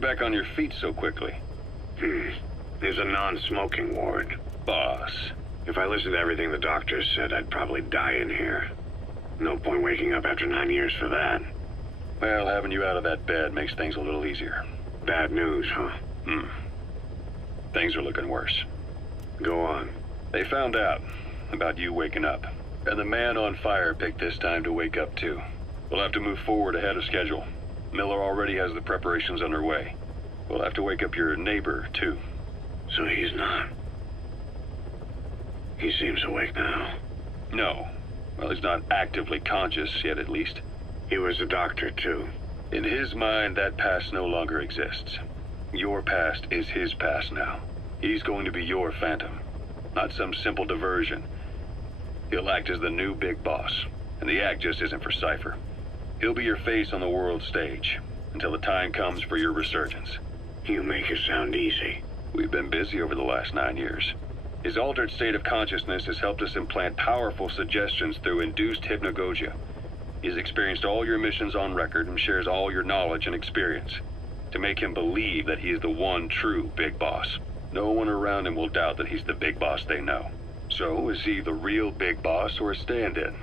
back on your feet so quickly? There's a non-smoking ward. Boss. If I listened to everything the doctors said, I'd probably die in here. No point waking up after 9 years for that. Well, having you out of that bed makes things a little easier. Bad news, huh? Things are looking worse. Go on. They found out about you waking up. And the man on fire picked this time to wake up too. We'll have to move forward ahead of schedule. Miller already has the preparations underway. We'll have to wake up your neighbor too. So he's not. He seems awake now. No. Well, he's not actively conscious yet, at least. He was a doctor, too. In his mind, that past no longer exists. Your past is his past now. He's going to be your Phantom, not some simple diversion. He'll act as the new big boss, and the act just isn't for Cypher. He'll be your face on the world stage, until the time comes for your resurgence. You make it sound easy. We've been busy over the last 9 years. His altered state of consciousness has helped us implant powerful suggestions through induced hypnagogia. He's experienced all your missions on record and shares all your knowledge and experience to make him believe that he is the one true big boss. No one around him will doubt that he's the big boss they know. So, is he the real big boss or a stand-in?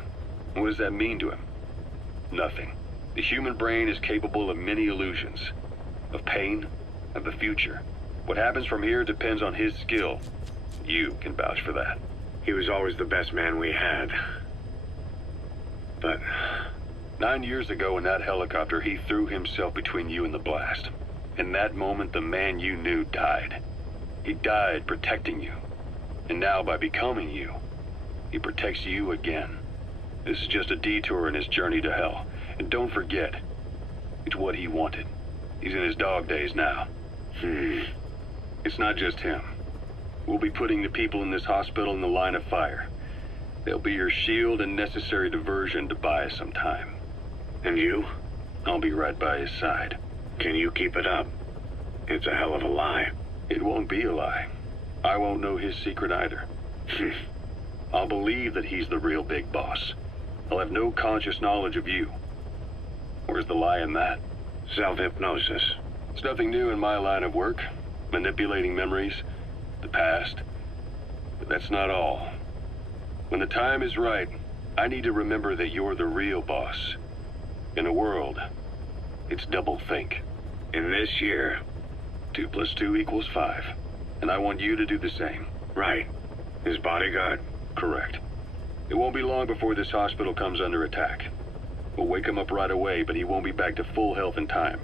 What does that mean to him? Nothing. The human brain is capable of many illusions. Of pain, of the future. What happens from here depends on his skill. You can vouch for that. He was always the best man we had. But 9 years ago in that helicopter, he threw himself between you and the blast. In that moment, the man you knew died. He died protecting you. And now, by becoming you, he protects you again. This is just a detour in his journey to hell. And don't forget, it's what he wanted. He's in his dog days now. It's not just him. We'll be putting the people in this hospital in the line of fire. They'll be your shield and necessary diversion to buy us some time. And you? I'll be right by his side. Can you keep it up? It's a hell of a lie. It won't be a lie. I won't know his secret either. I'll believe that he's the real big boss. I'll have no conscious knowledge of you. Where's the lie in that? Self-hypnosis. It's nothing new in my line of work. Manipulating memories, the past. But that's not all. When the time is right, I need to remember that you're the real boss. In a world, it's double think. In this year, 2 + 2 = 5. And I want you to do the same. Right. His bodyguard? Correct. It won't be long before this hospital comes under attack. We'll wake him up right away, but he won't be back to full health in time.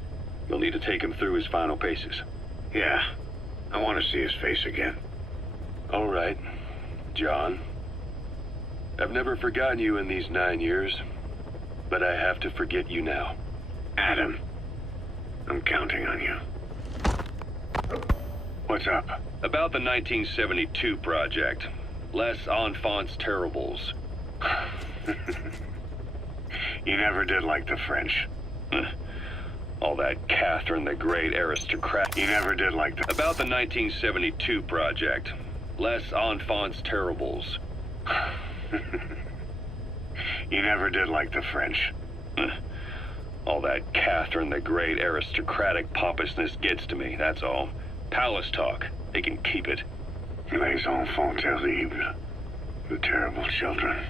You'll need to take him through his final paces. Yeah. I want to see his face again. All right, John. I've never forgotten you in these 9 years, but I have to forget you now. Adam, I'm counting on you. What's up? About the 1972 project. Les Enfants Terribles. You never did like the French. All that Catherine the Great aristocrat. You never did like the... About the 1972 project. Les Enfants Terribles. You never did like the French. All that Catherine the Great aristocratic pompousness gets to me, that's all. Palace talk. They can keep it. Les enfants terribles. The terrible children.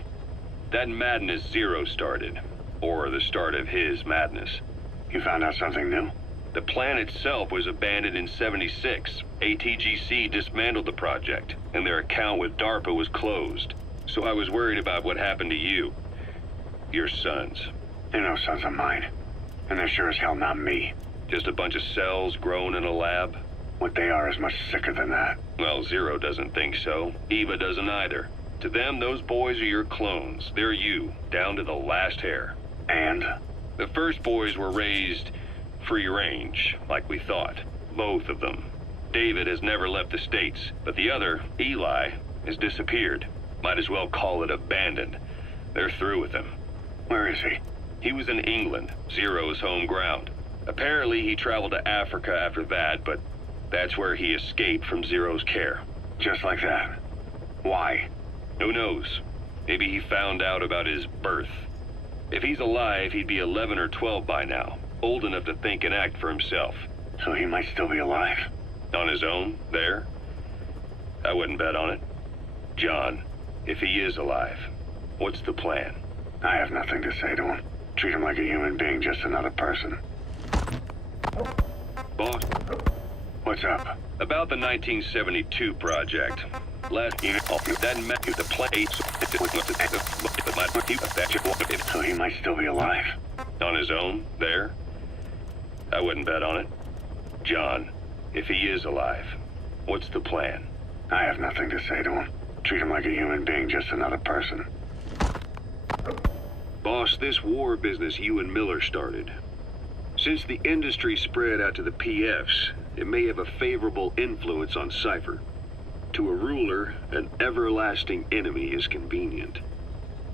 That madness Zero started. Or the start of his madness. You found out something new? The plan itself was abandoned in '76. ATGC dismantled the project, and their account with DARPA was closed. So I was worried about what happened to you. Your sons. They're no sons of mine. And they're sure as hell not me. Just a bunch of cells grown in a lab? What they are is much sicker than that. Well, Zero doesn't think so. Eva doesn't either. To them, those boys are your clones. They're you, down to the last hair. And? The first boys were raised free range, like we thought. Both of them. David has never left the States, but the other, Eli, has disappeared. Might as well call it abandoned. They're through with him. Where is he? He was in England, Zero's home ground. Apparently he traveled to Africa after that, but that's where he escaped from Zero's care. Just like that? Why? Who knows? Maybe he found out about his birth. If he's alive, he'd be 11 or 12 by now, old enough to think and act for himself. So he might still be alive. On his own, there? I wouldn't bet on it. John, if he is alive, what's the plan? I have nothing to say to him. Treat him like a human being, just another person. Boss, What's up? about the 1972 project. Last year, that met you the play. So he might still be alive. On his own, there? I wouldn't bet on it. John, if he is alive, what's the plan? I have nothing to say to him. Treat him like a human being, just another person. Boss, this war business you and Miller started. Since the industry spread out to the PFs, it may have a favorable influence on Cypher. To a ruler, an everlasting enemy is convenient.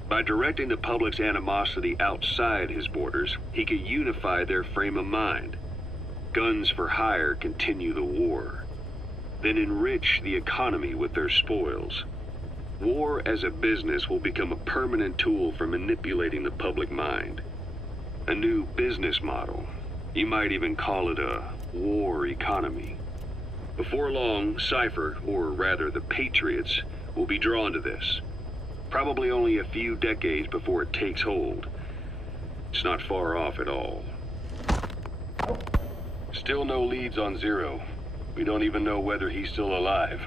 By directing the public's animosity outside his borders, he could unify their frame of mind. Guns for hire continue the war, then enrich the economy with their spoils. War as a business will become a permanent tool for manipulating the public mind. A new business model. You might even call it a war economy. Before long, Cypher, or rather the Patriots, will be drawn to this. Probably only a few decades before it takes hold. It's not far off at all. Still no leads on Zero. We don't even know whether he's still alive.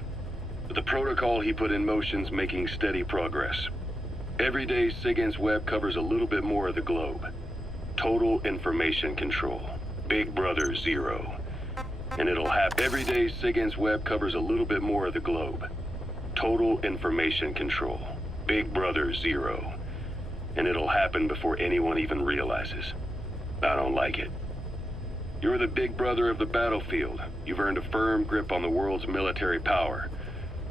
But the protocol he put in motion's making steady progress. Every day, SIGINT's web covers a little bit more of the globe. Total information control. Big Brother Zero. And it'll happen. Every day, SIGINT's web covers a little bit more of the globe. Total information control. Big Brother Zero. And it'll happen before anyone even realizes. I don't like it. You're the big brother of the battlefield. You've earned a firm grip on the world's military power.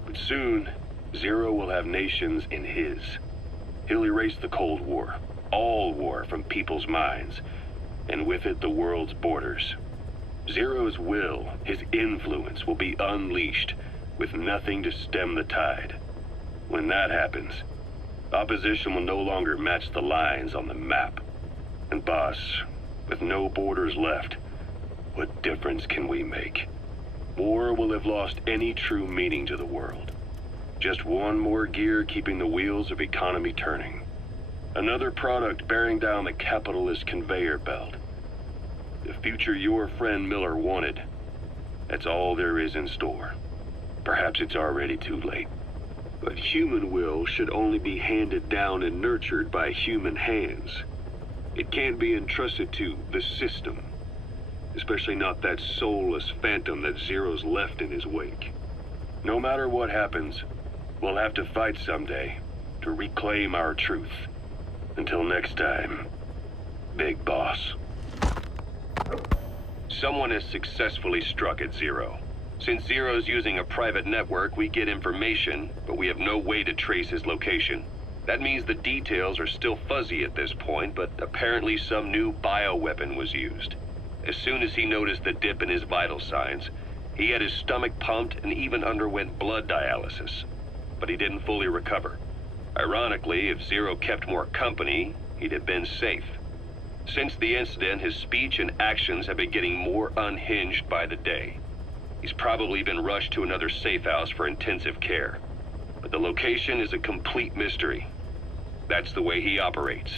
But soon, Zero will have nations in his. He'll erase the Cold War, all war from people's minds, and with it the world's borders. Zero's will, his influence, will be unleashed, with nothing to stem the tide. When that happens, opposition will no longer match the lines on the map. And boss, with no borders left, what difference can we make? War will have lost any true meaning to the world. Just one more gear keeping the wheels of economy turning. Another product bearing down the capitalist conveyor belt. The future your friend Miller wanted. That's all there is in store. Perhaps it's already too late. But human will should only be handed down and nurtured by human hands. It can't be entrusted to the system. Especially not that soulless phantom that Zero's left in his wake. No matter what happens, we'll have to fight someday to reclaim our truth. Until next time, Big Boss. Someone has successfully struck at Zero. Since Zero's using a private network, we get information, but we have no way to trace his location. That means the details are still fuzzy at this point, but apparently some new bioweapon was used. As soon as he noticed the dip in his vital signs, he had his stomach pumped and even underwent blood dialysis. But he didn't fully recover. Ironically, if Zero kept more company, he'd have been safe. Since the incident, his speech and actions have been getting more unhinged by the day. He's probably been rushed to another safe house for intensive care. But the location is a complete mystery. That's the way he operates.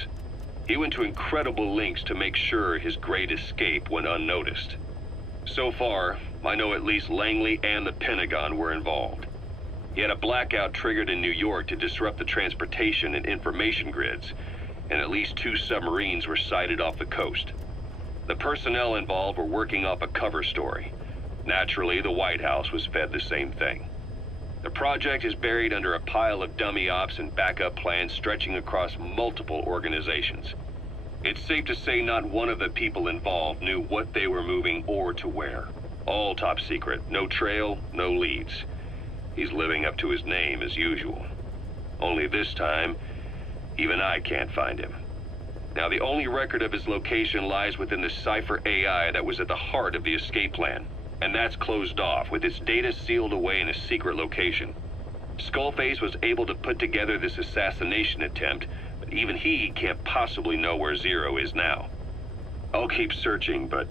He went to incredible lengths to make sure his great escape went unnoticed. So far, I know at least Langley and the Pentagon were involved. He had a blackout triggered in New York to disrupt the transportation and information grids, and at least 2 submarines were sighted off the coast. The personnel involved were working off a cover story. Naturally, the White House was fed the same thing. The project is buried under a pile of dummy ops and backup plans stretching across multiple organizations. It's safe to say not one of the people involved knew what they were moving or to where. All top secret, no trail, no leads. He's living up to his name as usual. Only this time, even I can't find him. Now, the only record of his location lies within the Cypher AI that was at the heart of the escape plan. And that's closed off, with its data sealed away in a secret location. Skullface was able to put together this assassination attempt, but even he can't possibly know where Zero is now. I'll keep searching, but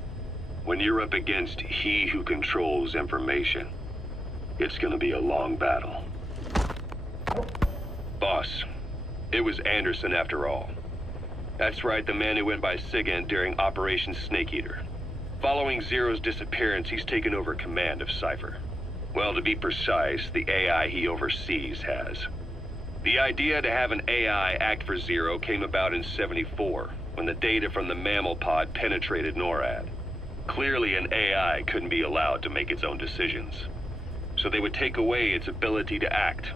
when you're up against he who controls information, it's gonna be a long battle. Boss, it was Anderson after all. That's right, the man who went by Sigint during Operation Snake Eater. Following Zero's disappearance, he's taken over command of Cypher. Well, to be precise, the AI he oversees has. The idea to have an AI act for Zero came about in '74, when the data from the mammal pod penetrated NORAD. Clearly, an AI couldn't be allowed to make its own decisions. So they would take away its ability to act,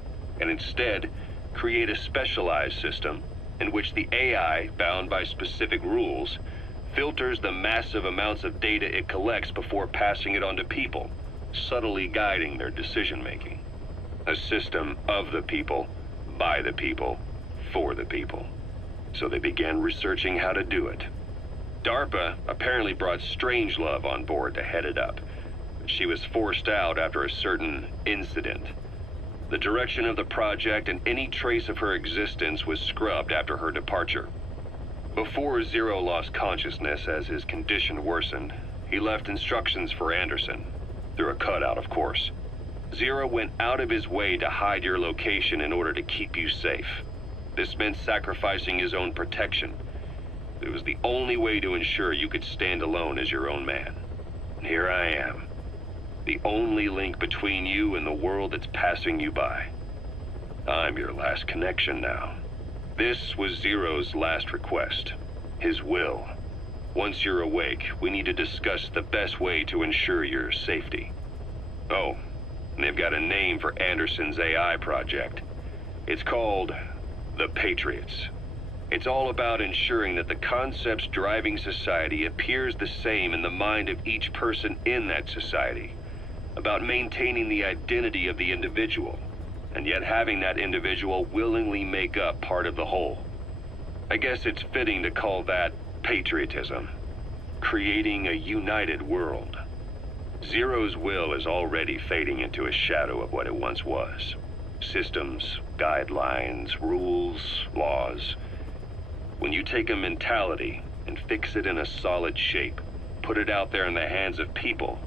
and instead, create a specialized system in which the AI, bound by specific rules, filters the massive amounts of data it collects before passing it on to people, subtly guiding their decision-making. A system of the people, by the people, for the people. So they began researching how to do it. DARPA apparently brought Strangelove on board to head it up, but she was forced out after a certain incident. The direction of the project and any trace of her existence was scrubbed after her departure. Before Zero lost consciousness as his condition worsened, he left instructions for Anderson, through a cutout, of course. Zero went out of his way to hide your location in order to keep you safe. This meant sacrificing his own protection. It was the only way to ensure you could stand alone as your own man. And here I am, the only link between you and the world that's passing you by. I'm your last connection now. This was Zero's last request, his will. Once you're awake, we need to discuss the best way to ensure your safety. Oh, and they've got a name for Anderson's AI project. It's called the Patriots. It's all about ensuring that the concepts driving society appears the same in the mind of each person in that society. About maintaining the identity of the individual, and yet having that individual willingly make up part of the whole. I guess it's fitting to call that patriotism. Creating a united world. Zero's will is already fading into a shadow of what it once was. Systems, guidelines, rules, laws. When you take a mentality and fix it in a solid shape, put it out there in the hands of people,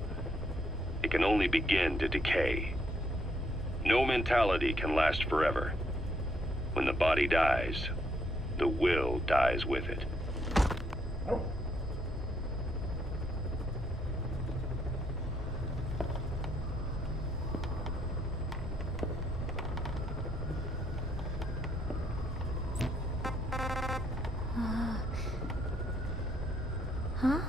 it can only begin to decay. No mentality can last forever. When the body dies, the will dies with it. Huh?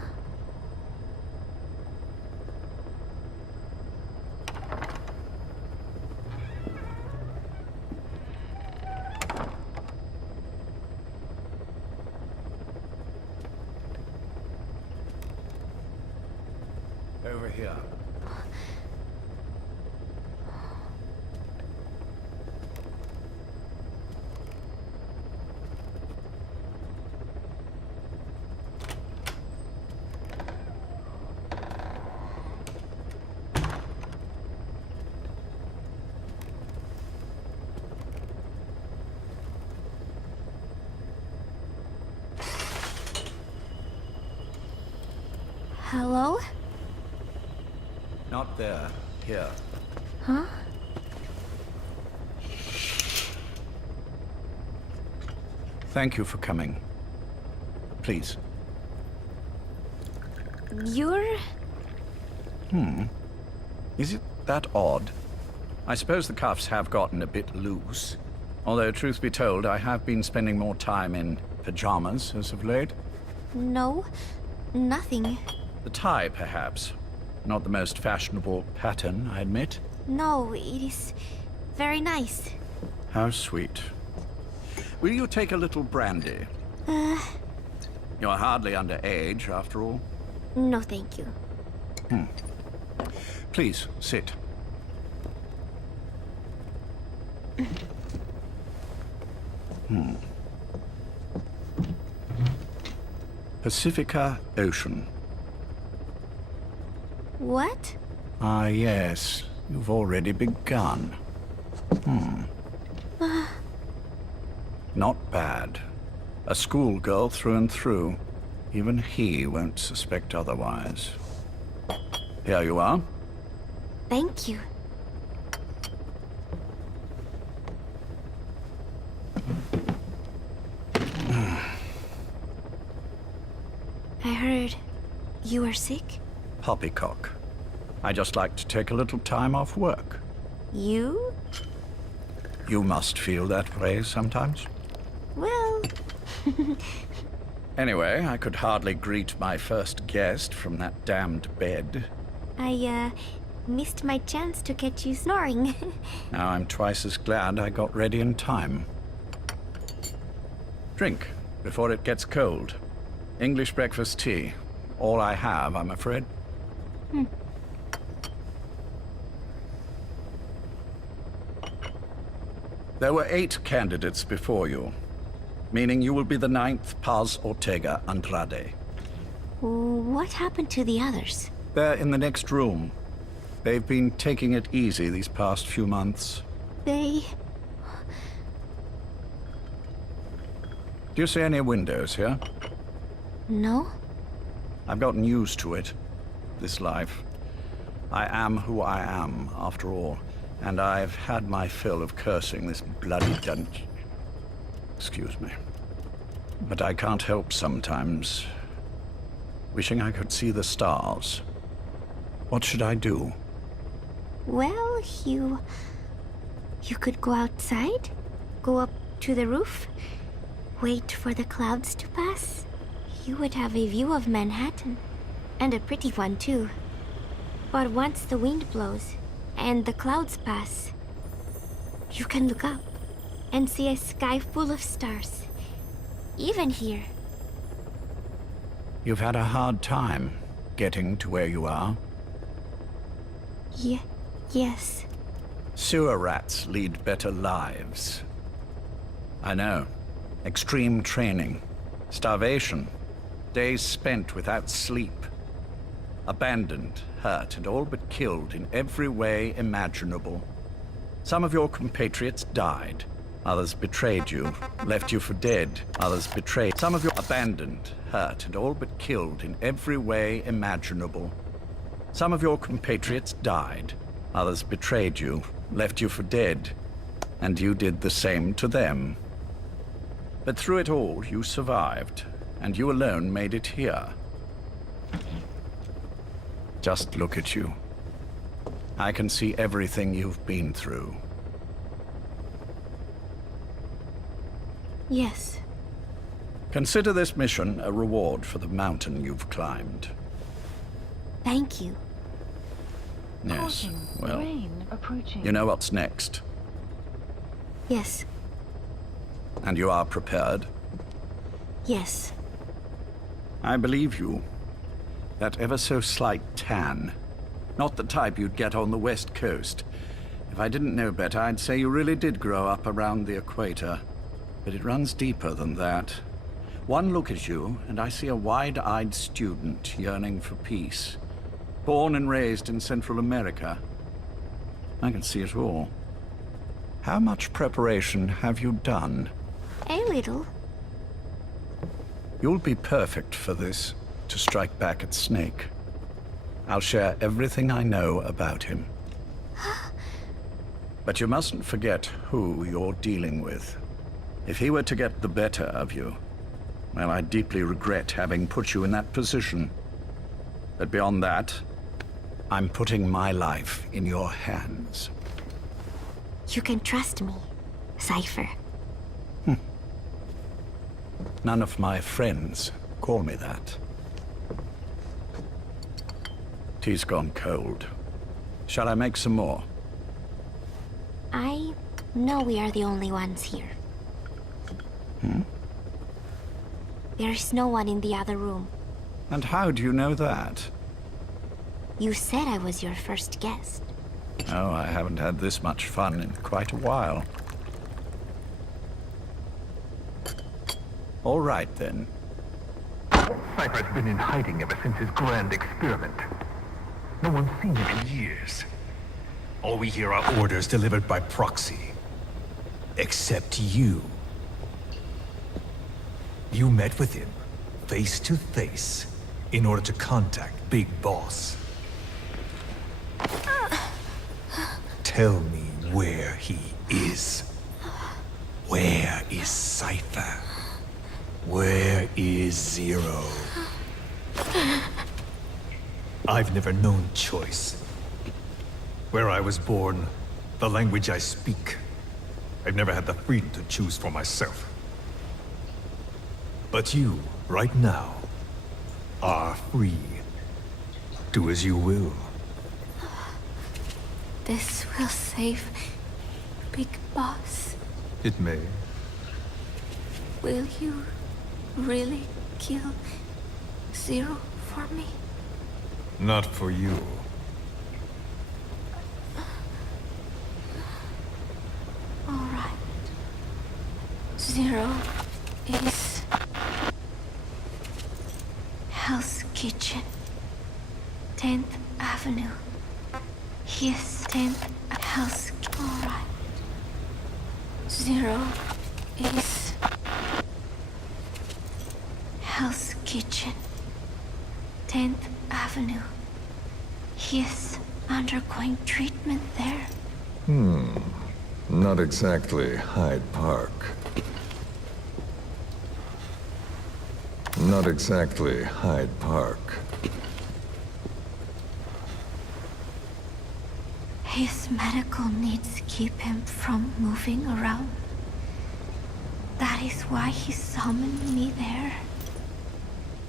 Over here. Hello? Not there. Here. Huh? Thank you for coming. Please. You're... Is it that odd? I suppose the cuffs have gotten a bit loose. Although, truth be told, I have been spending more time in pajamas as of late. No, nothing. The tie, perhaps. Not the most fashionable pattern, I admit. No, it is very nice. How sweet. Will you take a little brandy? You're hardly underage, after all. No, thank you. Please, sit. Pacifica Ocean. What? Ah, yes. You've already begun. Not bad. A schoolgirl through and through. Even he won't suspect otherwise. Here you are. Thank you. I heard you were sick? Poppycock. I just like to take a little time off work. You? You must feel that way sometimes. Well, Anyway, I could hardly greet my first guest from that damned bed. I missed my chance to catch you snoring. Now I'm twice as glad I got ready in time. Drink before it gets cold. English breakfast tea. All I have, I'm afraid. There were 8 candidates before you, meaning you will be the 9th Paz Ortega Andrade. What happened to the others? They're in the next room. They've been taking it easy these past few months. They... Do you see any windows here? No? I've gotten used to it, this life. I am who I am, after all, and I've had my fill of cursing this bloody dungeon. Excuse me. But I can't help sometimes wishing I could see the stars. What should I do? Well, you could go outside, go up to the roof, wait for the clouds to pass. You would have a view of Manhattan, and a pretty one too. But once the wind blows and the clouds pass, you can look up and see a sky full of stars, even here. You've had a hard time getting to where you are. Yes. Sewer rats lead better lives. I know. Extreme training, starvation, days spent without sleep, abandoned, hurt, and all but killed in every way imaginable. Some of your compatriots died. Others betrayed you, left you for dead. Others betrayed. Some of you abandoned, hurt, and all but killed in every way imaginable. Some of your compatriots died. Others betrayed you, left you for dead. And you did the same to them. But through it all, you survived, and you alone made it here. Just look at you. I can see everything you've been through. Yes. Consider this mission a reward for the mountain you've climbed. Thank you. Yes, well, Rain approaching. you know what's next, Yes. and you are prepared. Yes. I believe you. That ever so slight tan. Not the type you'd get on the West Coast. If I didn't know better, I'd say you really did grow up around the equator. But it runs deeper than that. One look at you, and I see a wide-eyed student yearning for peace. Born and raised in Central America. I can see it all. How much preparation have you done? A little. You'll be perfect for this, to strike back at Snake. I'll share everything I know about him. But you mustn't forget who you're dealing with. If he were to get the better of you, well, I deeply regret having put you in that position. But beyond that, I'm putting my life in your hands. You can trust me, Cypher. None of my friends call me that. Tea's gone cold. Shall I make some more? I know we are the only ones here. There's no one in the other room. And how do you know that? You said I was your first guest. Oh, I haven't had this much fun in quite a while. All right, then. Cypher's been in hiding ever since his grand experiment. No one's seen him in years. All we hear are orders delivered by proxy. Except you. You met with him, face to face, in order to contact Big Boss. Tell me where he is. Where is Cypher? Where is Zero? I've never known choice. Where I was born, the language I speak, I've never had the freedom to choose for myself. But you, right now, are free. Do as you will. This will save Big Boss. It may. Will you really kill Zero for me? Not for you. All right. Zero is Hell's Kitchen, 10th Avenue. Yes, 10th Hell's. All right. Zero is Hell's Kitchen, 10th Avenue. He is undergoing treatment there. Not exactly Hyde Park. Not exactly Hyde Park. His medical needs keep him from moving around. That is why he summoned me there.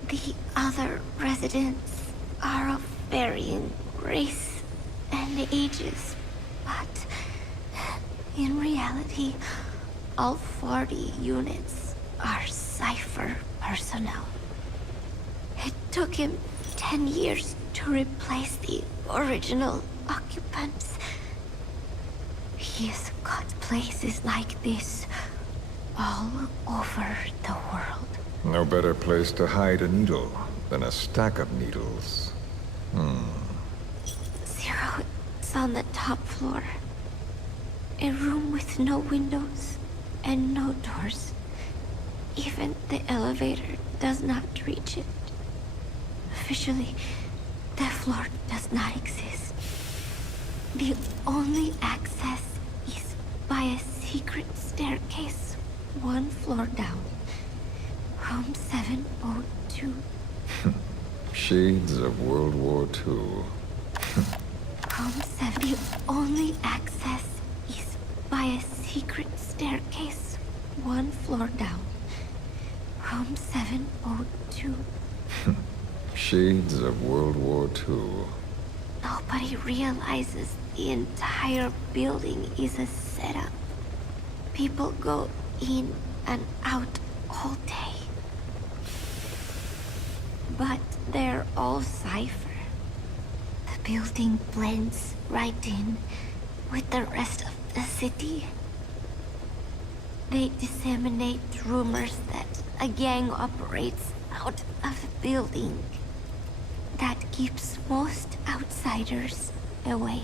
The other residents are of varying race and ages, but in reality, all 40 units are Cypher personnel. It took him 10 years to replace the original occupants. He's got places like this all over the world. No better place to hide a needle than a stack of needles. Zero is on the top floor. A room with no windows and no doors. Even the elevator does not reach it. Officially, the floor does not exist. The only access is by a secret staircase 1 floor down. Room 702. Shades of World War II. Room 7. The only access is by a secret staircase 1 floor down. Room 702. Shades of World War II. Nobody realizes the entire building is a setup. People go in and out all day. But they're all Cypher. The building blends right in with the rest of the city. They disseminate rumors that a gang operates out of the building. That keeps most outsiders away.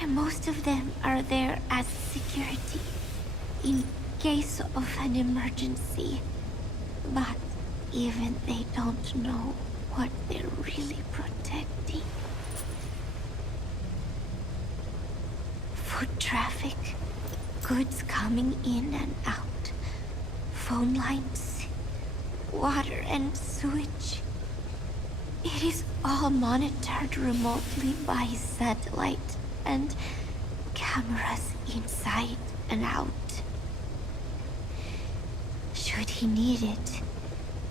And most of them are there as security in case of an emergency. But even they don't know what they're really protecting. Foot traffic, goods coming in and out, phone lines, water and sewage. It is all monitored remotely by satellite and cameras inside and out. Should he need it,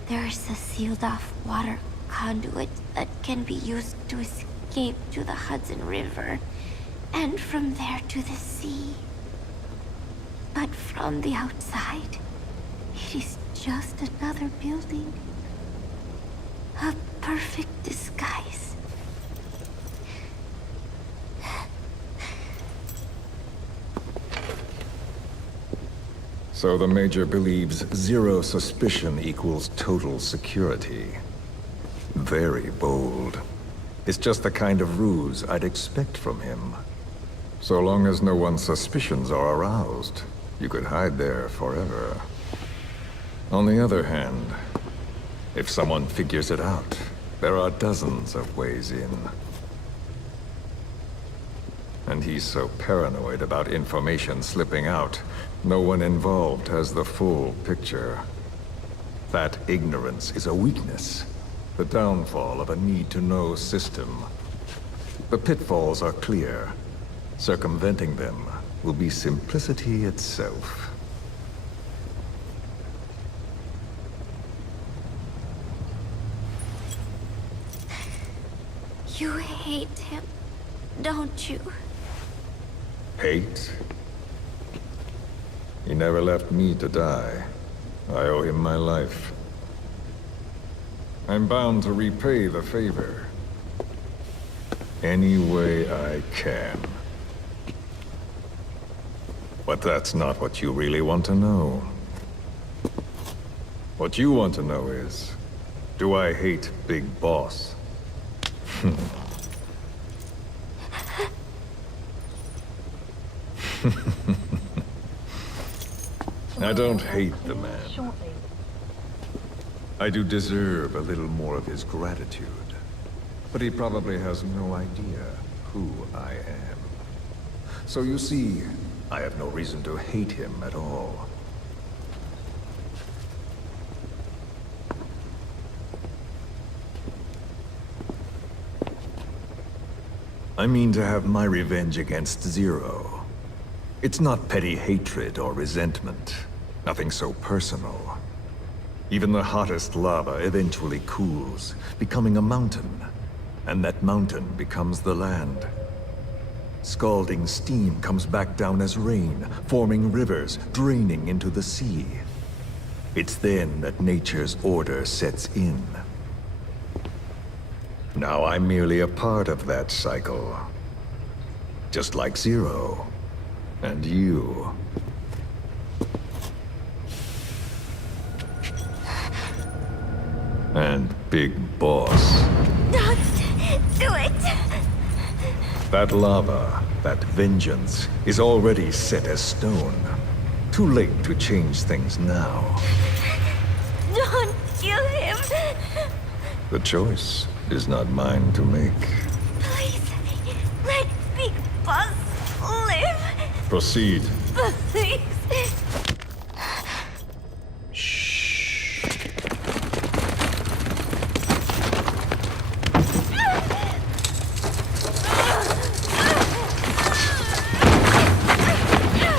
there's a sealed-off water conduit that can be used to escape to the Hudson River, and from there to the sea. But from the outside, it is just another building. A perfect disguise. So the Major believes zero suspicion equals total security. Very bold. It's just the kind of ruse I'd expect from him. So long as no one's suspicions are aroused, you could hide there forever. On the other hand, if someone figures it out, there are dozens of ways in. And he's so paranoid about information slipping out, no one involved has the full picture. That ignorance is a weakness, the downfall of a need-to-know system. The pitfalls are clear. Circumventing them will be simplicity itself. You hate him, don't you? Hate? He never left me to die. I owe him my life. I'm bound to repay the favor. Any way I can. But that's not what you really want to know. What you want to know is, do I hate Big Boss? I don't hate the man. I do deserve a little more of his gratitude. But he probably has no idea who I am. So you see, I have no reason to hate him at all. I mean to have my revenge against Zero. It's not petty hatred or resentment. Nothing so personal. Even the hottest lava eventually cools, becoming a mountain. And that mountain becomes the land. Scalding steam comes back down as rain, forming rivers, draining into the sea. It's then that nature's order sets in. Now I'm merely a part of that cycle. Just like Zero. And you. And Big Boss. Don't do it! That lava, that vengeance, is already set as stone. Too late to change things now. Don't kill him! The choice is not mine to make. Please, let Big Boss live! Proceed. Please!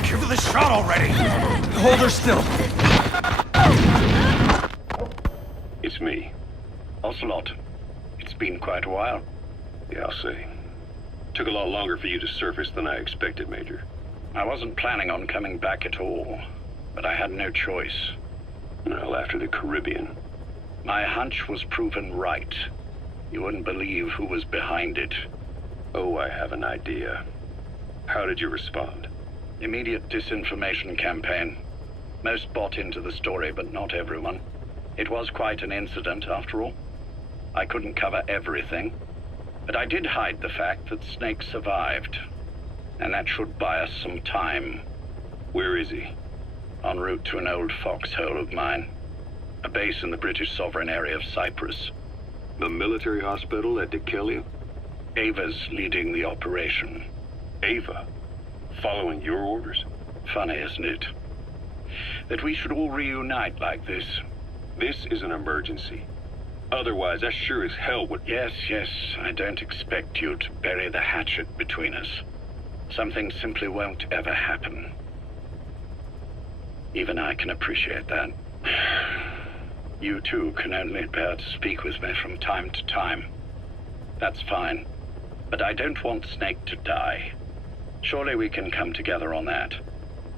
Give her the shot already! Hold her still! It's me. Ocelot. It's been quite a while. Yeah, I'll say. Took a lot longer for you to surface than I expected, Major. I wasn't planning on coming back at all, but I had no choice. Well, after the Caribbean. My hunch was proven right. You wouldn't believe who was behind it. Oh, I have an idea. How did you respond? Immediate disinformation campaign. Most bought into the story, but not everyone. It was quite an incident, after all. I couldn't cover everything, but I did hide the fact that Snake survived. And that should buy us some time. Where is he? En route to an old foxhole of mine. A base in the British sovereign area of Cyprus. The military hospital at Dikelia? Ava's leading the operation. Ava? Following your orders? Funny, isn't it? That we should all reunite like this. This is an emergency. Otherwise, I sure as hell would... Yes, I don't expect you to bury the hatchet between us. Something simply won't ever happen. Even I can appreciate that. You too can only bear to speak with me from time to time. That's fine. But I don't want Snake to die. Surely we can come together on that.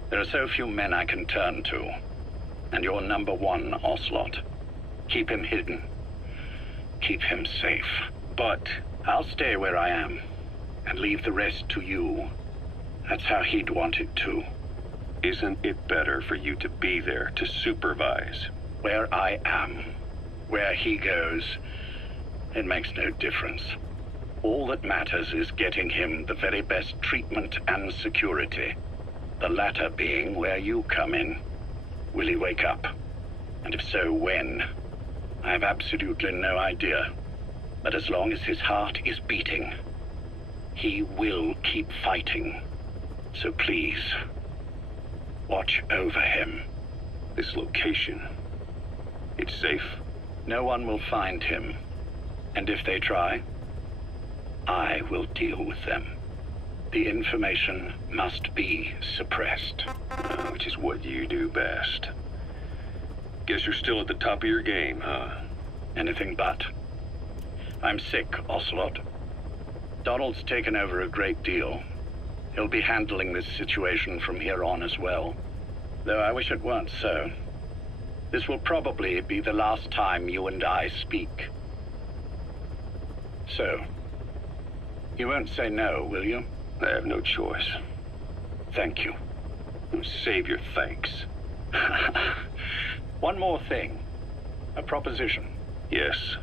There are so few men I can turn to. And you're number one, Ocelot. Keep him hidden. Keep him safe. But I'll stay where I am. And leave the rest to you. That's how he'd want it too. Isn't it better for you to be there to supervise? Where I am, where he goes, it makes no difference. All that matters is getting him the very best treatment and security. The latter being where you come in. Will he wake up? And if so, when? I have absolutely no idea. But as long as his heart is beating, He will keep fighting. So please, watch over him. This location, it's safe? No one will find him. And if they try, I will deal with them. The information must be suppressed. Which is what you do best. Guess you're still at the top of your game, huh? Anything but. I'm sick, Ocelot. Donald's taken over a great deal. He'll be handling this situation from here on as well. Though I wish it weren't so. This will probably be the last time you and I speak. So, you won't say no, will you? I have no choice. Thank you. Save your thanks. One more thing. A proposition. Yes.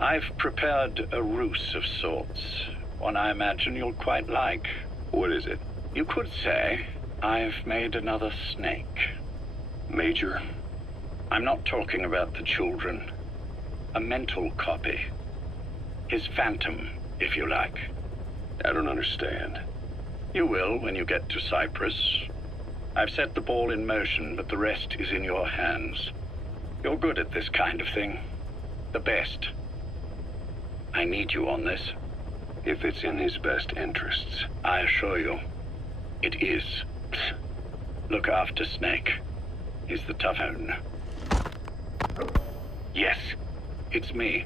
I've prepared a ruse of sorts. One I imagine you'll quite like. What is it? You could say I've made another snake. Major? I'm not talking about the children. A mental copy. His phantom, if you like. I don't understand. You will when you get to Cyprus. I've set the ball in motion, but the rest is in your hands. You're good at this kind of thing. The best. I need you on this. If it's in his best interests. I assure you, it is. Look after Snake. He's the tough one. Yes, it's me.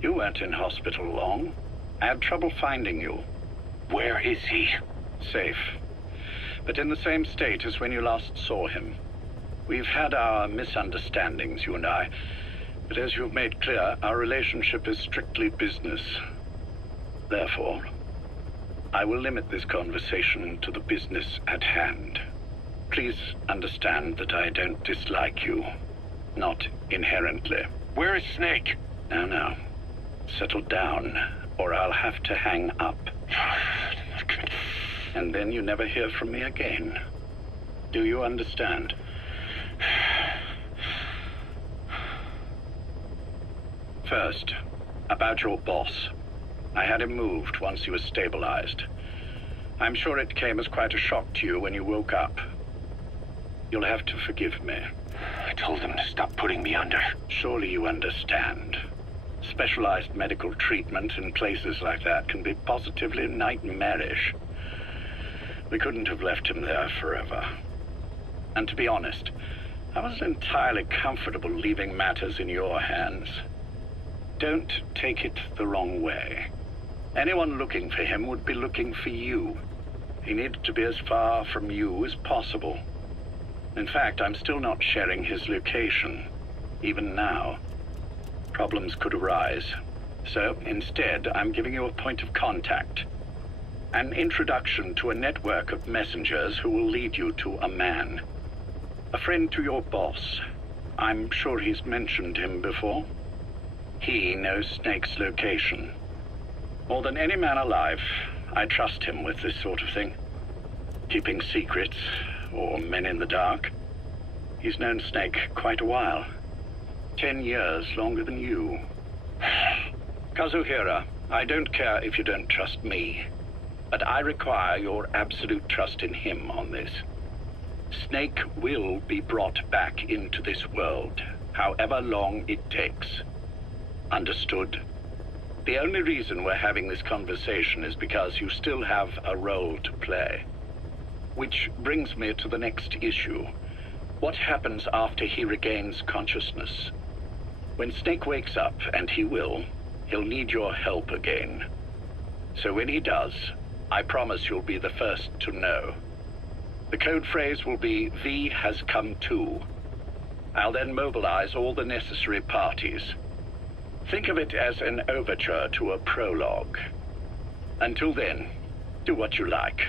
You weren't in hospital long. I had trouble finding you. Where is he? Safe. But in the same state as when you last saw him. We've had our misunderstandings, you and I. But as you've made clear, our relationship is strictly business. Therefore, I will limit this conversation to the business at hand. Please understand that I don't dislike you. Not inherently. Where is Snake? Now. Settle down, or I'll have to hang up. And then you never hear from me again. Do you understand? First, about your boss. I had him moved once he was stabilized. I'm sure it came as quite a shock to you when you woke up. You'll have to forgive me. I told him to stop putting me under. Surely you understand. Specialized medical treatment in places like that can be positively nightmarish. We couldn't have left him there forever. And to be honest, I wasn't entirely comfortable leaving matters in your hands. Don't take it the wrong way. Anyone looking for him would be looking for you. He needed to be as far from you as possible. In fact, I'm still not sharing his location, even now. Problems could arise. So, instead, I'm giving you a point of contact. An introduction to a network of messengers who will lead you to a man. A friend to your boss. I'm sure he's mentioned him before. He knows Snake's location. More than any man alive, I trust him with this sort of thing. Keeping secrets, or men in the dark. He's known Snake quite a while. 10 years longer than you. Kazuhira, I don't care if you don't trust me, but I require your absolute trust in him on this. Snake will be brought back into this world, however long it takes. Understood? The only reason we're having this conversation is because you still have a role to play. Which brings me to the next issue. What happens after he regains consciousness? When Snake wakes up, and he will, he'll need your help again. So when he does, I promise you'll be the first to know. The code phrase will be, V has come to. I'll then mobilize all the necessary parties. Think of it as an overture to a prologue. Until then, do what you like.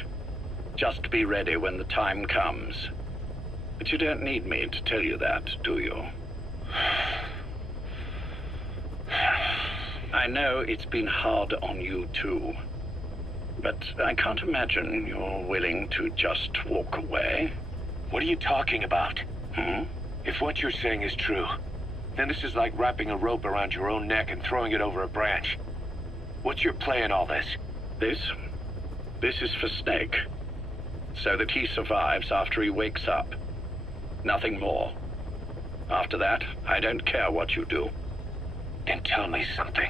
Just be ready when the time comes. But you don't need me to tell you that, do you? I know it's been hard on you too. But I can't imagine you're willing to just walk away. What are you talking about? If what you're saying is true, then this is like wrapping a rope around your own neck and throwing it over a branch. What's your play in all this? This is for Snake. So that he survives after he wakes up. Nothing more. After that, I don't care what you do. Then tell me something.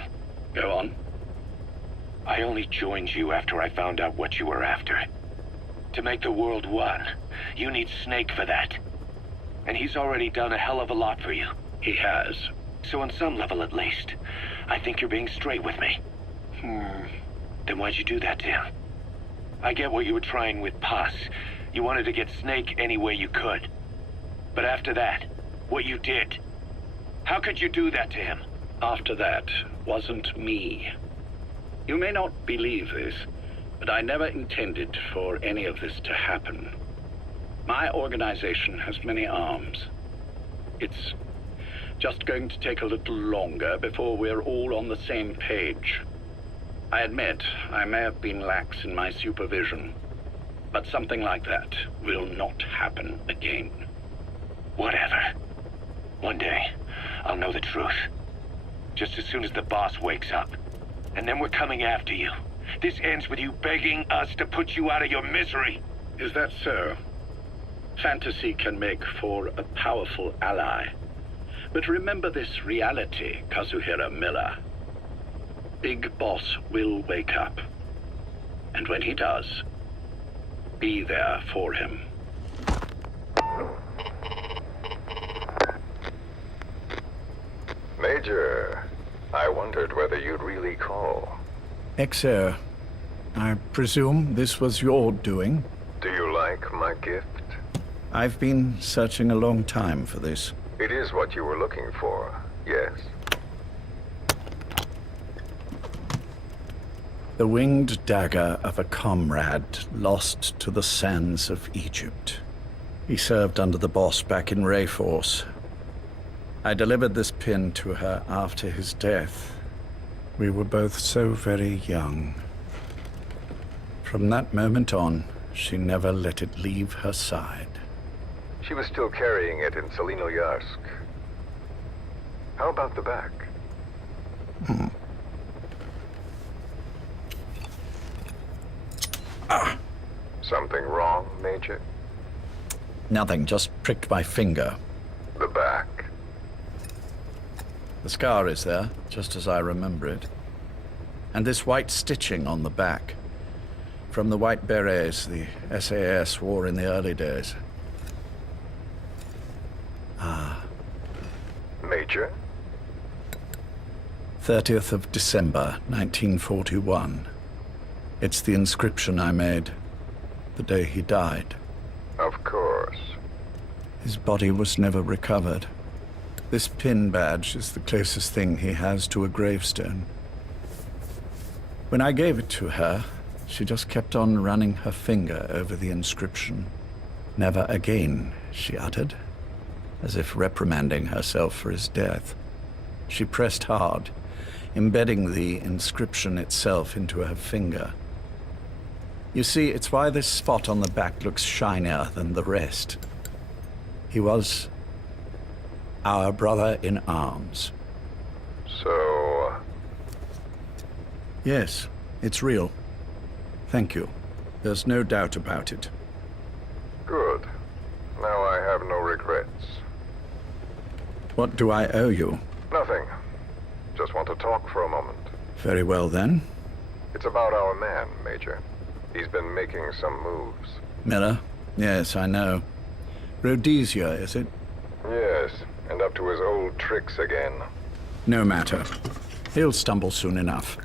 Go on. I only joined you after I found out what you were after. To make the world one, you need Snake for that. And he's already done a hell of a lot for you. He has. So on some level at least, I think you're being straight with me. Then why'd you do that to him? I get what you were trying with Paz. You wanted to get Snake any way you could. But after that, what you did, how could you do that to him? After that wasn't me. You may not believe this, but I never intended for any of this to happen. My organization has many arms. It's just going to take a little longer before we're all on the same page. I admit I may have been lax in my supervision, but something like that will not happen again. Whatever. One day, I'll know the truth. Just as soon as the boss wakes up. And then we're coming after you. This ends with you begging us to put you out of your misery. Is that so? Fantasy can make for a powerful ally. But remember this reality, Kazuhira Miller. Big Boss will wake up. And when he does, be there for him. Major, I wondered whether you'd really call. Exer, I presume this was your doing? Do you like my gift? I've been searching a long time for this. It is what you were looking for, yes? The winged dagger of a comrade lost to the sands of Egypt. He served under the boss back in Rayforce. I delivered this pin to her after his death. We were both so very young. From that moment on, she never let it leave her side. She was still carrying it in Selinoyarsk. How about the back? Something wrong, Major? Nothing, just pricked my finger. The back. The scar is there, just as I remember it. And this white stitching on the back. From the white berets the SAS wore in the early days. Major? 30th of December, 1941. It's the inscription I made the day he died. Of course. His body was never recovered. This pin badge is the closest thing he has to a gravestone. When I gave it to her, she just kept on running her finger over the inscription. Never again, she uttered, as if reprimanding herself for his death. She pressed hard, embedding the inscription itself into her finger. You see, it's why this spot on the back looks shinier than the rest. He was our brother in arms. So... Yes, it's real. Thank you. There's no doubt about it. Good. Now I have no regrets. What do I owe you? Nothing. Just want to talk for a moment. Very well, then. It's about our man, Major. He's been making some moves. Miller? Yes, I know. Rhodesia, is it? Yes, and up to his old tricks again. No matter. He'll stumble soon enough.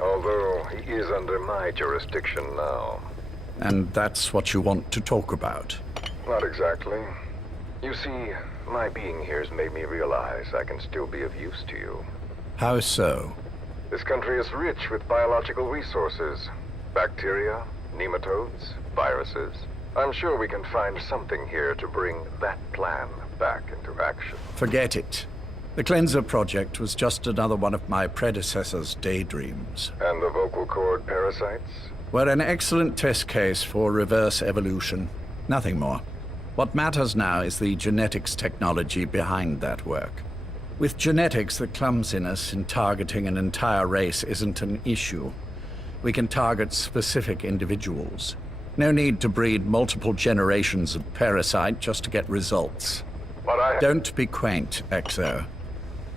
Although he is under my jurisdiction now. And that's what you want to talk about? Not exactly. You see, my being here's made me realize I can still be of use to you. How so? This country is rich with biological resources. Bacteria, nematodes, viruses. I'm sure we can find something here to bring that plan back into action. Forget it. The Cleanser Project was just another one of my predecessor's daydreams. And the vocal cord parasites? We're an excellent test case for reverse evolution. Nothing more. What matters now is the genetics technology behind that work. With genetics, the clumsiness in targeting an entire race isn't an issue. We can target specific individuals. No need to breed multiple generations of parasite just to get results. But Don't be quaint, Exo.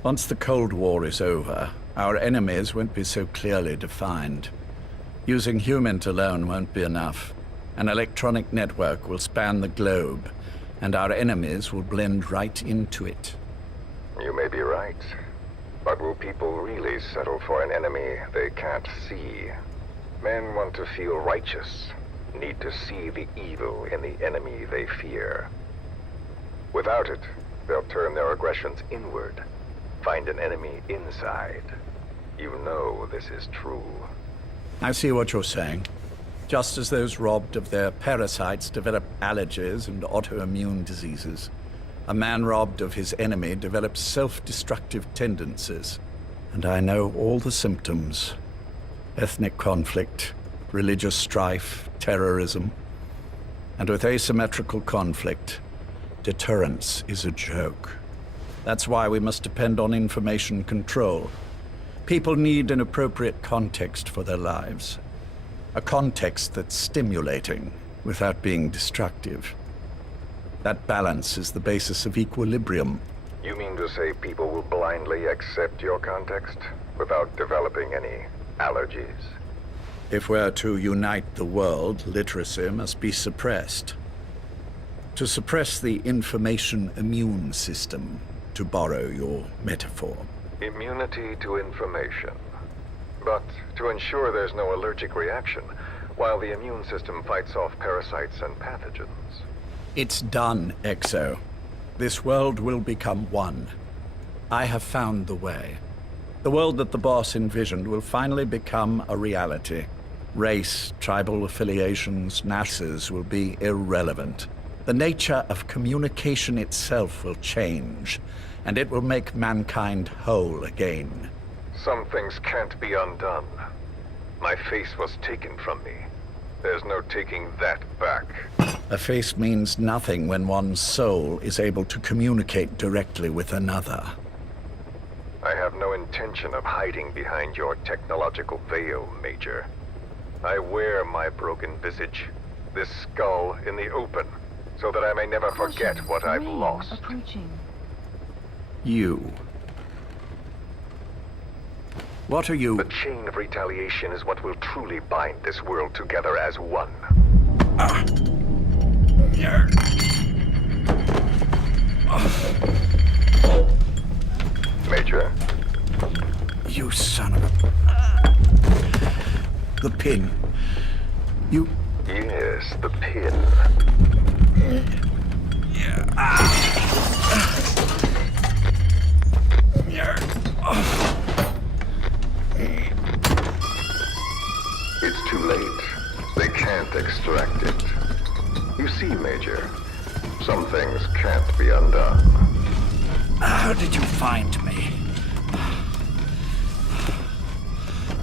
Once the Cold War is over, our enemies won't be so clearly defined. Using humans alone won't be enough. An electronic network will span the globe, and our enemies will blend right into it. You may be right. But will people really settle for an enemy they can't see? Men want to feel righteous, need to see the evil in the enemy they fear. Without it, they'll turn their aggressions inward, find an enemy inside. You know this is true. I see what you're saying. Just as those robbed of their parasites develop allergies and autoimmune diseases, a man robbed of his enemy develops self-destructive tendencies. And I know all the symptoms. Ethnic conflict, religious strife, terrorism. And with asymmetrical conflict, deterrence is a joke. That's why we must depend on information control. People need an appropriate context for their lives. A context that's stimulating without being destructive. That balance is the basis of equilibrium. You mean to say people will blindly accept your context without developing any allergies? If we're to unite the world, literacy must be suppressed. To suppress the information immune system, to borrow your metaphor. Immunity to information. But to ensure there's no allergic reaction, while the immune system fights off parasites and pathogens. It's done, Exo. This world will become one. I have found the way. The world that the boss envisioned will finally become a reality. Race, tribal affiliations, NASAs will be irrelevant. The nature of communication itself will change, and it will make mankind whole again. Some things can't be undone. My face was taken from me. There's no taking that back. A face means nothing when one's soul is able to communicate directly with another. I have no intention of hiding behind your technological veil, Major. I wear my broken visage, this skull, in the open, so that I may never forget what I've lost. You. What are you? The chain of retaliation is what will truly bind this world together as one. Major? You son of a... The pin. You... Yes, the pin. It's too late. They can't extract it. You see, Major, some things can't be undone. How did you find me?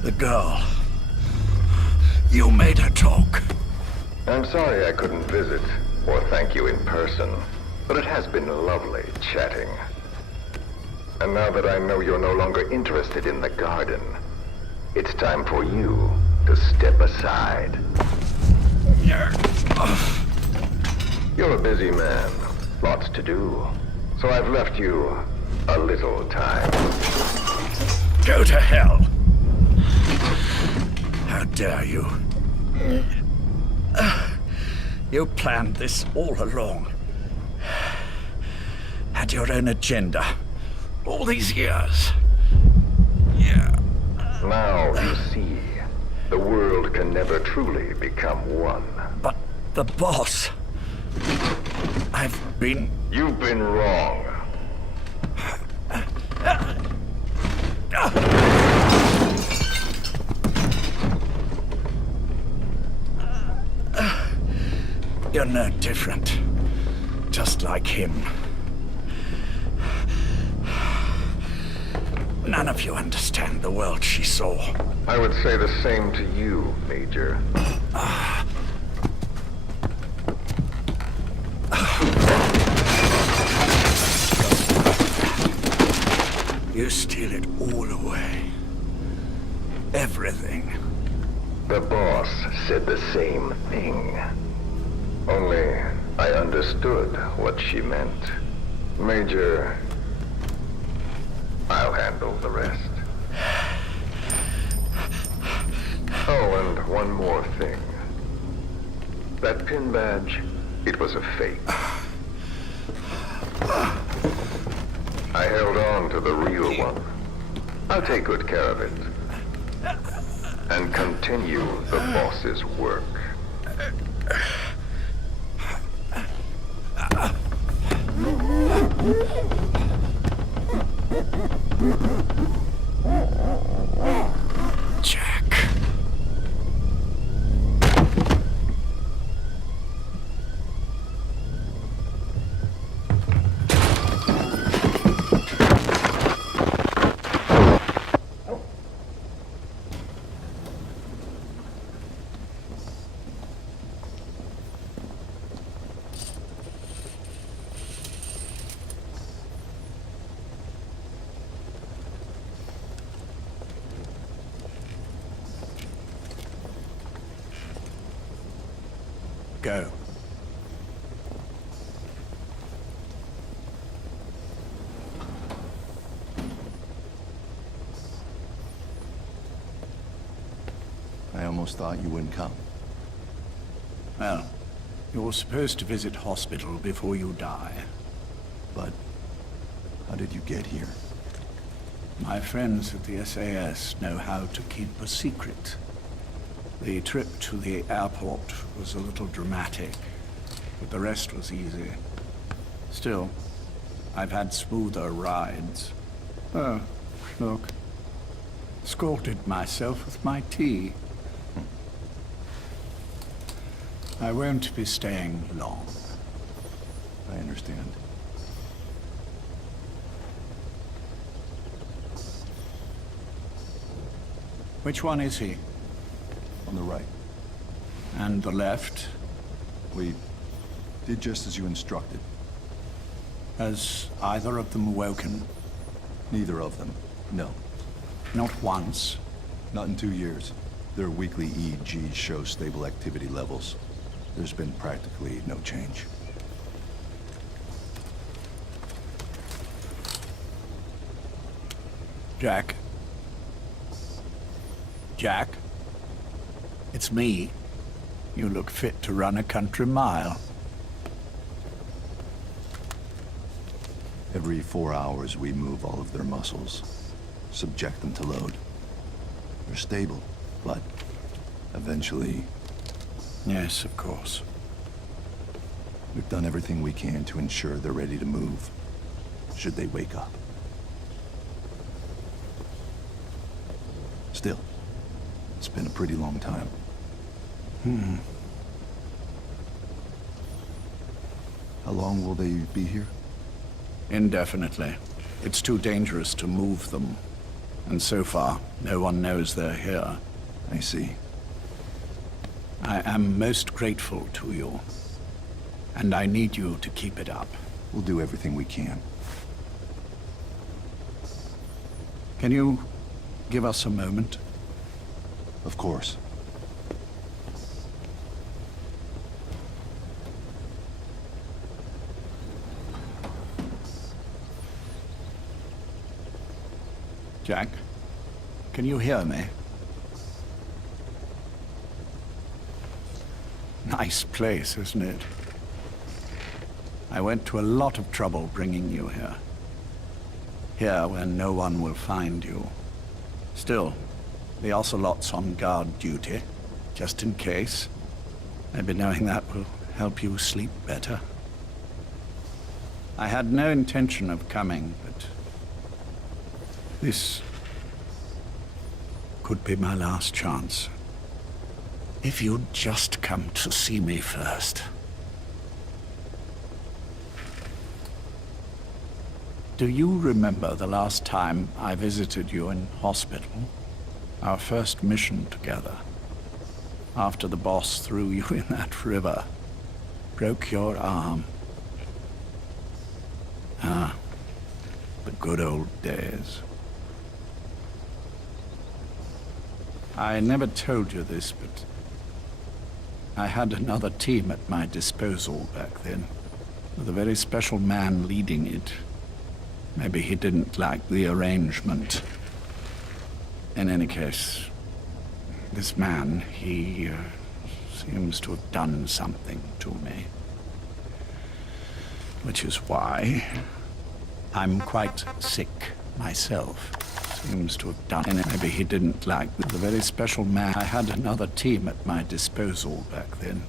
The girl. You made her talk. I'm sorry I couldn't visit or thank you in person, but it has been lovely chatting. And now that I know you're no longer interested in the garden, it's time for you to step aside. You're a busy man, lots to do, so I've left you a little time. Go to hell! How dare you? You planned this all along. Had your own agenda. All these years. Yeah. Now you see, the world can never truly become one. But the boss... You've been wrong. You're no different. Just like him. None of you understand the world she saw. I would say the same to you, Major. You steal it all away. Everything. The boss said the same thing. Only I understood what she meant. Major, I'll handle the rest. Oh, and one more thing. That pin badge, it was a fake. I held on to the real one. I'll take good care of it. And continue the boss's work. Jack. Go. I almost thought you wouldn't come. Well, you're supposed to visit hospital before you die. But how did you get here? My friends at the SAS know how to keep a secret. The trip to the airport was a little dramatic, but the rest was easy. Still, I've had smoother rides. Oh, look. Scalded myself with my tea. I won't be staying long. I understand. Which one is he? On the right. And the left? We did just as you instructed. Has either of them awoken? Neither of them. No. Not once. Not in 2 years. Their weekly EEGs show stable activity levels. There's been practically no change. Jack? Jack? It's me. You look fit to run a country mile. Every 4 hours, we move all of their muscles, subject them to load. They're stable, but eventually... Yes, of course. We've done everything we can to ensure they're ready to move, should they wake up. Still, it's been a pretty long time. How long will they be here? Indefinitely. It's too dangerous to move them. And so far, no one knows they're here. I see. I am most grateful to you. And I need you to keep it up. We'll do everything we can. Can you give us a moment? Of course. Jack, can you hear me? Nice place, isn't it? I went to a lot of trouble bringing you here. Here where no one will find you. Still, the Ocelot's on guard duty, just in case. Maybe knowing that will help you sleep better. I had no intention of coming, but this could be my last chance. If you'd just come to see me first. Do you remember the last time I visited you in hospital? Our first mission together. After the boss threw you in that river. Broke your arm. Ah, the good old days. I never told you this, but I had another team at my disposal back then, with a very special man leading it. Maybe he didn't like the arrangement. In any case, this man, he seems to have done something to me. Which is why I'm quite sick myself. Seems to have done it. Maybe he didn't like the very special man. I had another team at my disposal back then,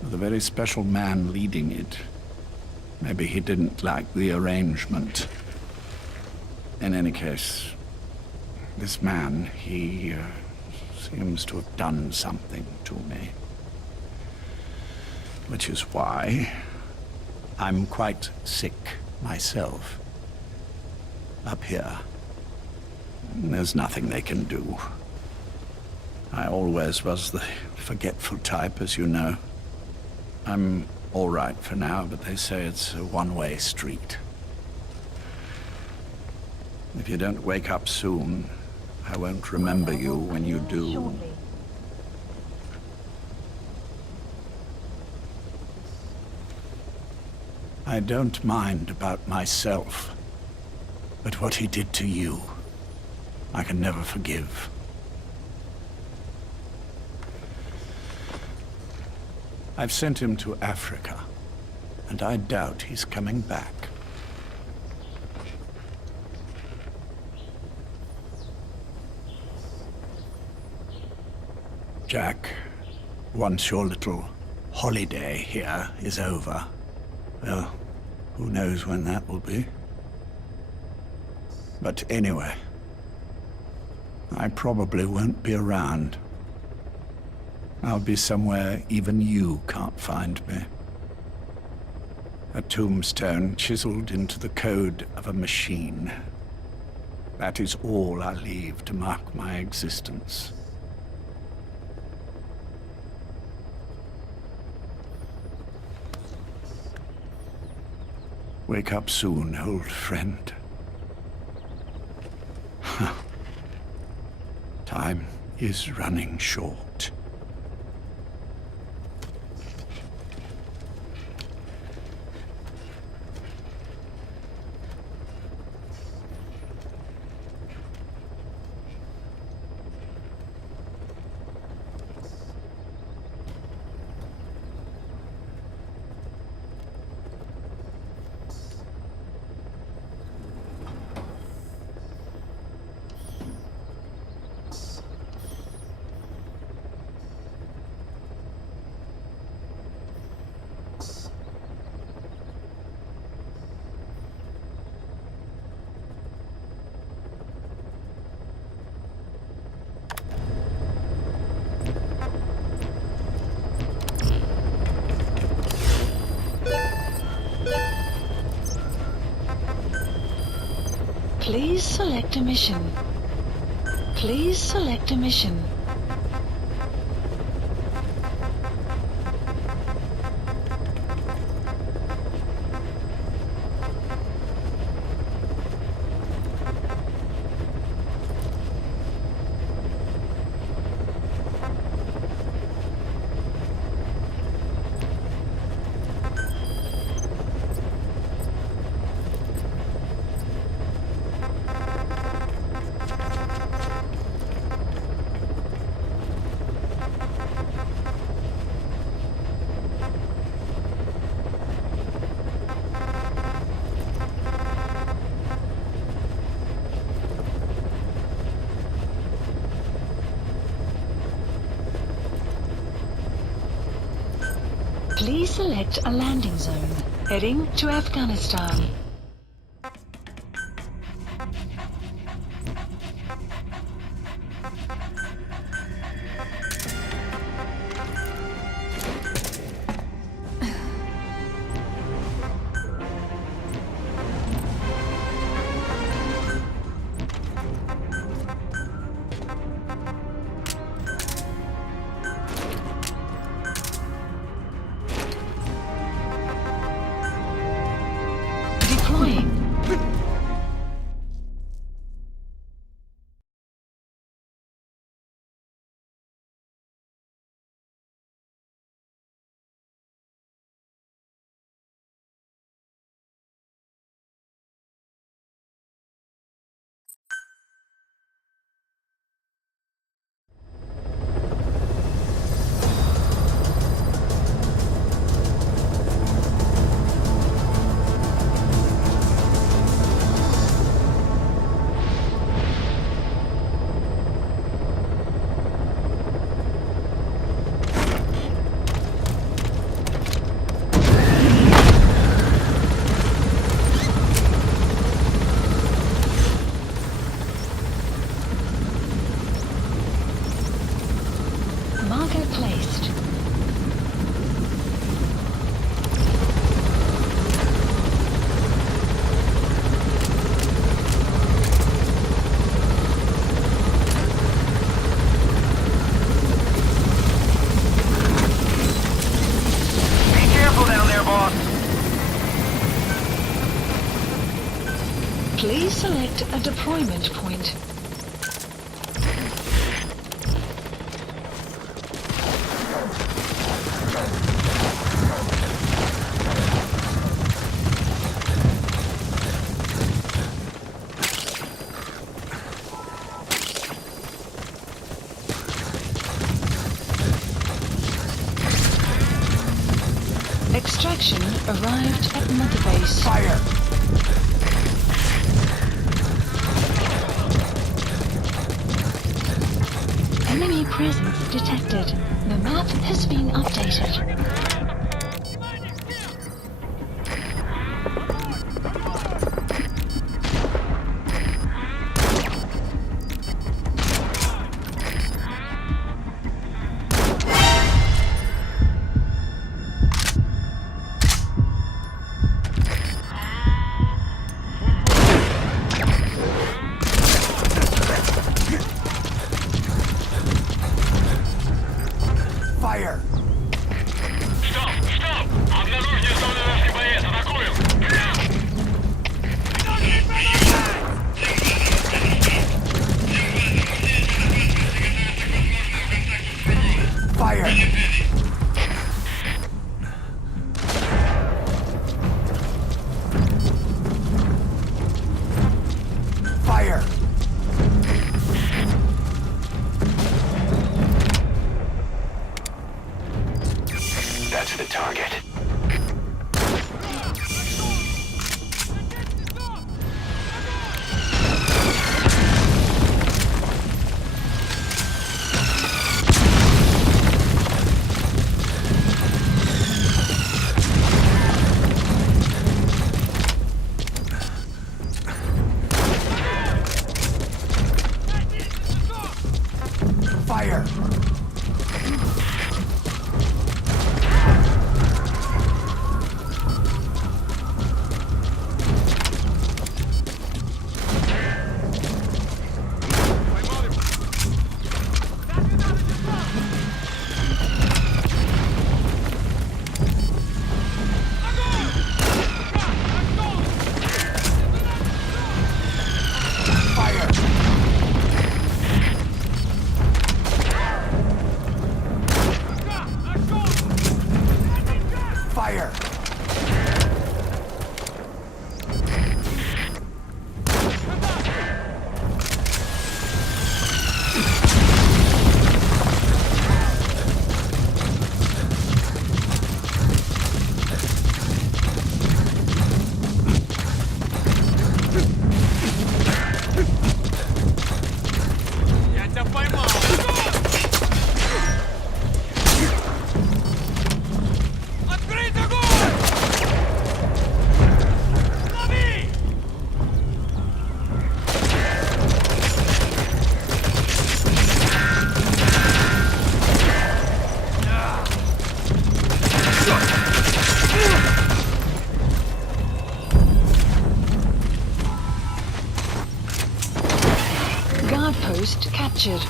with a very special man leading it. Maybe he didn't like the arrangement. In any case, this man, he seems to have done something to me. Which is why I'm quite sick myself. Up here. There's nothing they can do. I always was the forgetful type, as you know. I'm all right for now, but they say it's a one-way street. If you don't wake up soon, I won't remember you when you do. I don't mind about myself, but what he did to you, I can never forgive. I've sent him to Africa, and I doubt he's coming back. Jack, once your little holiday here is over, well, who knows when that will be? But anyway, I probably won't be around. I'll be somewhere even you can't find me. A tombstone chiseled into the code of a machine. That is all I leave to mark my existence. Wake up soon, old friend. Time is running short. Please select a mission. Please select a mission. Please select a landing zone. Heading to Afghanistan. Please select a deployment point. Extraction arrived at Mother Base. Fire! Enemy presence detected. The map has been updated. Fire! Стоп! Обнаружили зону русский боец! Атакуем! Fire! Fire! That's the target. Fire! Fire! Я тебя поймал! Открыть огонь! Лови! Guard post captured.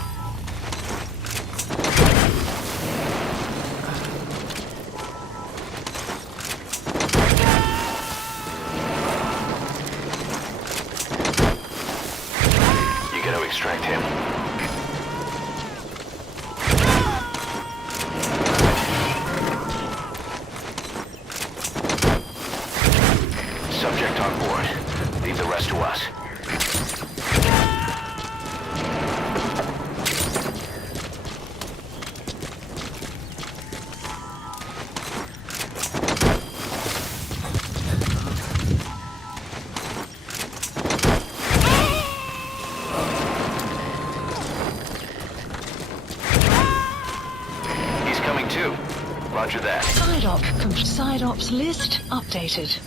You gotta extract him. Subject on board. Leave the rest to us. He's coming too. Roger that. Side ops list updated.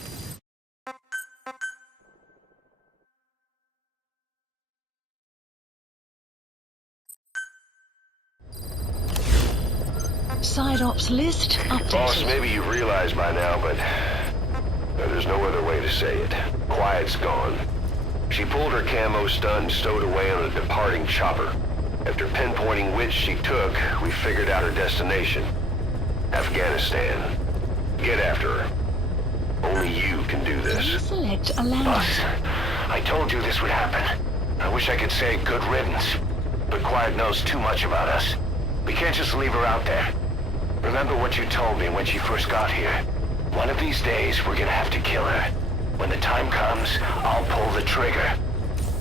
Side ops list updated. Boss, maybe you've realized by now, but there's no other way to say it. Quiet's gone. She pulled her camo stun and stowed away on a departing chopper. After pinpointing which she took, we figured out her destination. Afghanistan. Get after her. Only you can do this. Select a landing. Boss, I told you this would happen. I wish I could say good riddance, but Quiet knows too much about us. We can't just leave her out there. Remember what you told me when she first got here. One of these days, we're gonna have to kill her. When the time comes, I'll pull the trigger.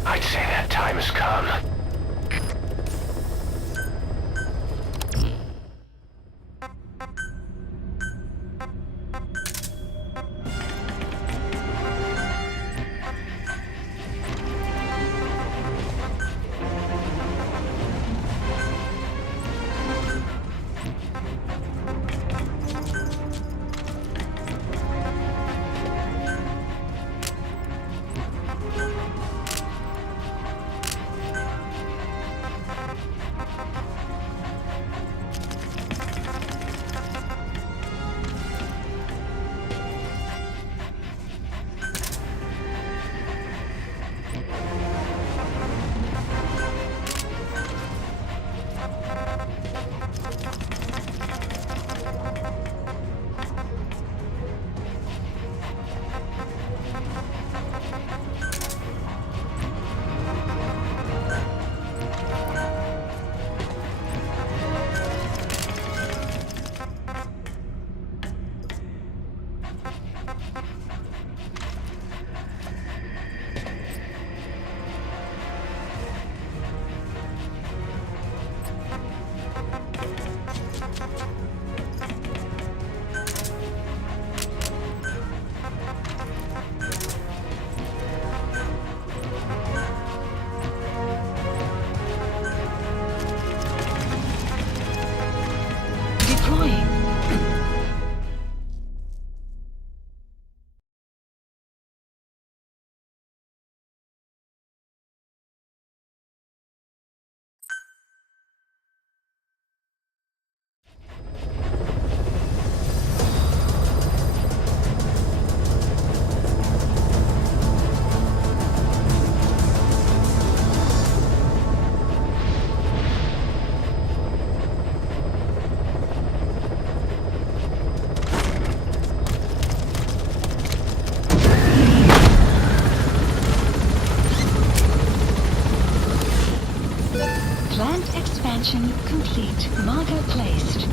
I'd say that time has come. Expansion complete. Marker placed.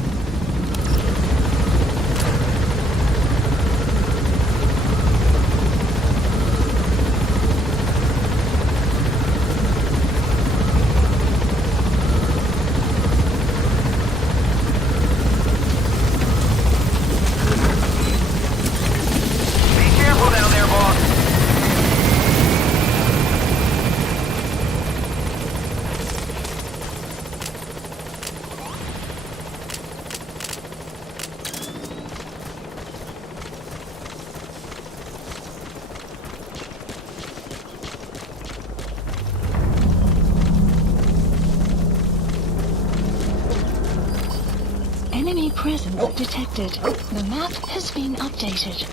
Enemy presence detected. The map has been updated.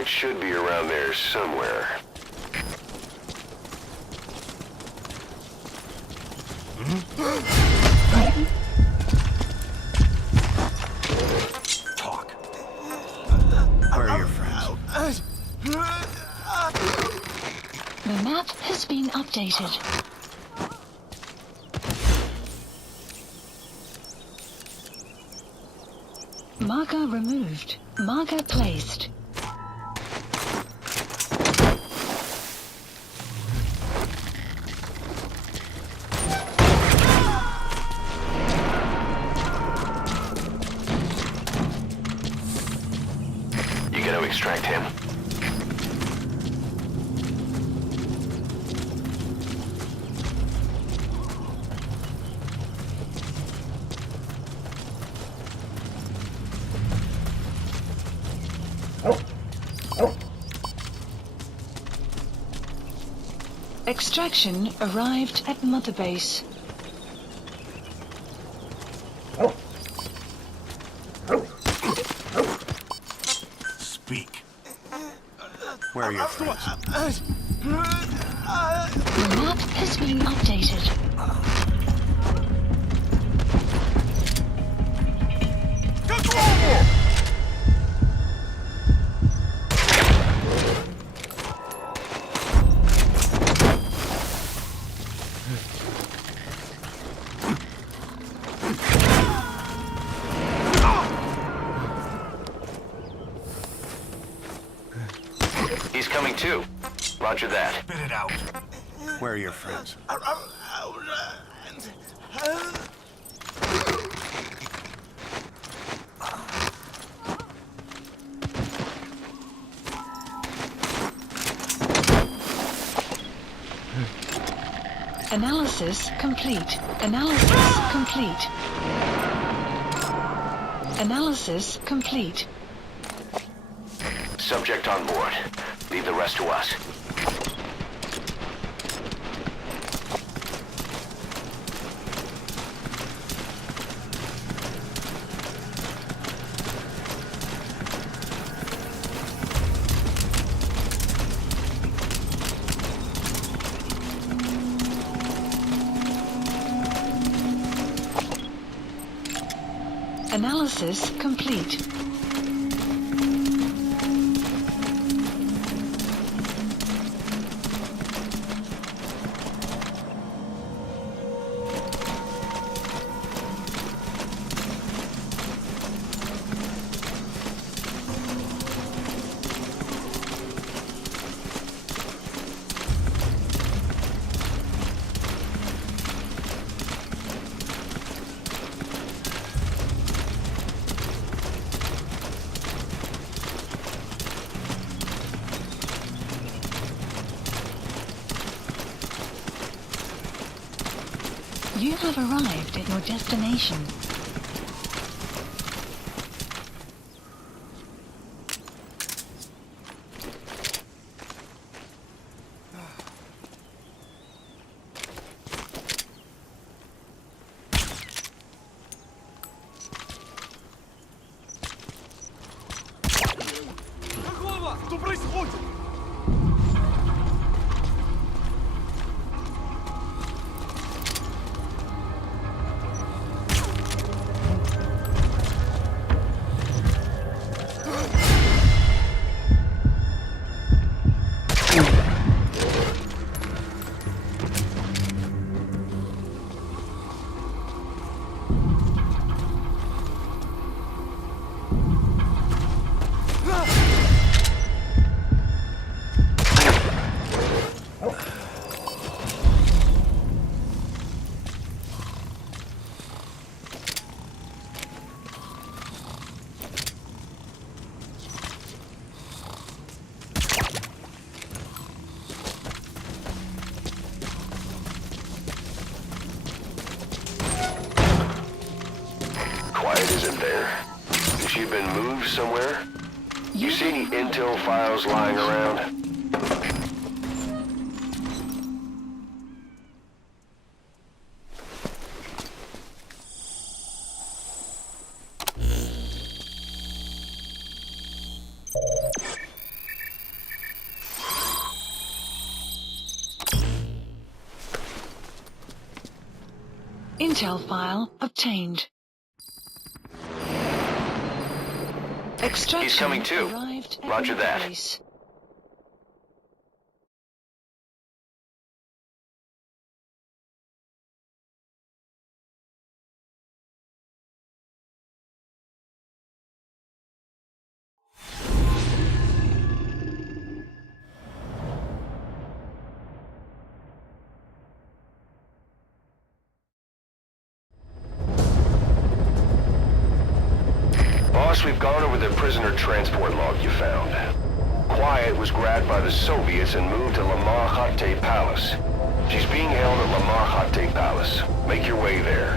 Artifact should be around there somewhere. Talk. Where are your friends? The map has been updated. Marker removed. Marker placed. You gotta extract him. Extraction arrived at Mother Base. Speak. Where are your friends? The map has been updated. He's coming too. Roger that. Spit it out. Where are your friends? Analysis complete. Analysis complete. Analysis complete. Subject on board. Leave the rest to us. Analysis complete. You have arrived at your destination. Какого? Что происходит? Quiet isn't there. Has she been moved somewhere? You see any intel files lying around? Intel file obtained. Extraction He's coming too. arrived at Roger the that. base. Boss, we've gone over the prisoner transport log you found. Quiet was grabbed by the Soviets and moved to Lamar Khatte Palace. She's being held at Lamar Khatte Palace. Make your way there.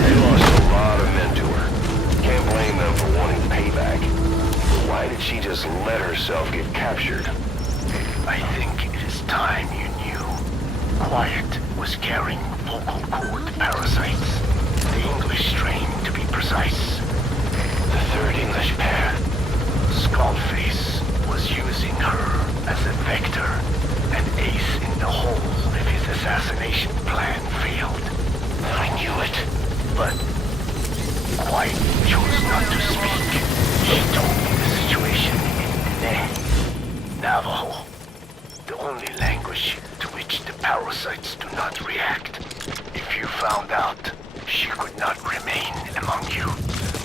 They lost a lot of men to her. Can't blame them for wanting payback. But why did she just let herself get captured? I think it is time you knew. Quiet was carrying vocal cord parasites. The English strain, to be precise. The third English pair. Skullface was using her as a vector, an ace in the hole if his assassination plan failed. I knew it, but Quiet chose not to speak. She told me the situation in Navajo, the only language to which the parasites do not react. If you found out, she could not remain among you,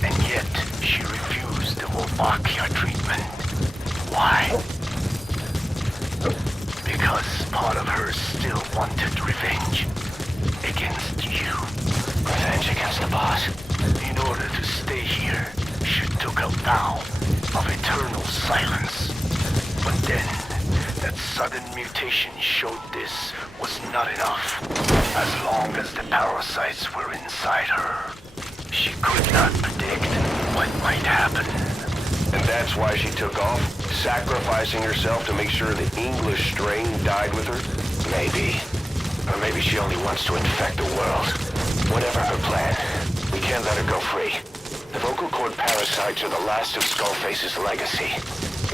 and yet she refused the Wolbachia treatment. Why? Because part of her still wanted revenge against you. Revenge against the boss? In order to stay here, she took a vow of eternal silence. But then, that sudden mutation showed this was not enough. As long as the parasites were inside her, she could not predict what might happen. And that's why she took off, sacrificing herself to make sure the English strain died with her? Maybe. Or maybe she only wants to infect the world. Whatever her plan, we can't let her go free. The vocal cord parasites are the last of Skullface's legacy.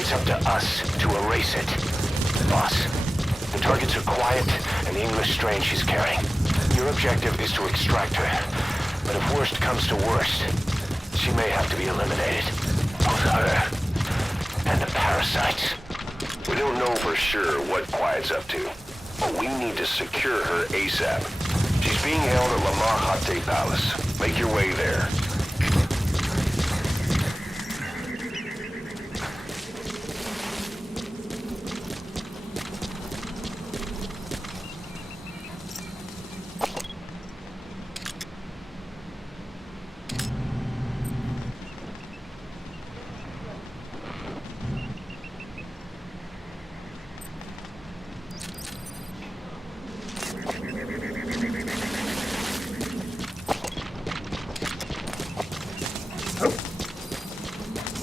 It's up to us to erase it. Boss, the targets are Quiet and the English strain she's carrying. Your objective is to extract her. But if worst comes to worst, she may have to be eliminated. Both her and the parasites. We don't know for sure what Quiet's up to, but we need to secure her ASAP. She's being held at Lamar Khatte Palace. Make your way there.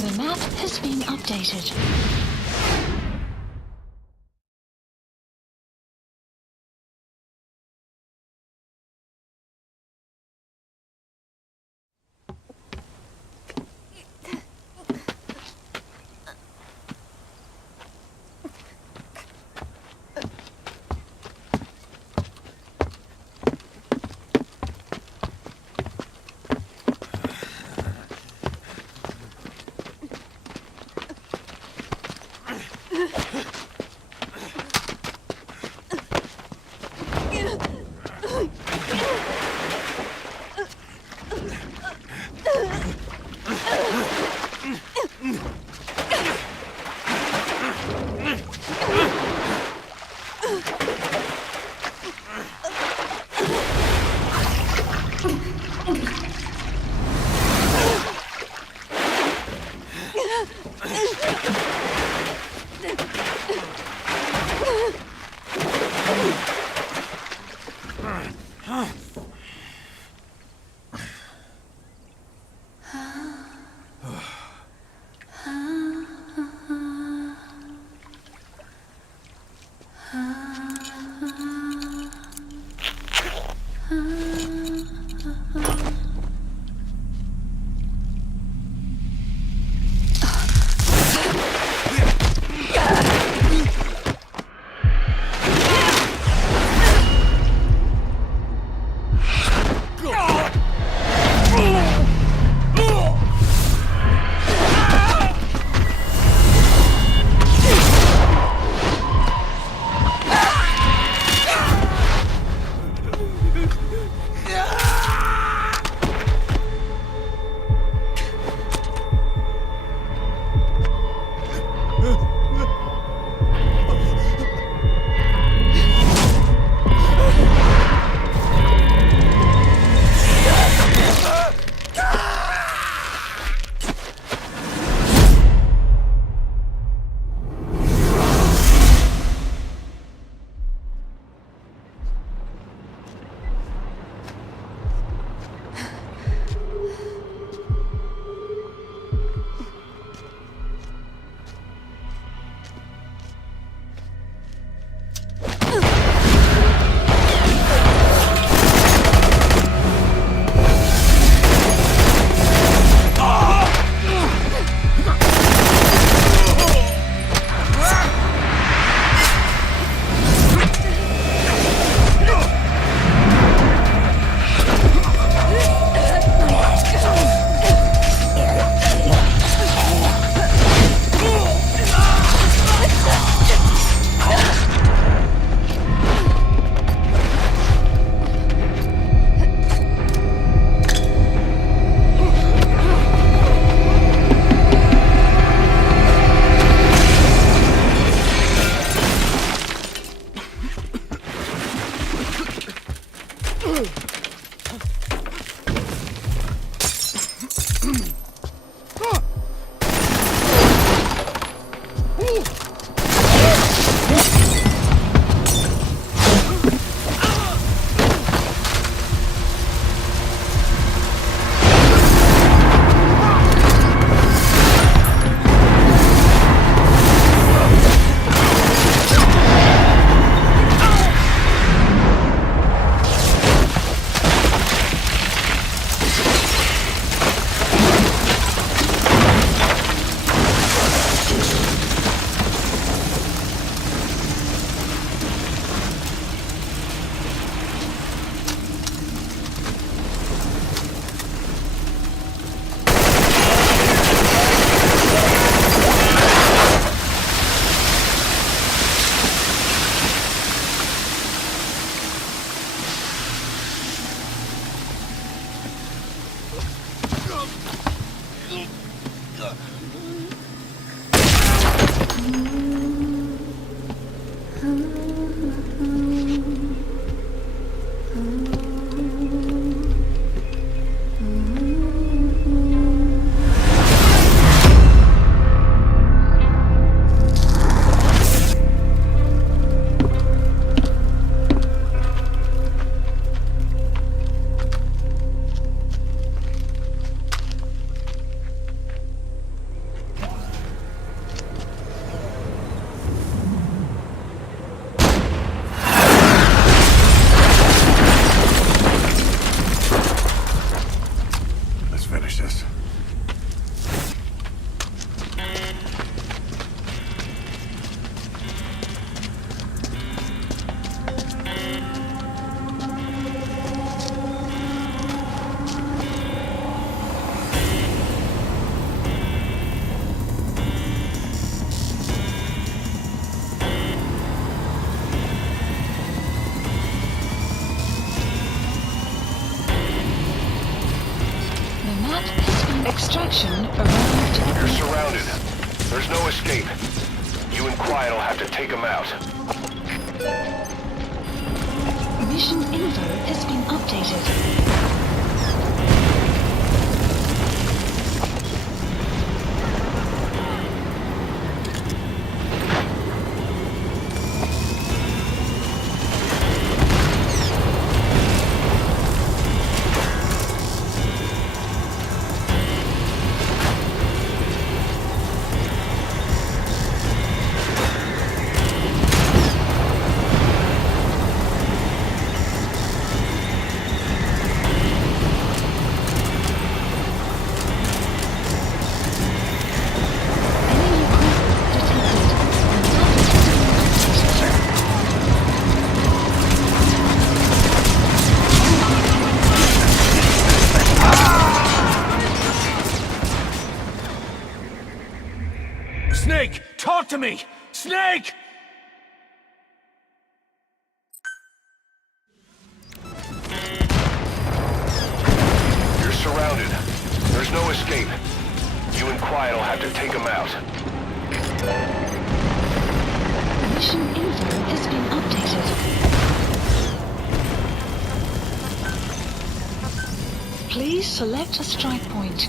The map has been updated. extraction arrived at... You're surrounded. There's no escape. You and Quiet will have to take them out. Mission info has been updated. Snake, talk to me! Snake! You're surrounded. There's no escape. You and Quiet will have to take them out. Mission info has been updated. Please select a strike point.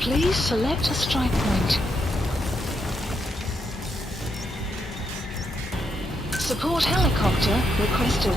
Please select a strike point. Support helicopter requested.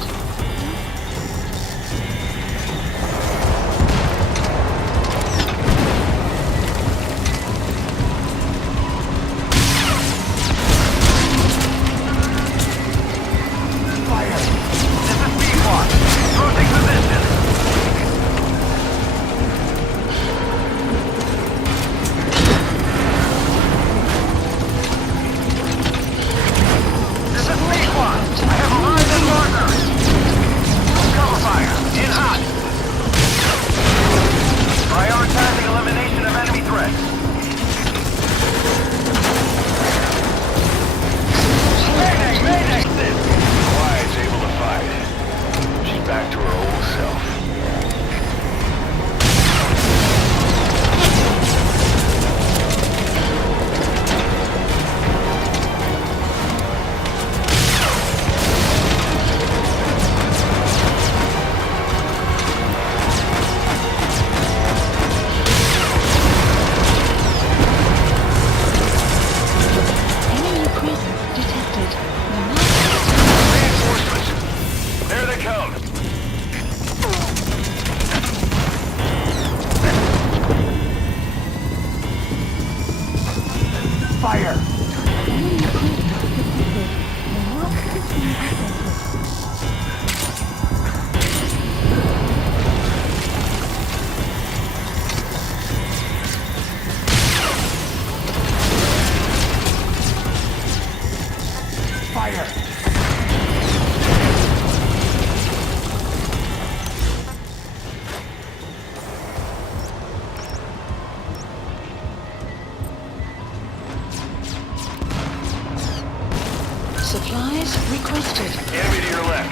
Supplies requested. Enemy to your left.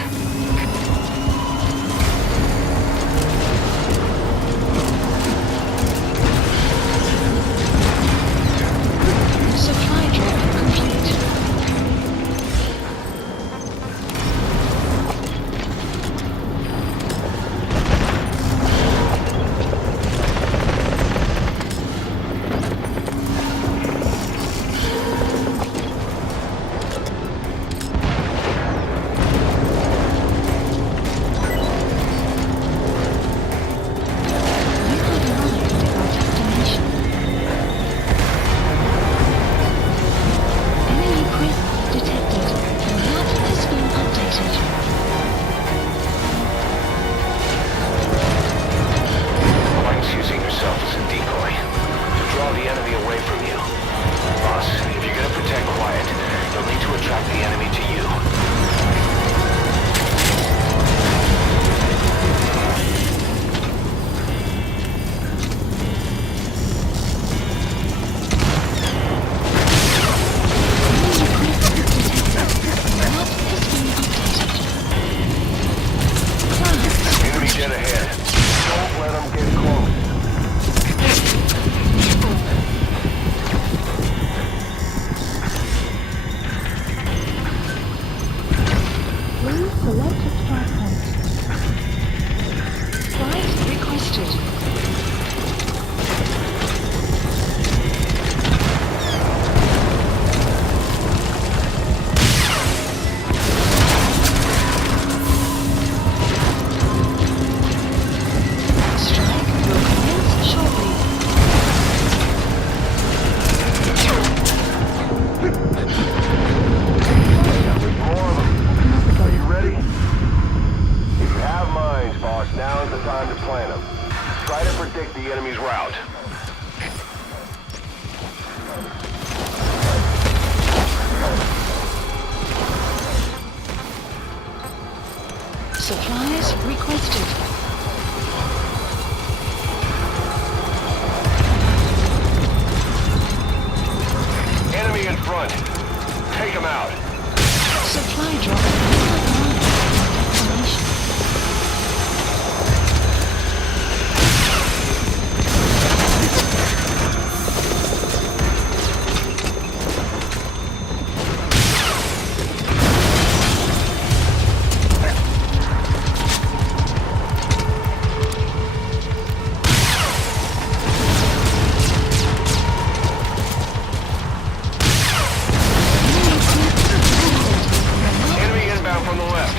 Supply drop complete. Supplies requested. Enemy in front. Take him out. Supply drop online. Destination. Enemy inbound from the left.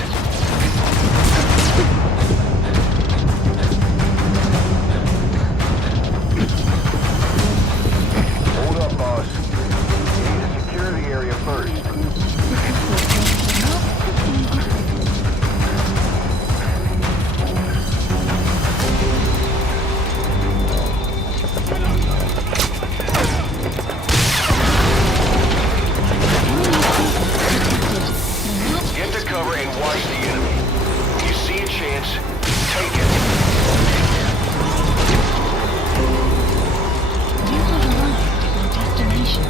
Hold up, boss. We need to secure the area first. Get to cover and watch the enemy. If you see a chance, take it. You have arrived at your destination.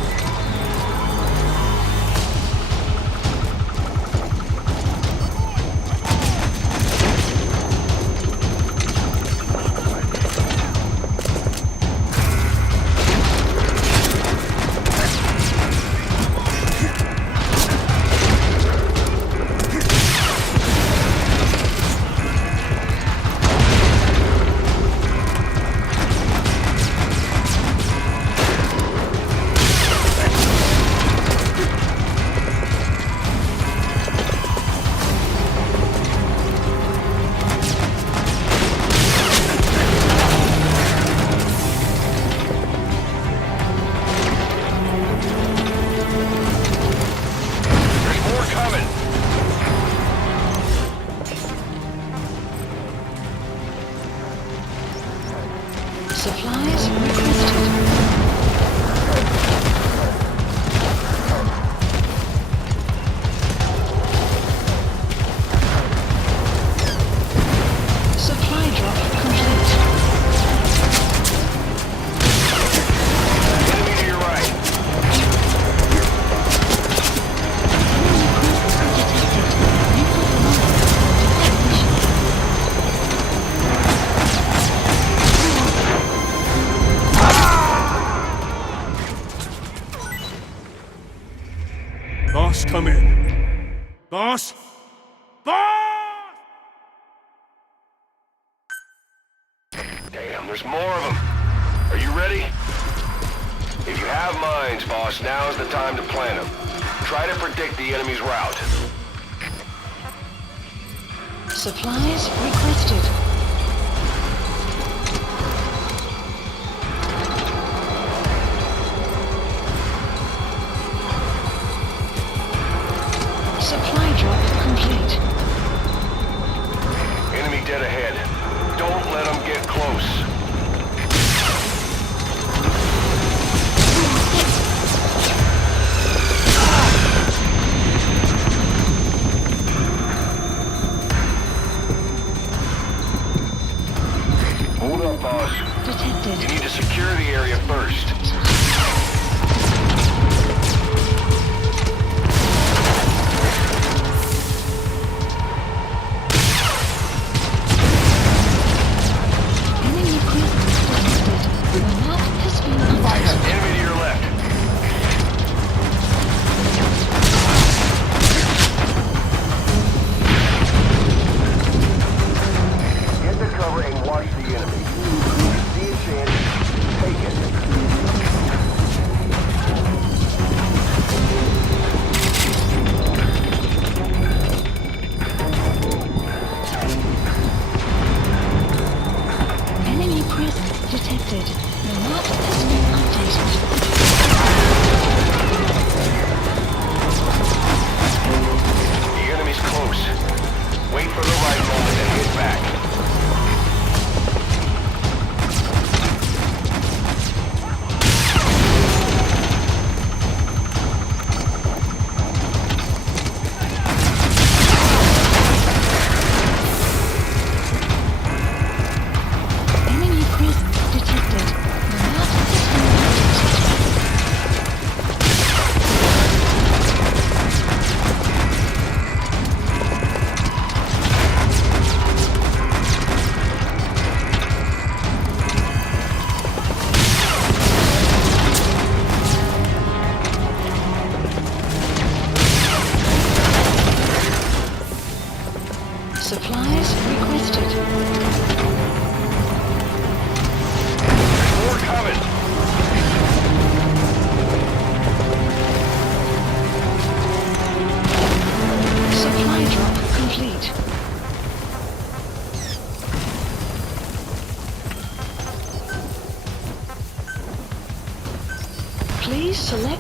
There's more coming. Supplies requested. Supply drop complete. Enemy to your right. Boss, come in. Boss? Boss! Damn, there's more of them. Are you ready? If you have mines, boss, now's the time to plant them. Try to predict the enemy's route. Supplies requested. Supply drop complete. Enemy dead ahead. Don't let them get close.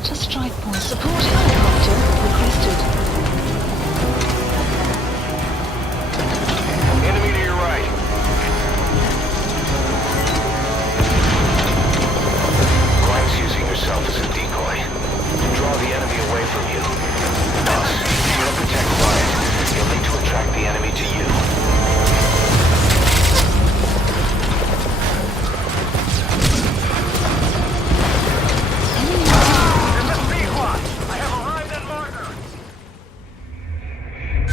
select a strike point. Support helicopter requested. Enemy to your right. Glenn's using herself as a decoy to draw the enemy away from you. Boss, if you don't protect Glenn's, you'll need to attract the enemy to you.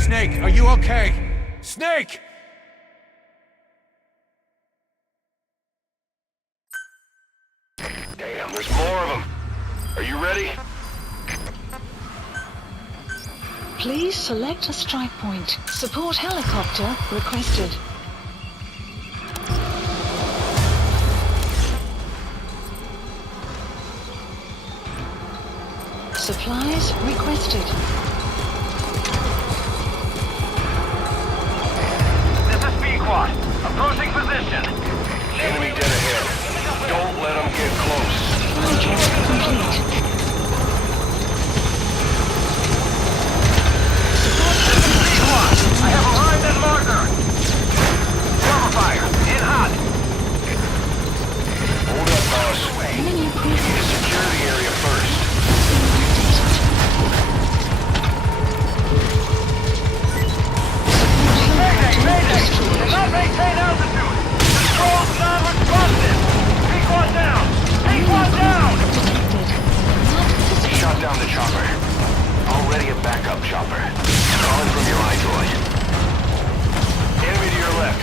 Snake, are you okay? Snake! Damn, there's more of them. Are you ready? Please select a strike point. Support helicopter requested. Supplies requested. Approaching position. Enemy dead ahead. Don't let them get close. Project complete. I have arrived at marker. Cover fire. In hot. Hold up, boss. You need to secure the area first. Mayday! Cannot maintain altitude! Controls non-responsive! Peak one down! Peak one down! Shot down the chopper. Already a backup chopper. Calling from your iDroid. Enemy to your left.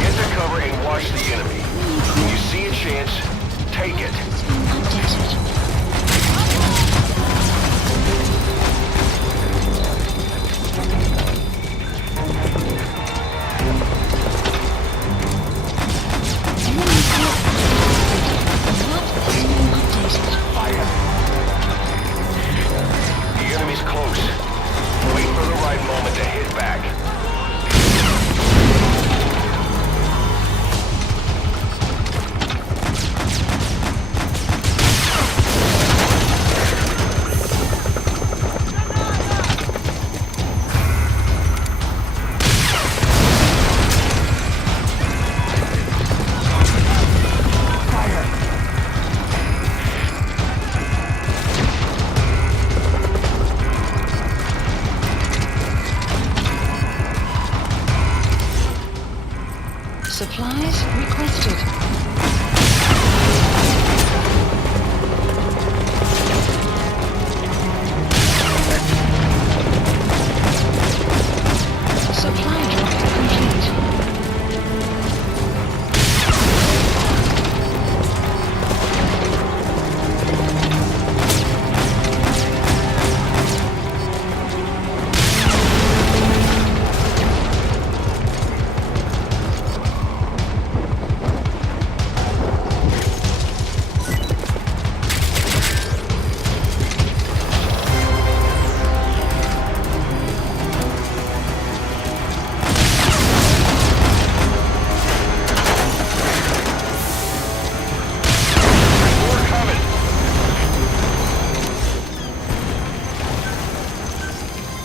Get to cover and watch the enemy. When you see a chance, take it. The enemy's close. Wait for the right moment to hit back. Supplies requested. Supply drop complete.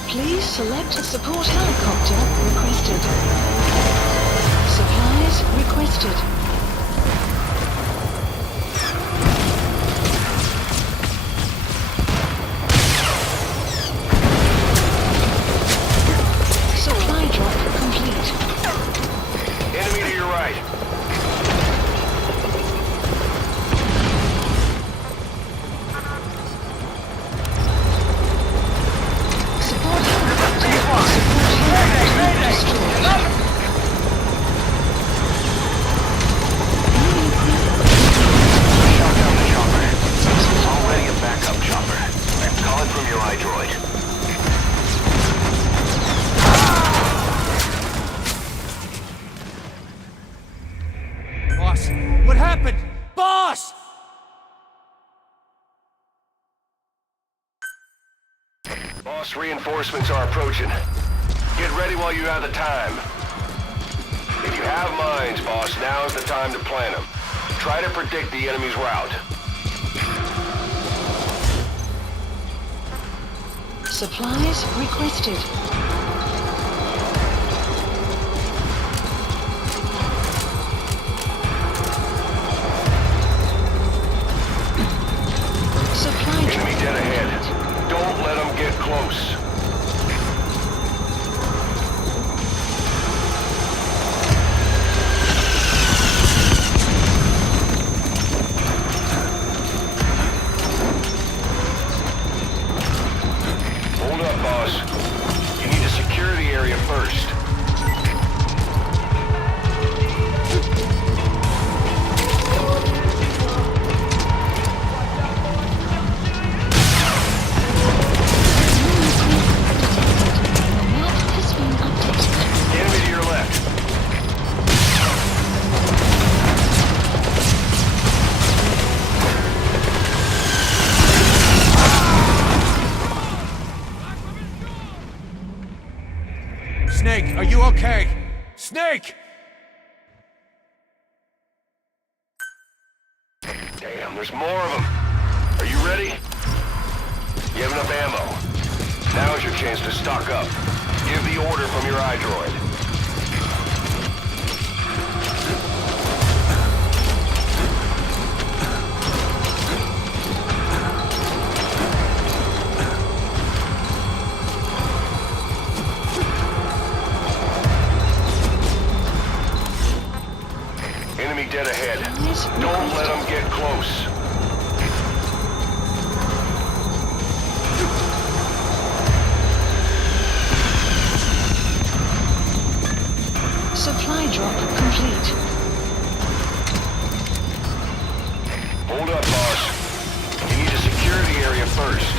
Please select a support helicopter requested. Supplies requested. Supply drop complete. Enemy to your right. Boss, what happened? Boss! Boss, reinforcements are approaching. Get ready while you have the time. If you have mines, boss, now's the time to plant them. Try to predict the enemy's route. Supplies requested. Supply drop. Enemy dead ahead. Don't let them get close. Hold up, boss. You need to secure the area first. Enemy to your left. Snake, are you okay? Snake! Damn, there's more of them. Are you ready? You have enough ammo. Now's your chance to stock up. Give the order from your iDroid. Enemy dead ahead. Don't let them get close. Supply drop complete. Hold up, boss. You need to secure the area first.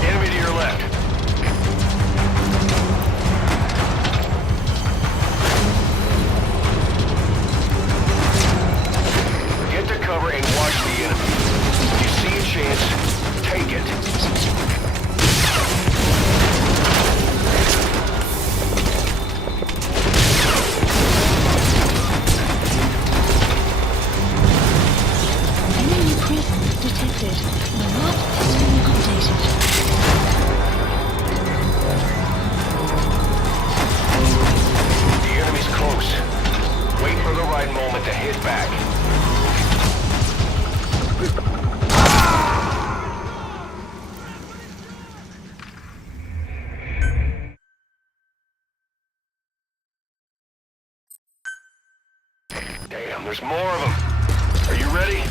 Enemy to your left. Get to cover and watch the enemy. If you see a chance, take it. Enemy presence detected. The map has been updated. The enemy's close. Wait for the right moment to hit back. Damn, there's more of them. Are you ready?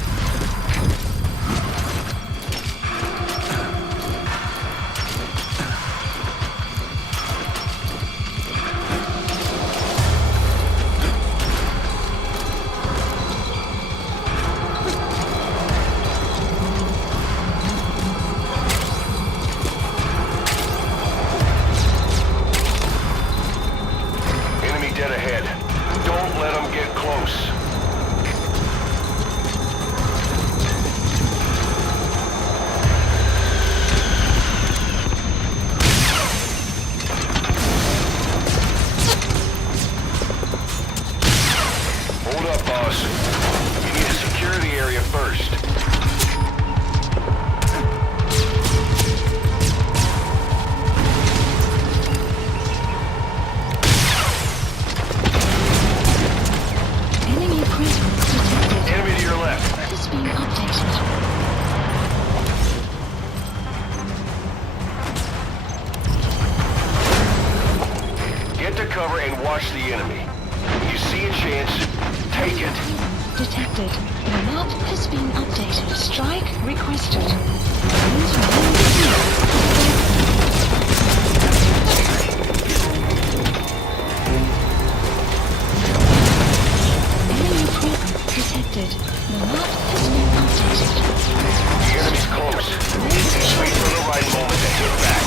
Enemy dead ahead. Don't let them get close. Hold up, boss. You need to secure the area first. Enemy presence detected. Enemy to your left. Has been updated. Get to cover and watch the enemy. When you see a chance, take it. Detected. The map has been updated. Strike requested. Enemy presence detected. The map has been updated. The enemy's close. Wait for the right moment to hit back.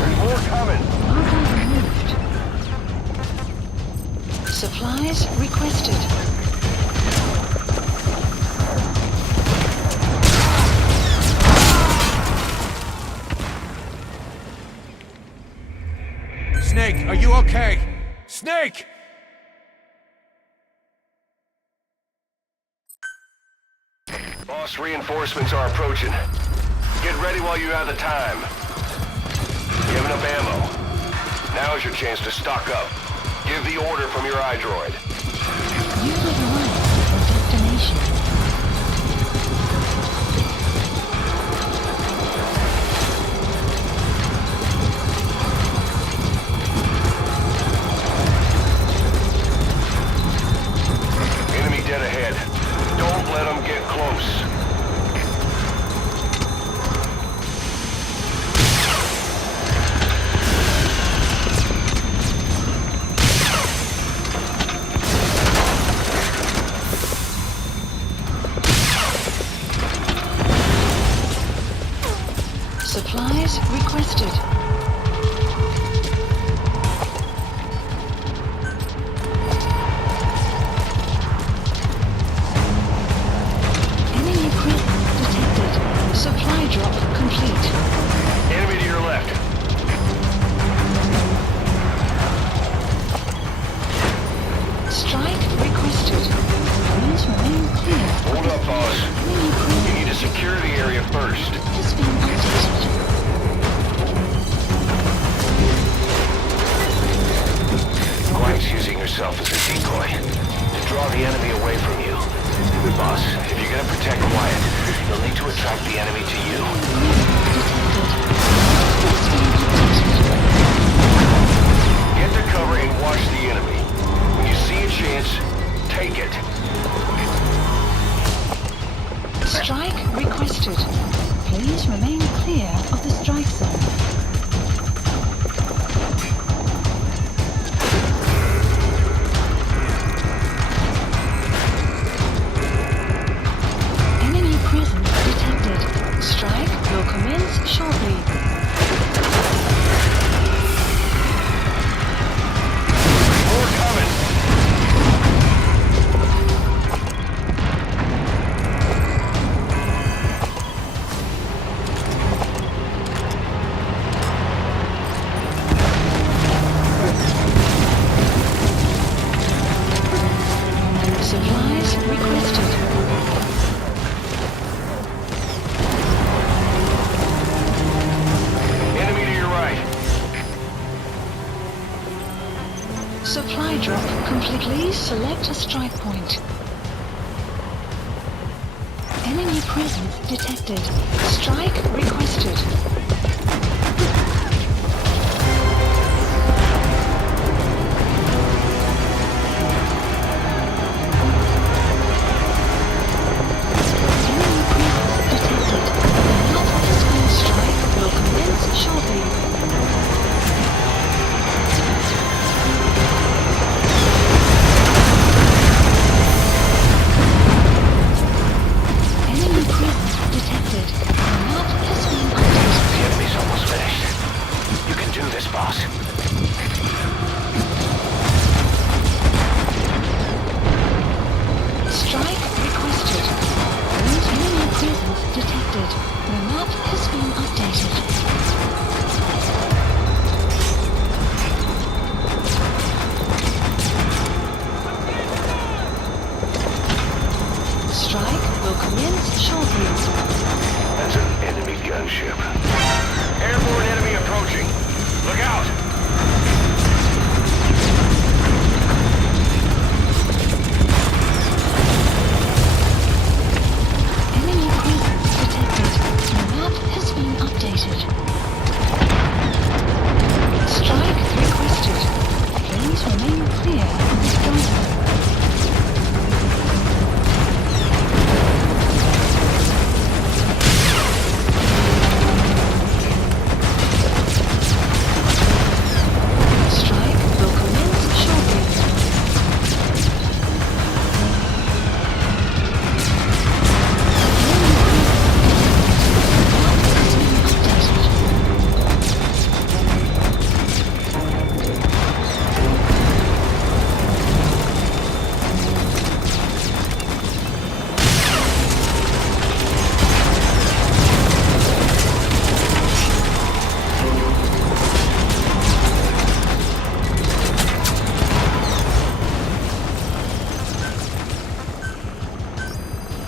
There's more coming. Marker removed. okay? Snake! Boss, reinforcements are approaching. Get ready while you have the time. You have enough ammo. Now is your chance to stock up. Give the order from your iDroid. You have arrived at your destination. Enemy dead ahead. Don't let them get close. Supplies requested. Enemy presence detected. Supply drop complete. Enemy to your left. Strike requested. Please remain clear. Hold up, boss. You need to secure the area first. Has been updated. Quiet's using herself as a decoy to draw the enemy away from you. Boss, if you're gonna protect Quiet, you'll need to attract the enemy to you. Get to cover and watch the enemy. When you see a chance, take it. Strike requested. Please remain clear of the strike zone. Enemy presence detected. Strike will commence shortly. More coming. Supplies requested. Enemy to your right. Supply drop complete. Please select a strike point. Enemy presence detected. Strike requested.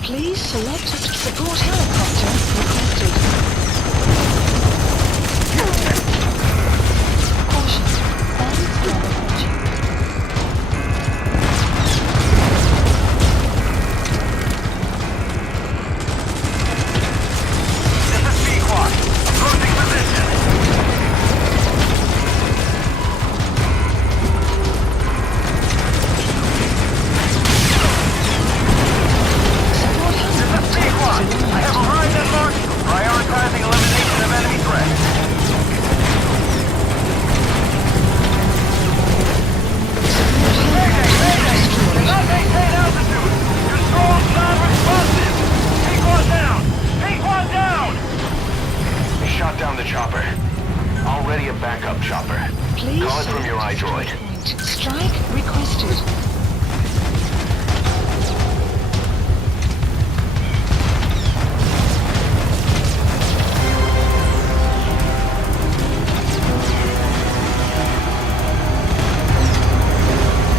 Please select support helicopter requested. Caution, bandit storm approaching. This is Pequot. Approaching position. I have arrived at Mark. Prioritizing elimination of enemy threats. Mayday! Cannot maintain altitude. Your drone's non-responsive. Pequot down! Pequot down! We shot down the chopper. Already a backup chopper. Please Call it from your select iDroid. point. Strike requested.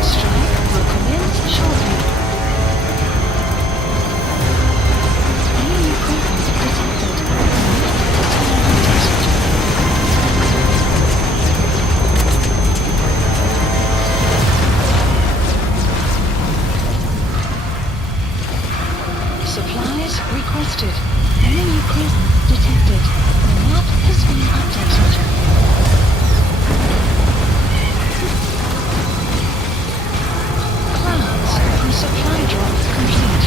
Strike will commence shortly. Enemy presence detected. Supplies requested. Enemy presence detected. Map has been updated. Clouds for supply drop complete.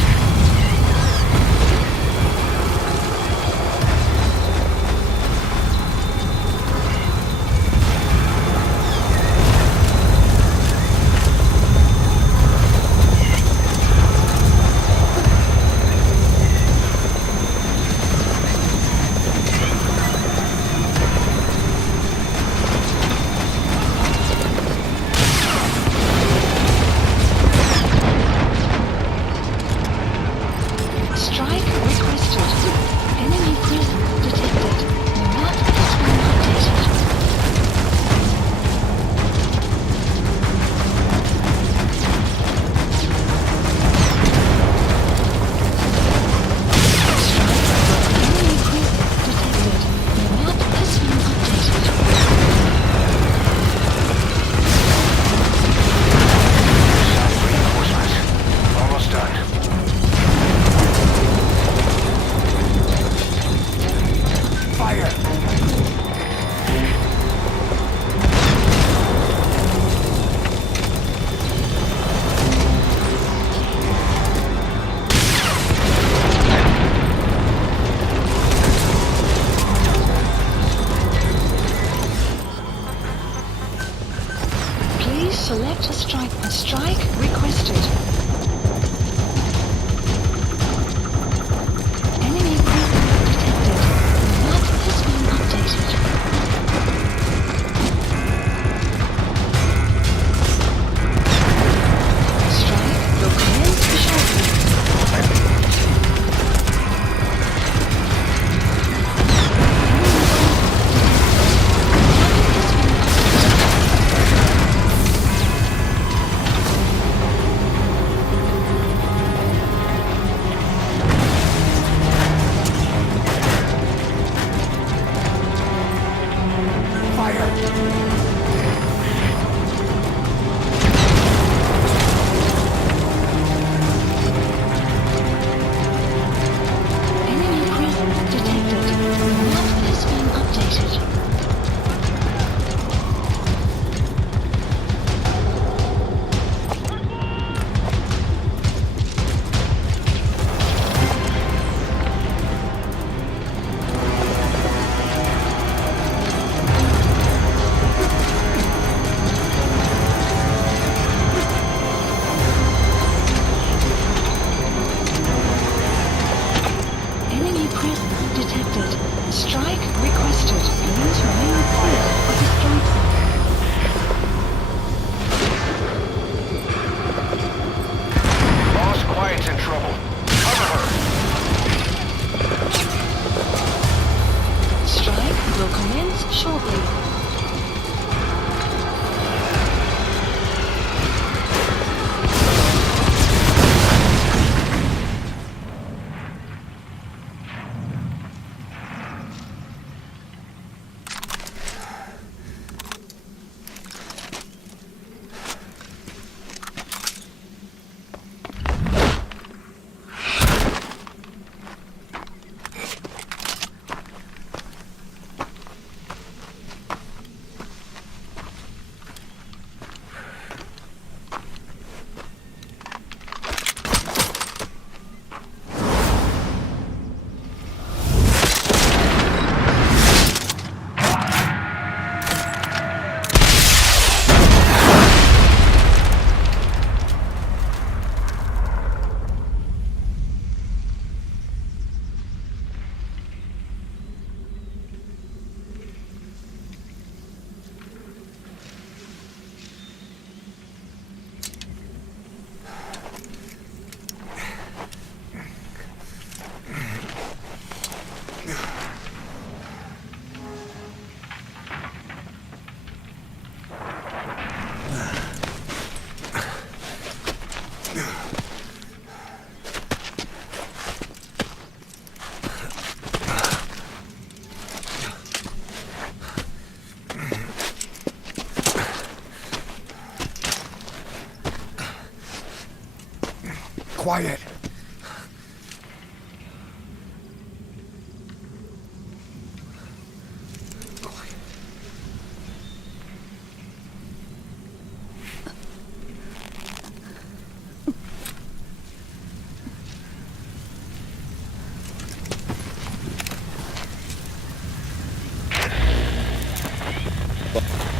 quiet.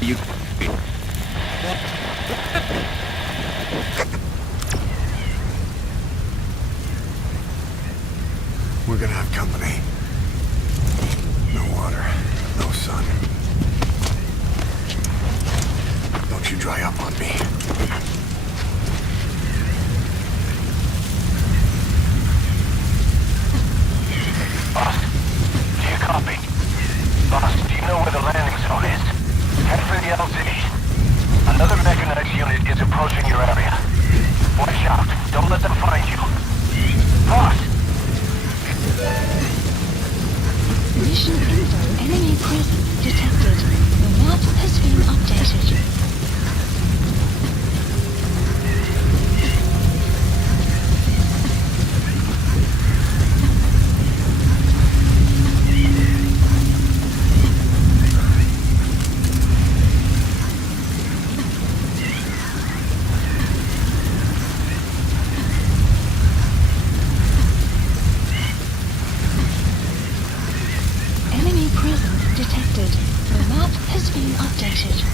You... We're gonna have company. No water, no sun. Don't you dry up on me. Boss, do you copy? Boss, do you know where the landing zone is? Head for the LZ. Another mechanized unit is approaching your area. Watch out. Don't let them find you. Boss! Mission info. Enemy presence detected. The map has been updated. Enemy presence detected. The map has been updated.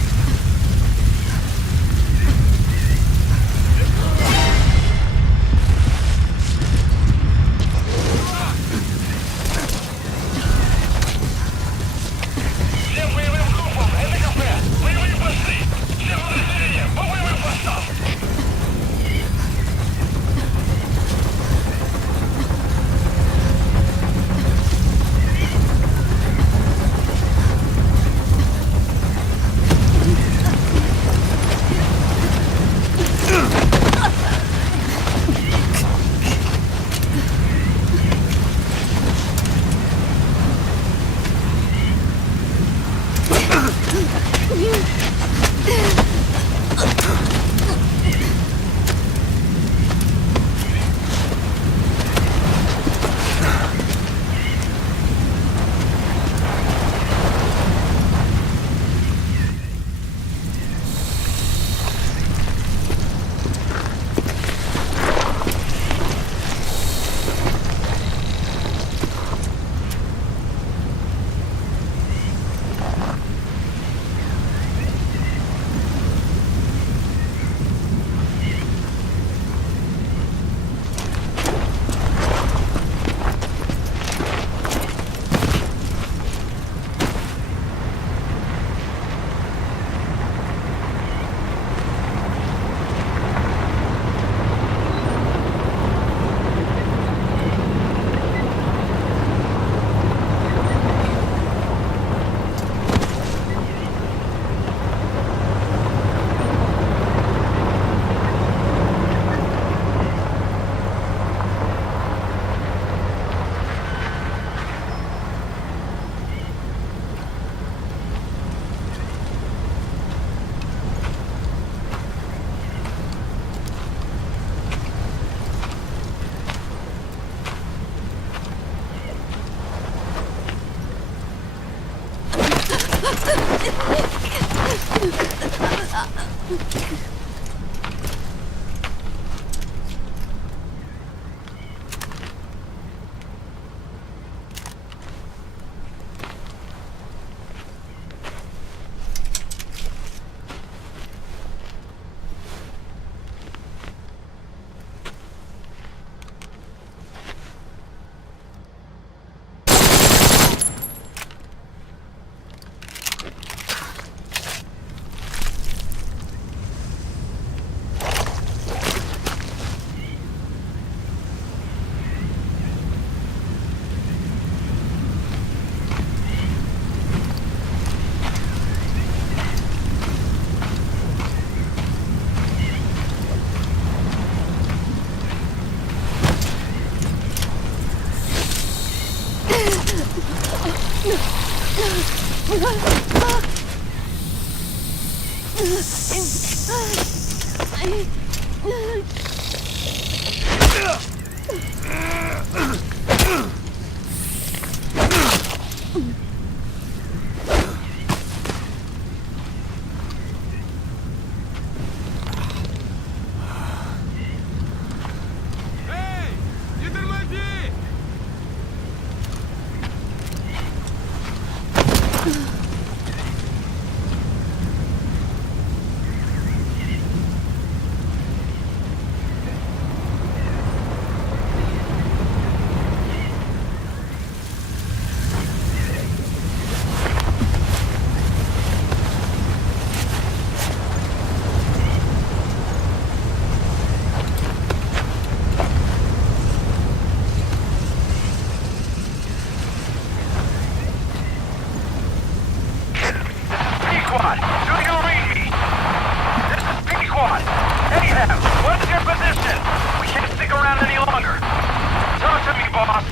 boss?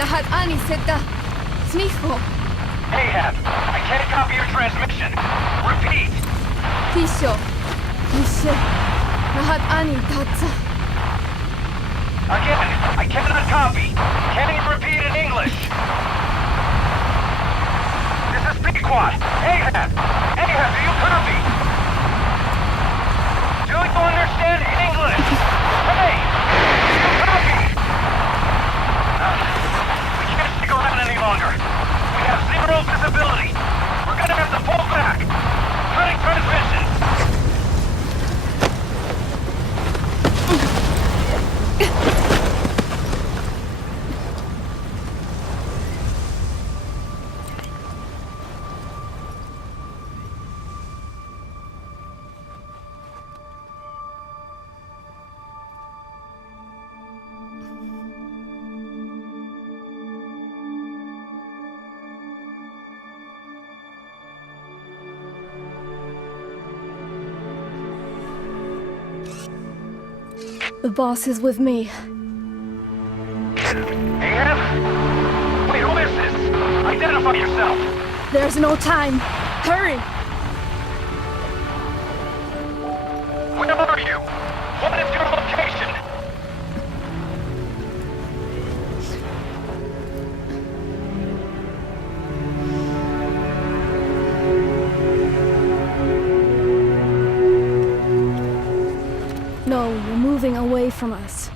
Lahat ani seda. Smicho. Ahab, I can't copy your transmission. Repeat. Tisho. Mishe. Lahat ani tatsa. Again, I cannot copy. Can you repeat in English? This is Pequod. Ahab! Ahab, do you copy? Do you understand English? Hey! Do you copy? We can't stick around any longer. We have zero visibility. We're gonna have to pull back. Cutting transmission. The boss is with me. Ahab? Wait, who is this? Identify yourself! There's no time. Hurry! Where are you? What is your location? No, you're moving away from us.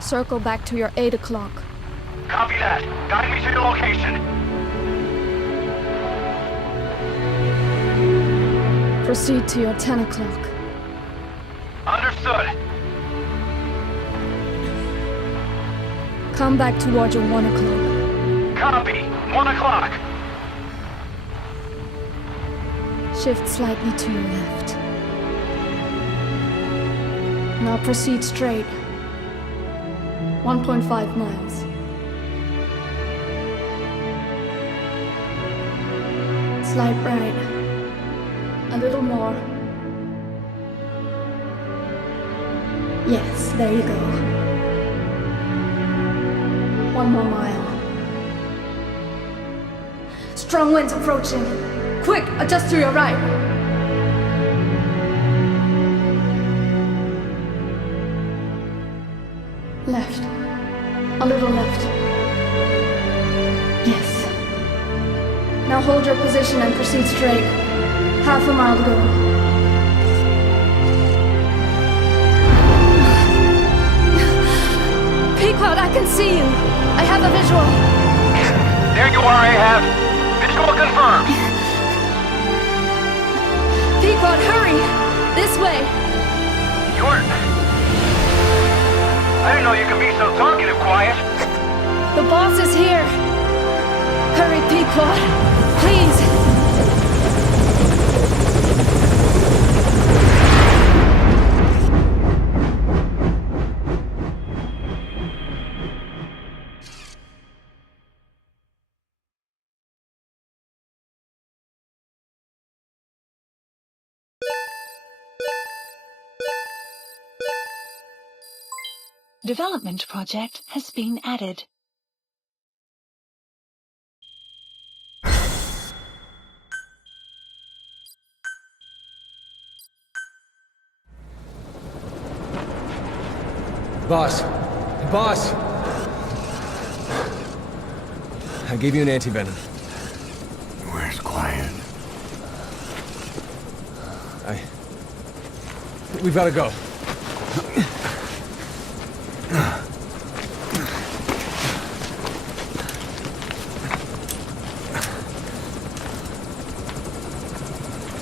Circle back to your 8 o'clock. Copy that. Guide me to your location. Proceed to your 10 o'clock. Understood. Come back towards your 1 o'clock. Copy. 1 o'clock. Shift slightly to your left. Now proceed straight. 1.5 miles. Slide right. A little more. Yes, there you go. 1 more mile. Strong winds approaching. Quick, adjust to your right. Left. A little left. Yes. Now hold your position and proceed straight. Half a mile to go. Pequod, I can see you. I have a visual. There you are, Ahab. Visual confirmed. Pequod, hurry! This way. I didn't know you could be so talkative, Quiet. The boss is here. Hurry, Pequod. Please. Development project has been added. Boss! Boss! I gave you an anti-venom. Where's Quiet? We've got to go.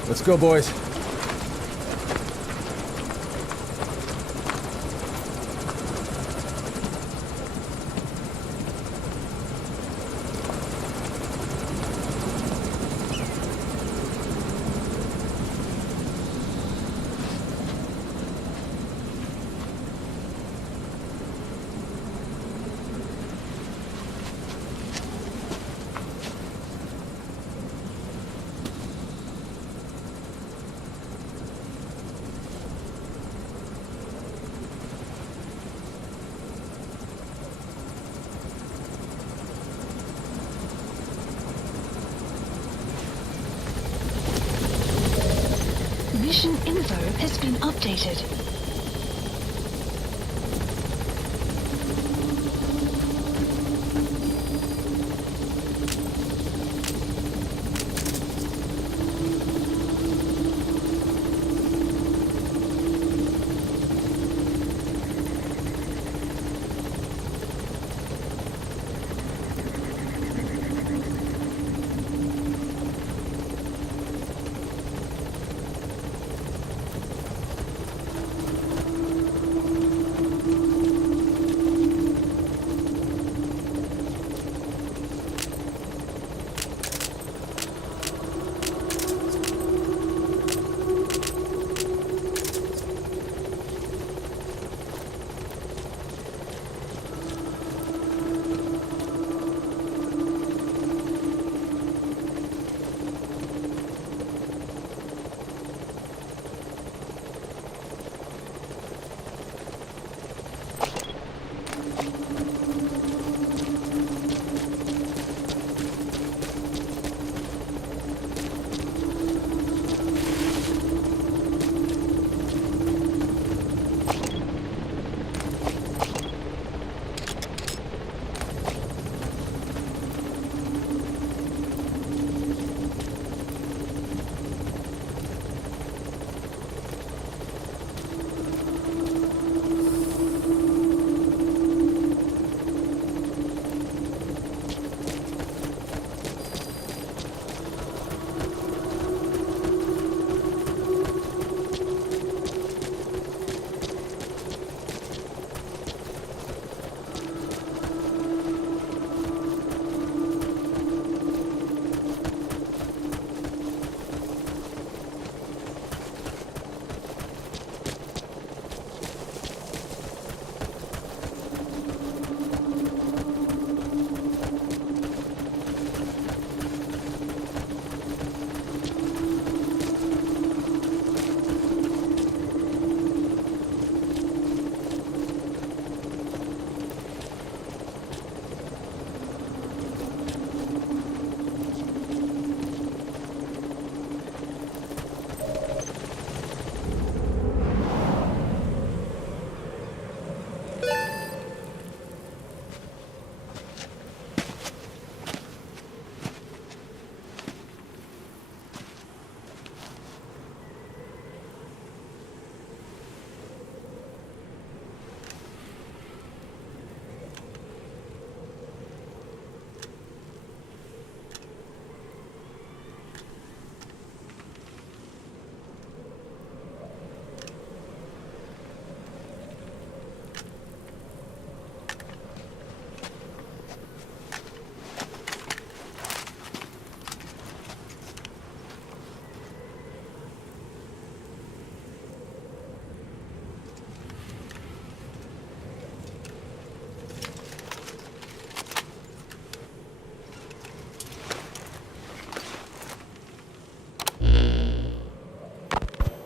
Let's go, boys. info has been updated.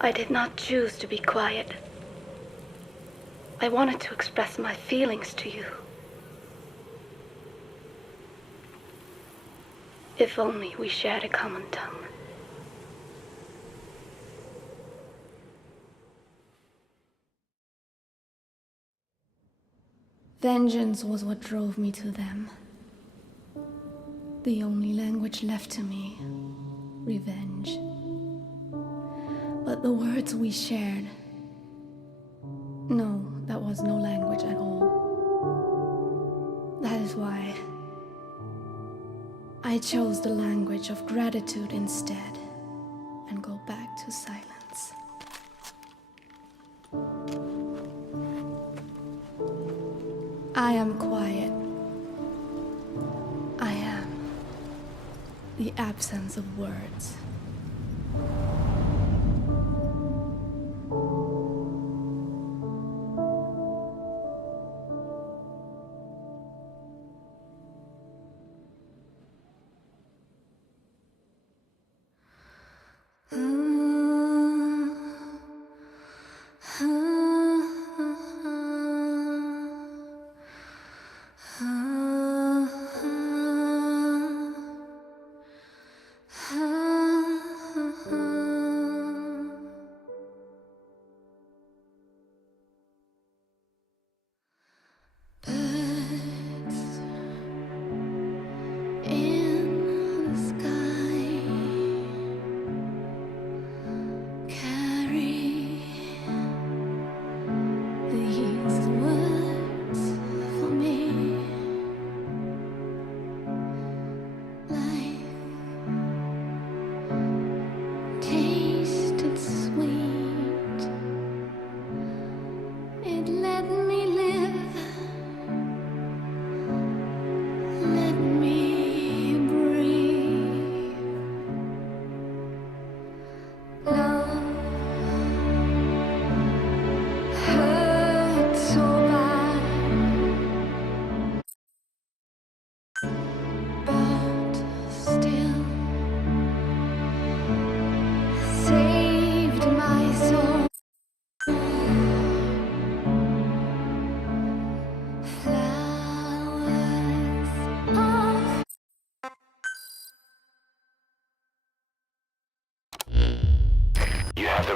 I did not choose to be quiet. I wanted to express my feelings to you. If only we shared a common tongue. Vengeance was what drove me to them. The only language left to me, revenge. But the words we shared, no, that was no language at all. That is why I chose the language of gratitude instead and go back to silence. I am quiet. I am the absence of words.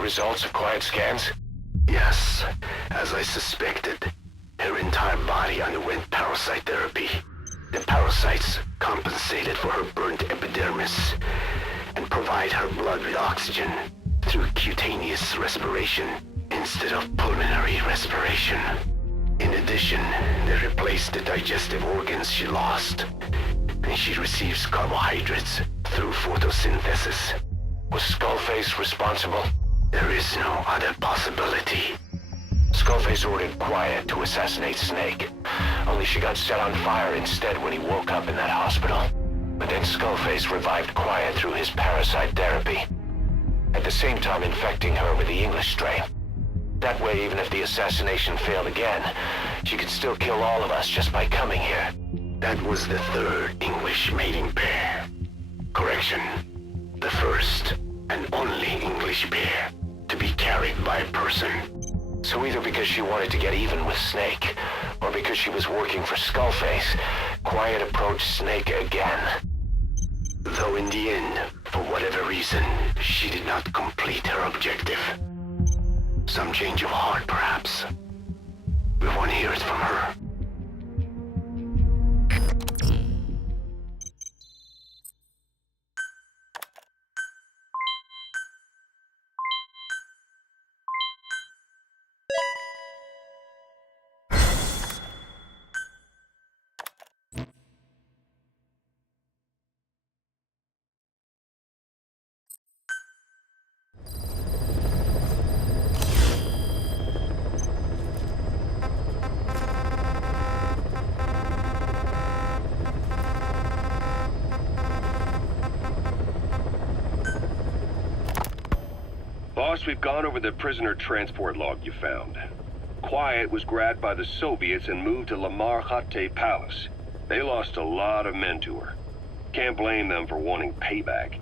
results of quiet scans? Yes, as I suspected. Her entire body underwent parasite therapy. The parasites compensated for her burnt epidermis and provide her blood with oxygen through cutaneous respiration instead of pulmonary respiration. In addition, they replaced the digestive organs she lost, and she receives carbohydrates through photosynthesis. Was Skullface responsible? There is no other possibility. Skullface ordered Quiet to assassinate Snake, only she got set on fire instead when he woke up in that hospital. But then Skullface revived Quiet through his parasite therapy, at the same time infecting her with the English strain. That way, even if the assassination failed again, she could still kill all of us just by coming here. That was the third English mating pair. Correction, the first and only English pair to be carried by a person. So either because she wanted to get even with Snake, or because she was working for Skullface, Quiet approached Snake again. Though in the end, for whatever reason, she did not complete her objective. Some change of heart, perhaps. We want to hear it from her. Boss, we've gone over the prisoner transport log you found. Quiet was grabbed by the Soviets and moved to Lamar Khatte Palace. They lost a lot of men to her. Can't blame them for wanting payback.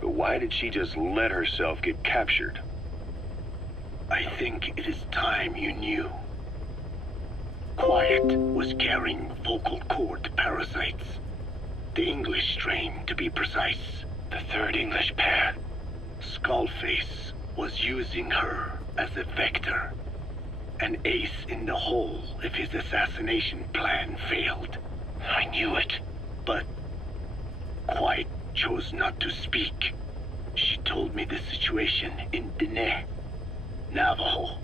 But why did she just let herself get captured? I think it is time you knew. Quiet was carrying vocal cord parasites. The English strain, to be precise. The third English pair. Skullface was using her as a vector. An ace in the hole if his assassination plan failed. I knew it. But Quiet chose not to speak. She told me the situation in Diné, Navajo,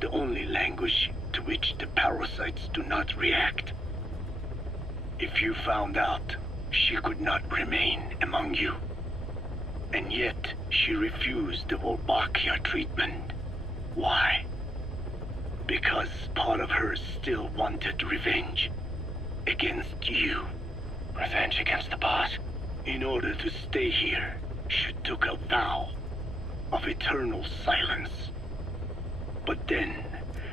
the only language to which the parasites do not react. If you found out, she could not remain among you. And yet, she refused the Wolbachia treatment. Why? Because part of her still wanted revenge against you. Revenge against the boss? In order to stay here, she took a vow of eternal silence. But then,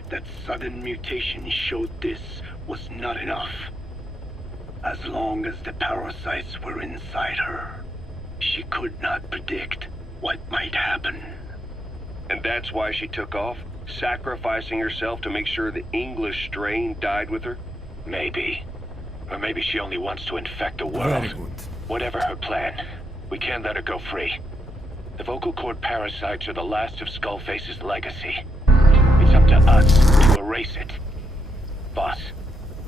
that sudden mutation showed this was not enough. As long as the parasites were inside her, she could not predict what might happen. And that's why she took off? Sacrificing herself to make sure the English strain died with her? Maybe. Or maybe she only wants to infect the world. Very good. Whatever her plan, we can't let her go free. The vocal cord parasites are the last of Skullface's legacy. It's up to us to erase it. Boss,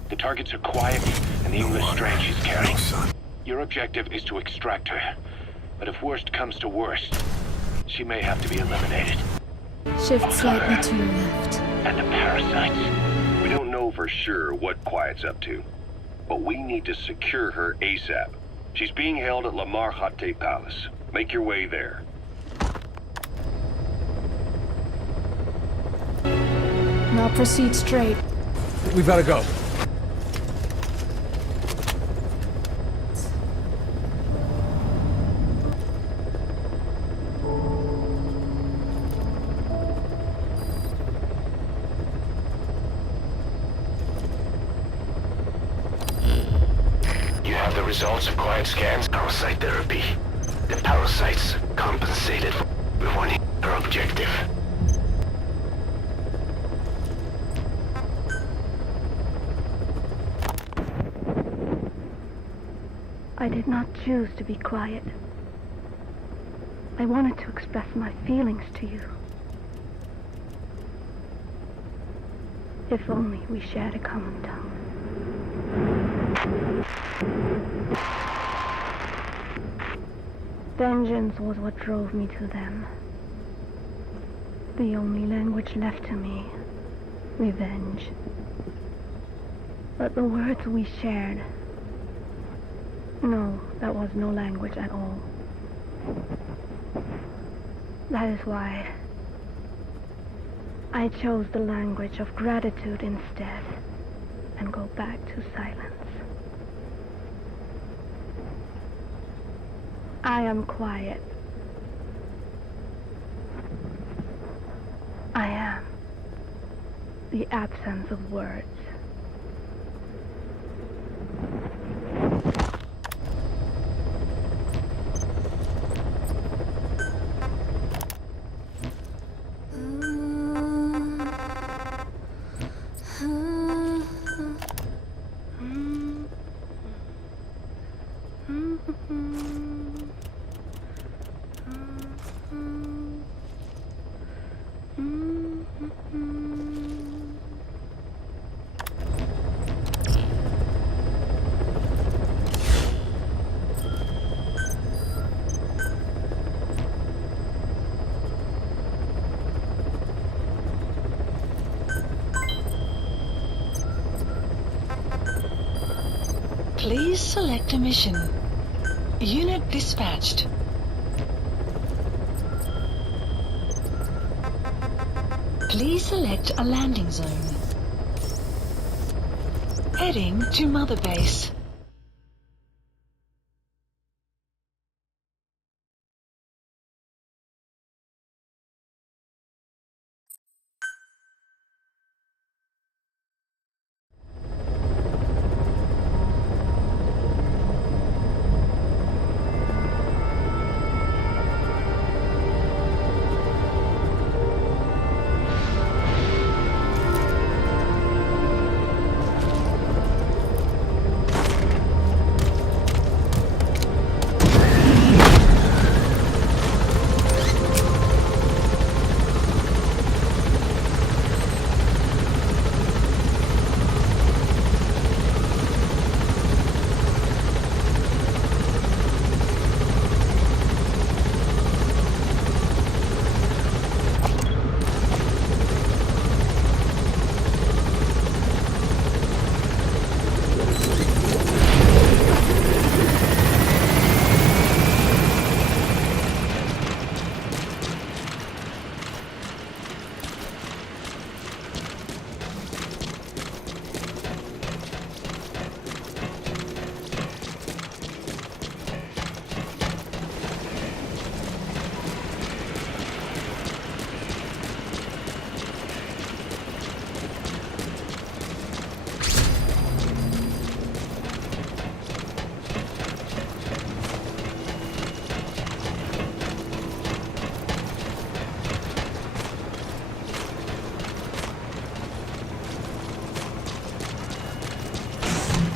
the targets are Quiet and the English strain she's carrying. Your objective is to extract her. But if worst comes to worst, she may have to be eliminated. Shift slightly to your left. And the parasites. We don't know for sure what Quiet's up to, but we need to secure her ASAP. She's being held at Lamar Khatte Palace. Make your way there. Now proceed straight. We've got to go. Results of Quiet scans? Parasite therapy. The parasites compensated for wanting her objective. I did not choose to be quiet. I wanted to express my feelings to you. If only we shared a common tongue. Vengeance was what drove me to them. The only language left to me, revenge. But the words we shared, no, that was no language at all. That is why I chose the language of gratitude instead, and go back to silence. I am quiet. I am the absence of words. Please select a mission. Unit dispatched. Please select a landing zone. Heading to Mother Base.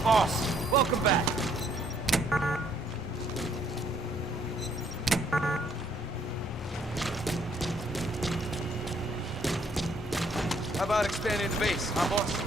Boss, welcome back. How about expanding the base, huh, boss?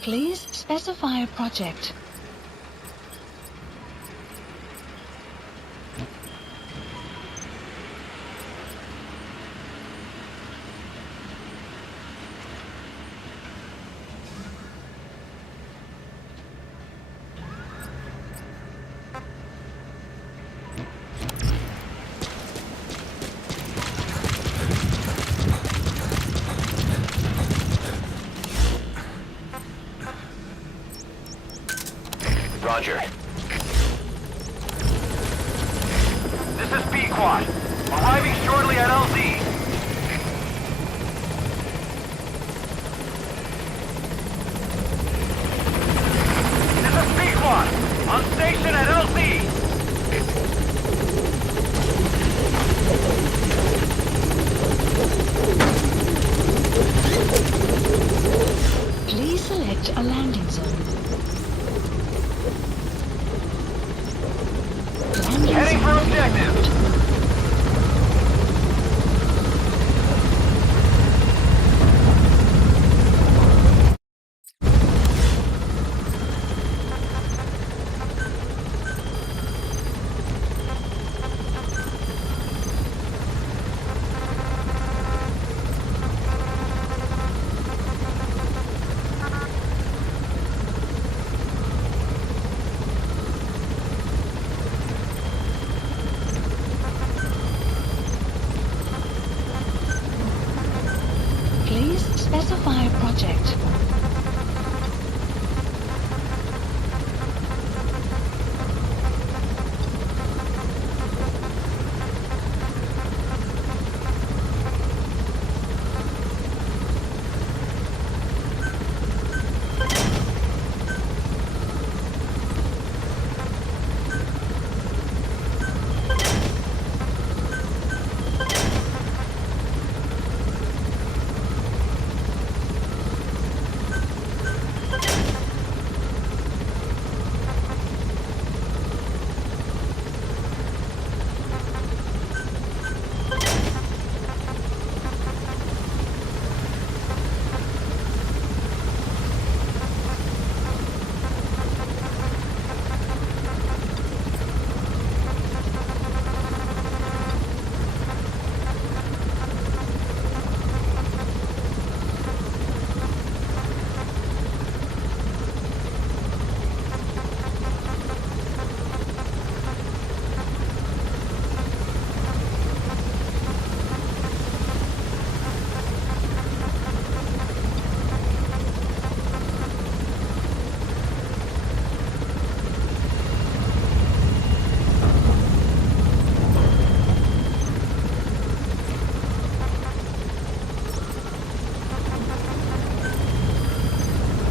Please specify a project. Roger. squad. Arriving shortly at LZ. This is B squad. On station at LZ. Please select a landing zone. Landing Heading for objective. Please specify a project.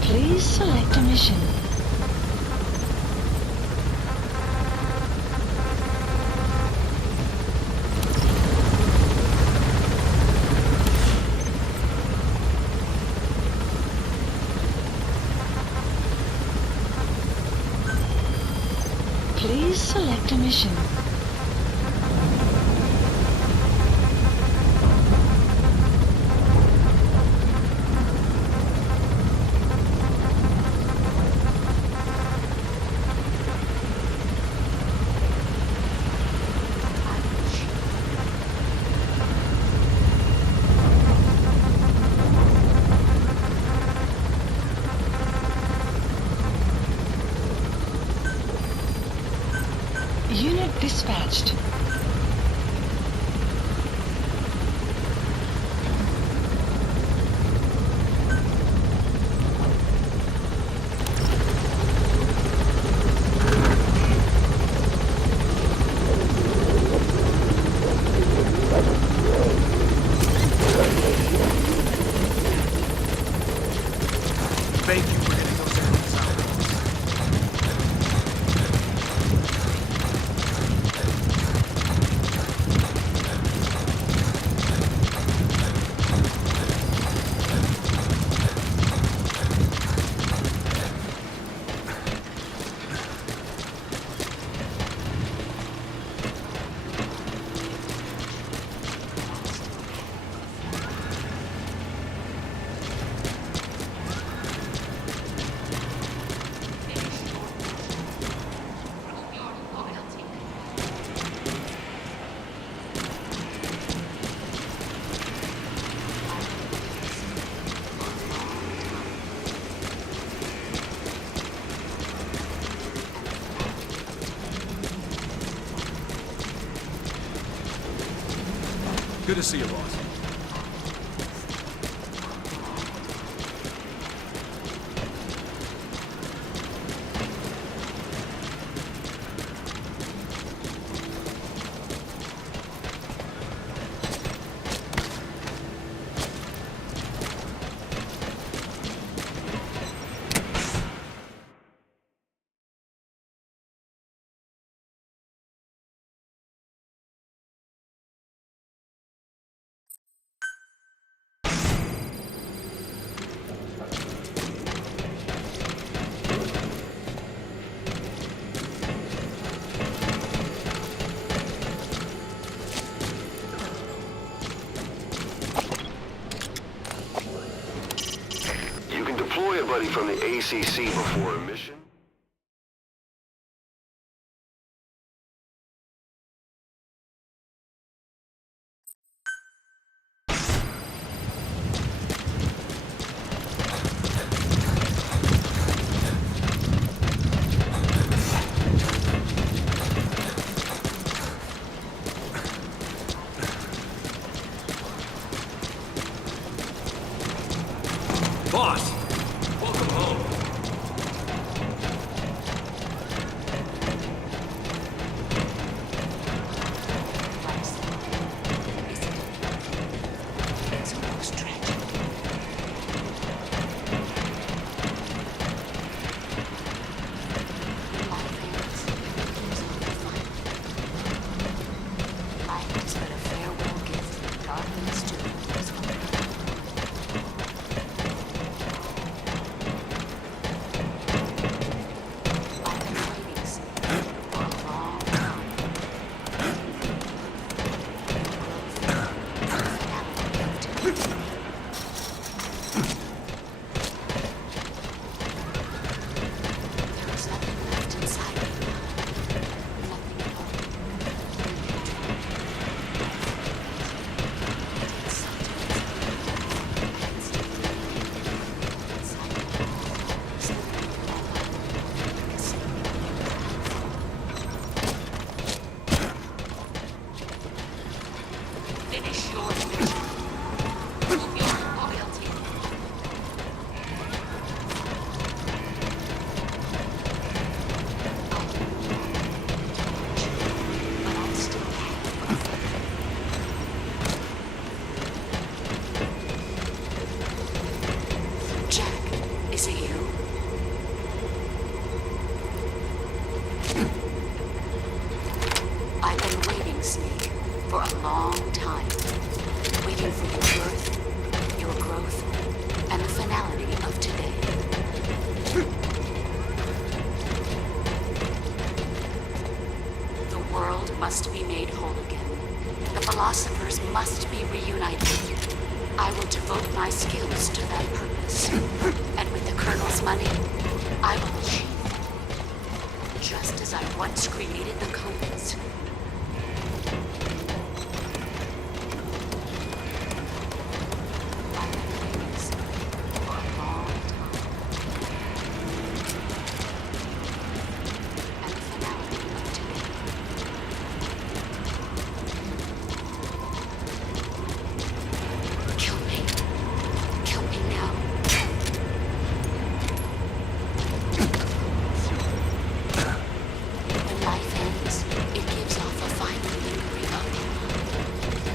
Please select a mission. Please select a mission. Unit dispatched. Thank you for getting those enemies out. Good to see you, boss. anybody from the ACC before a mission? Boss! Welcome home. It's almost tragic. Life is but a farewell gift, darkness to those who finish your mission. Prove your loyalty. But I still have. Jack, is it you? I've been waiting, Snake, for a long time. Waiting for your birth, your growth, and the finality of today. The world must be made whole again. The philosophers must be reunited. I will devote my skills to that purpose. And with the Colonel's money, I will achieve. Just as I once created the codes.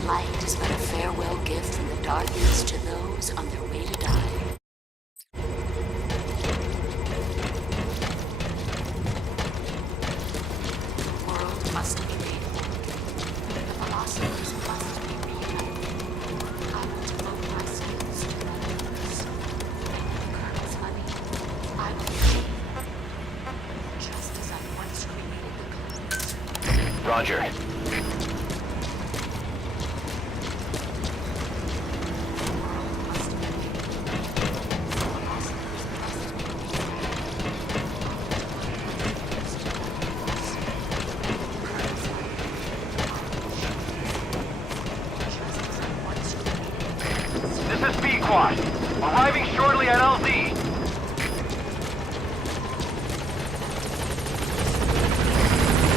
Light is but a farewell gift from the darkness to those on their way to die. The world must be made whole. The philosophers must be reunited. I will devote my skills to that purpose. The Colonel's money, I will achieve. Just as I once created the codes. Roger. This is B-Quad. Arriving shortly at LZ.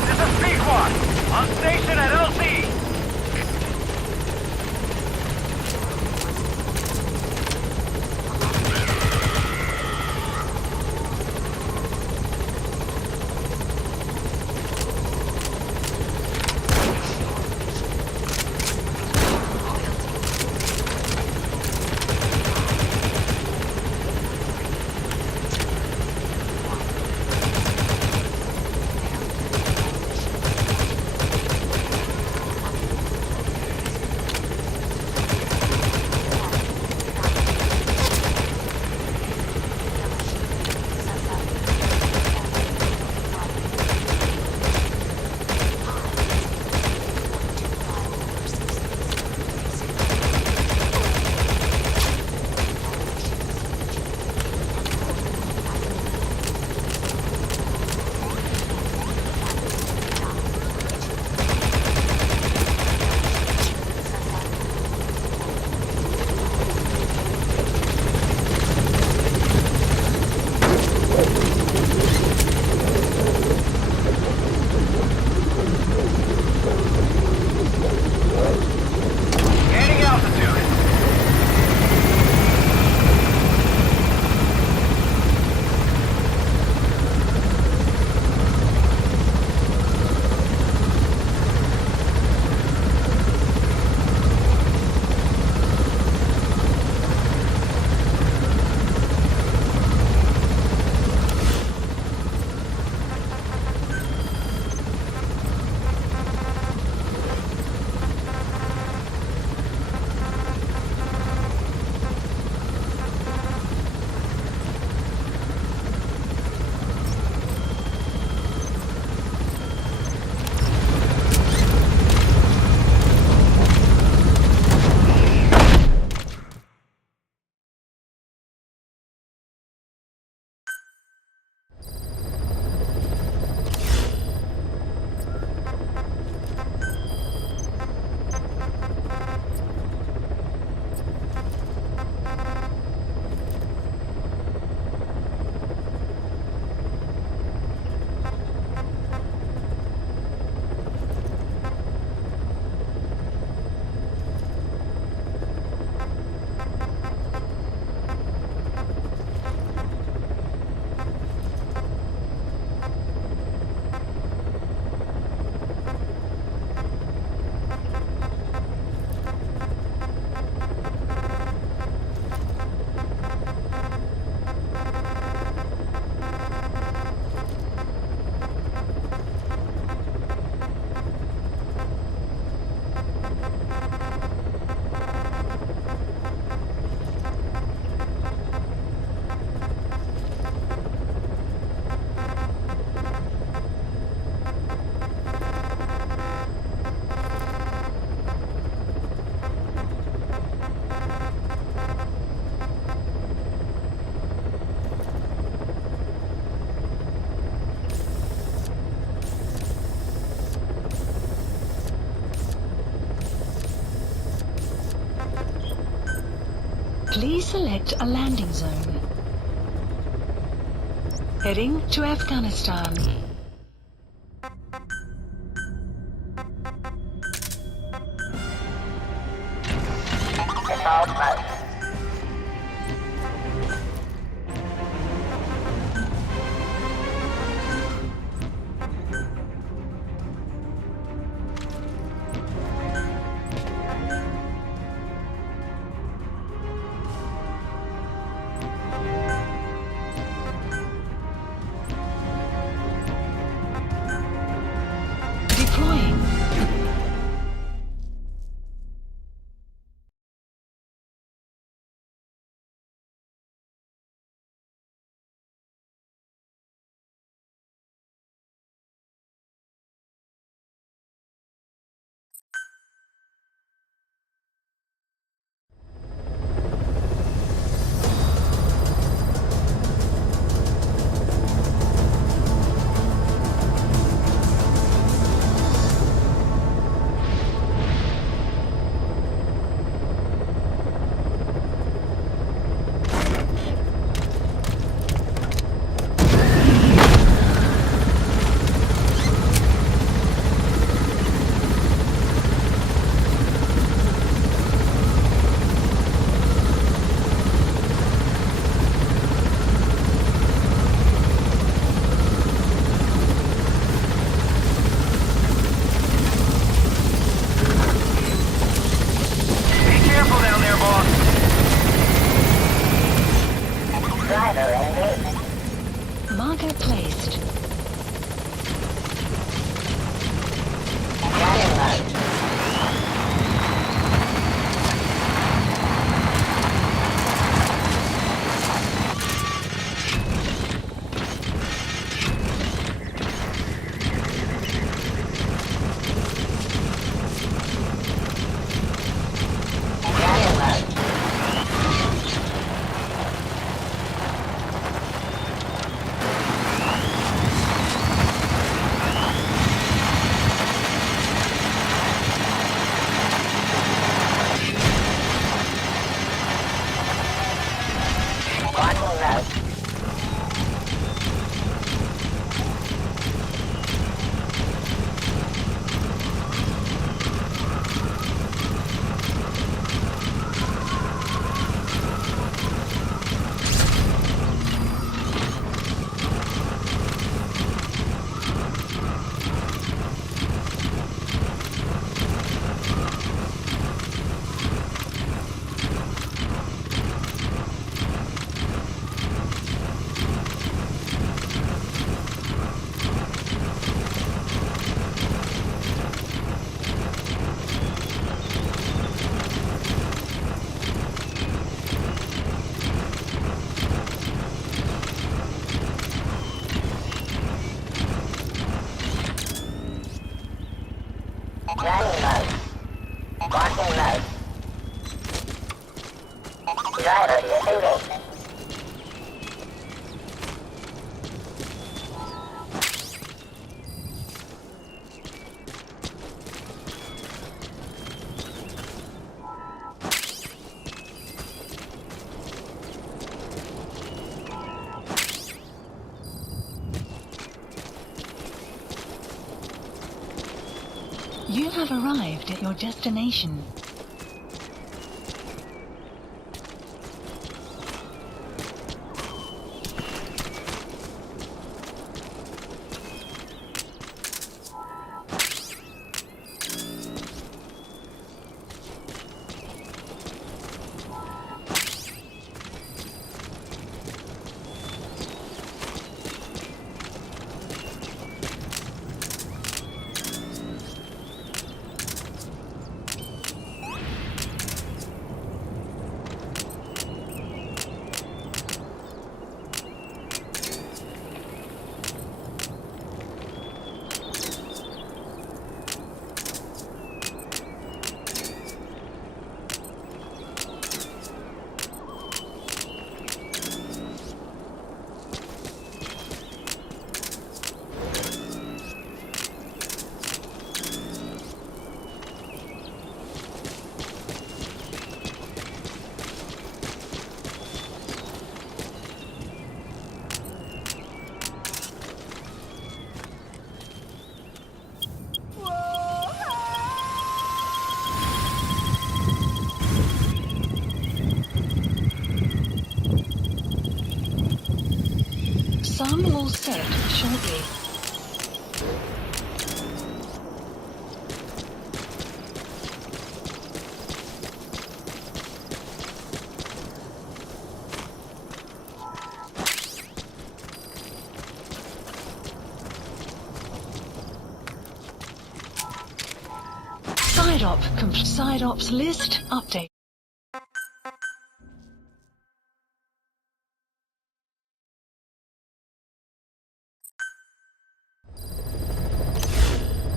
This is B-Quad. On station at LZ. Please select a landing zone. Heading to Afghanistan. Marker placed. You have arrived at your destination. all set shortly. Side ops list update.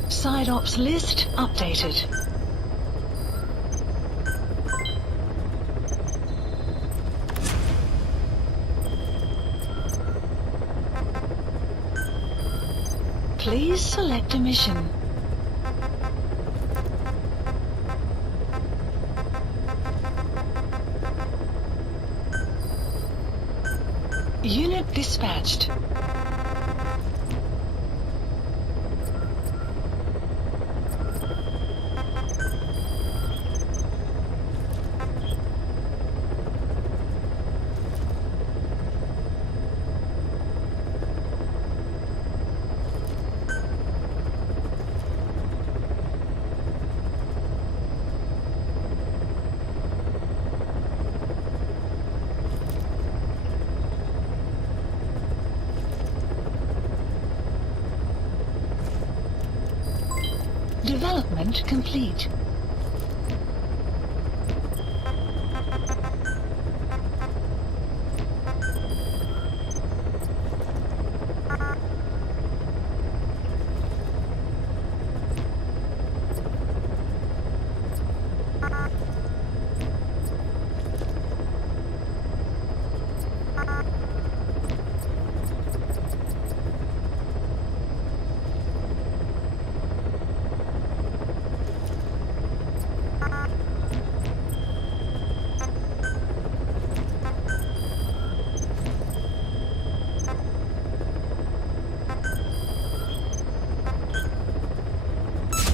Side ops list updated. Please select a mission. Unit dispatched. Development complete.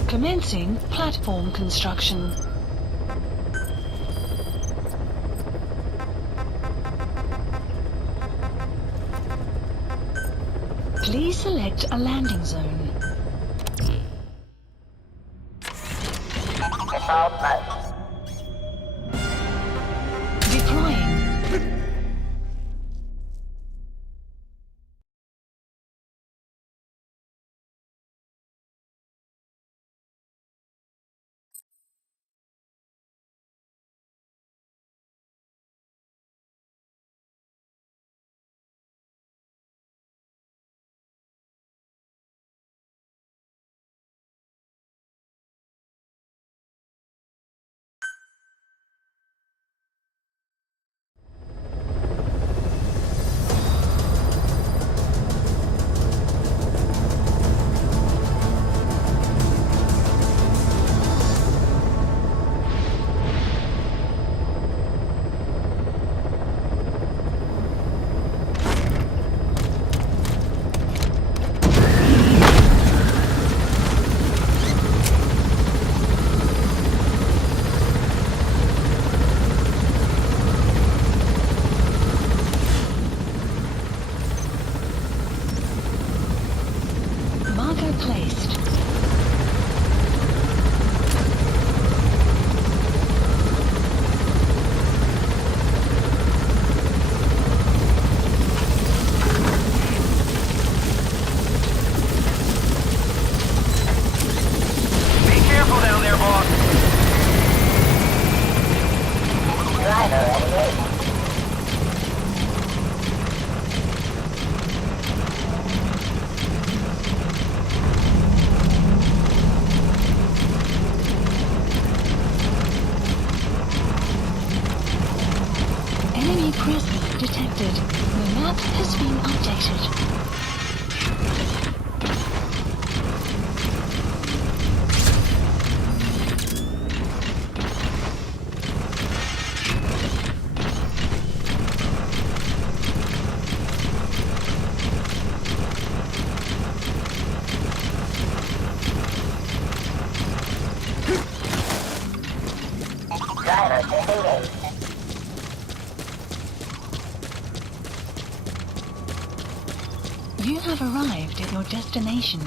Commencing platform construction. Please select a landing zone. Deploying. Placed. Be careful down there, boss. Enemy presence detected. The map has been updated. You have arrived at your destination.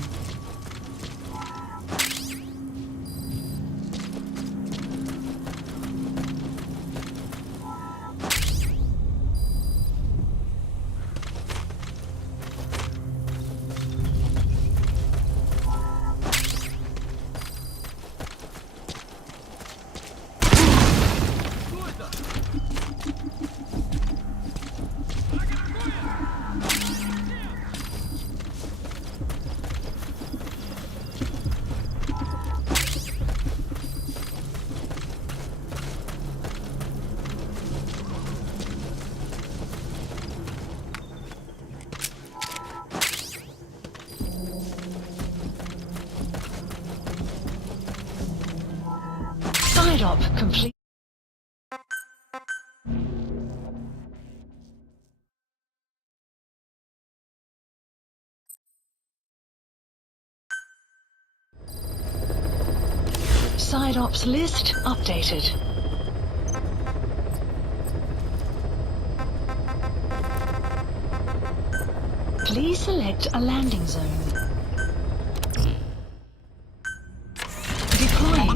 Side op complete. Side ops list updated. Please select a landing zone. Deploying.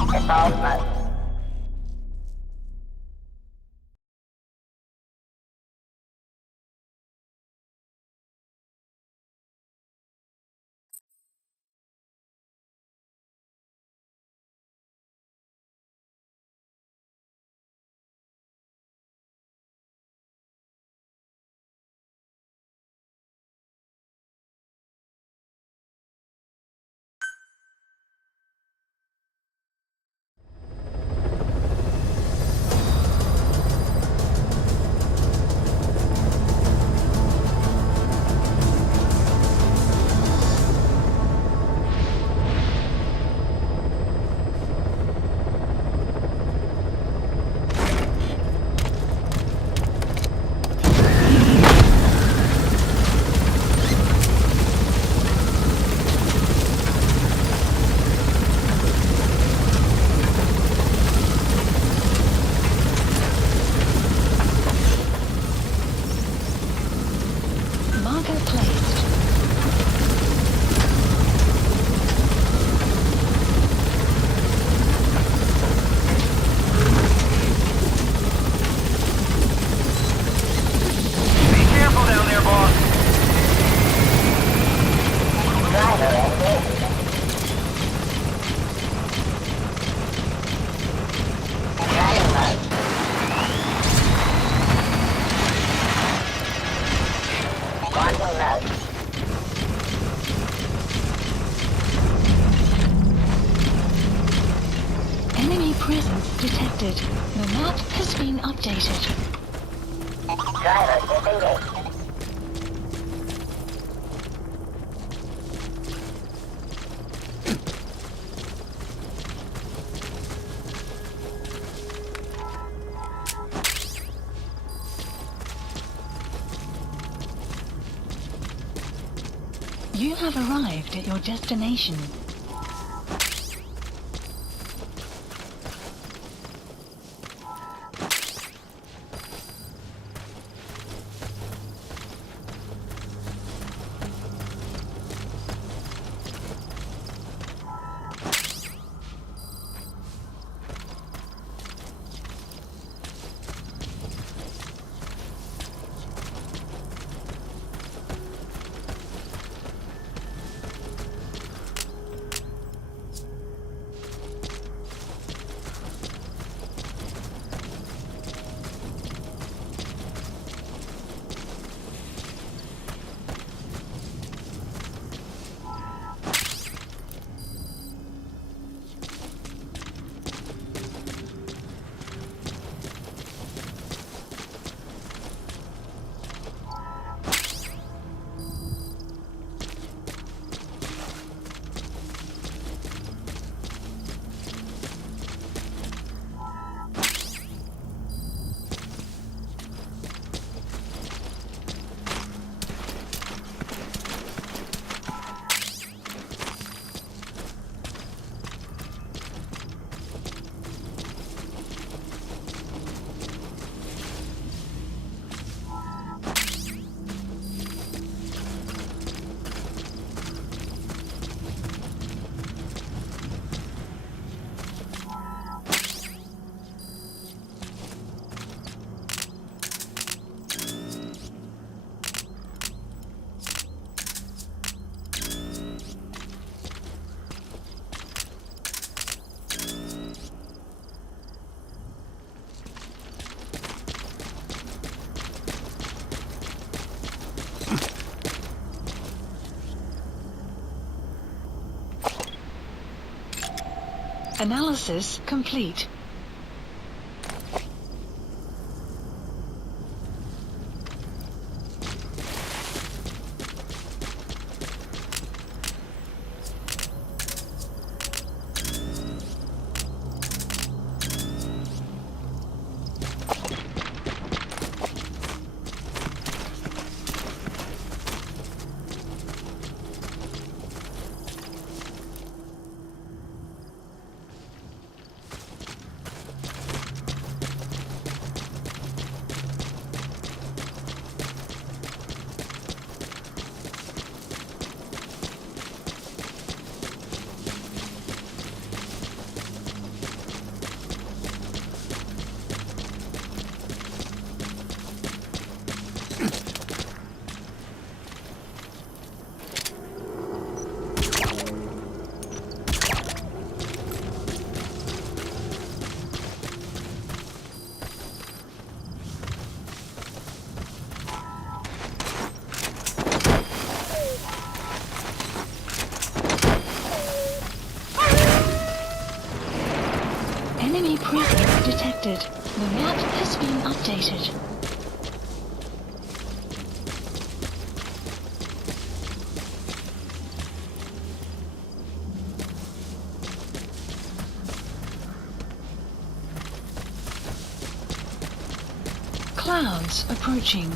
Enemy presence detected. The map has been updated. You have arrived at your destination. Analysis complete. Enemy presence detected. The map has been updated. Clouds approaching.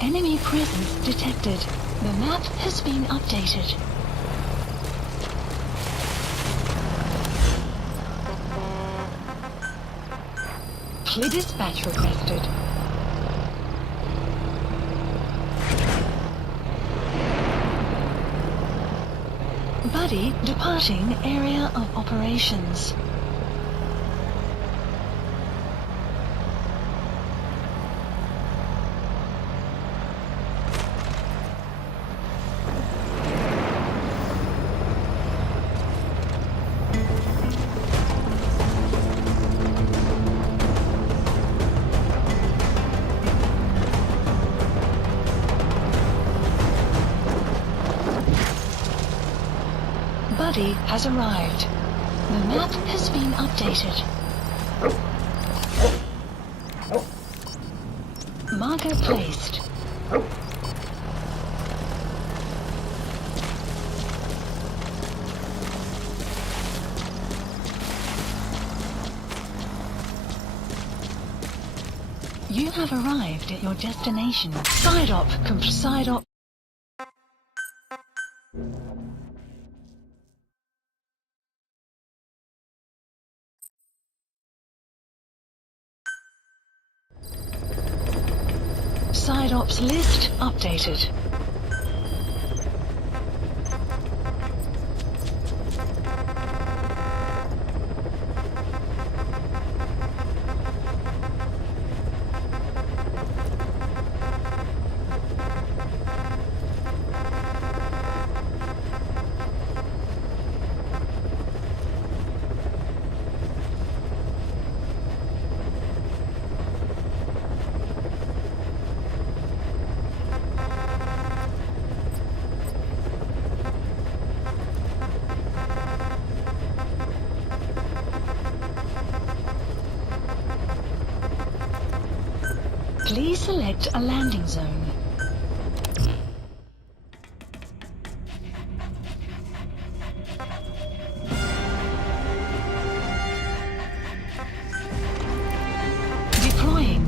Enemy presence detected. The map has been updated. Clear dispatch requested. Buddy departing area of operations. Buddy has arrived. The map has been updated. Marker placed. You have arrived at your destination. Side op. Side op. Side ops list updated. Please select a landing zone. Deploying.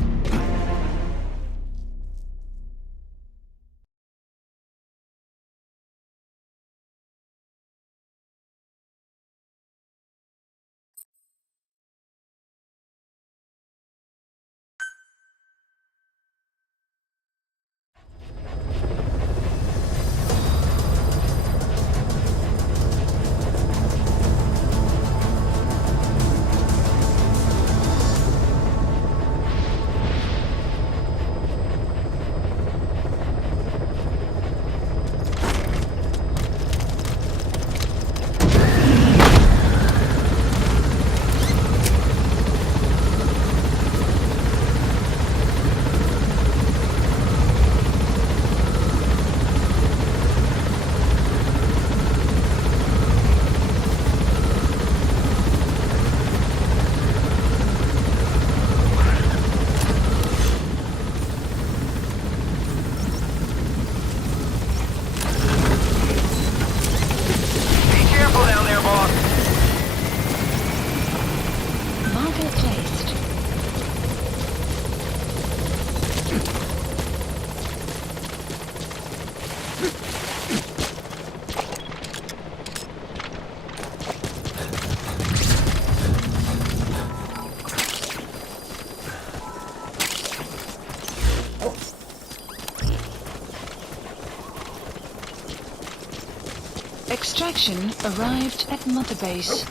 Extraction arrived at Mother Base.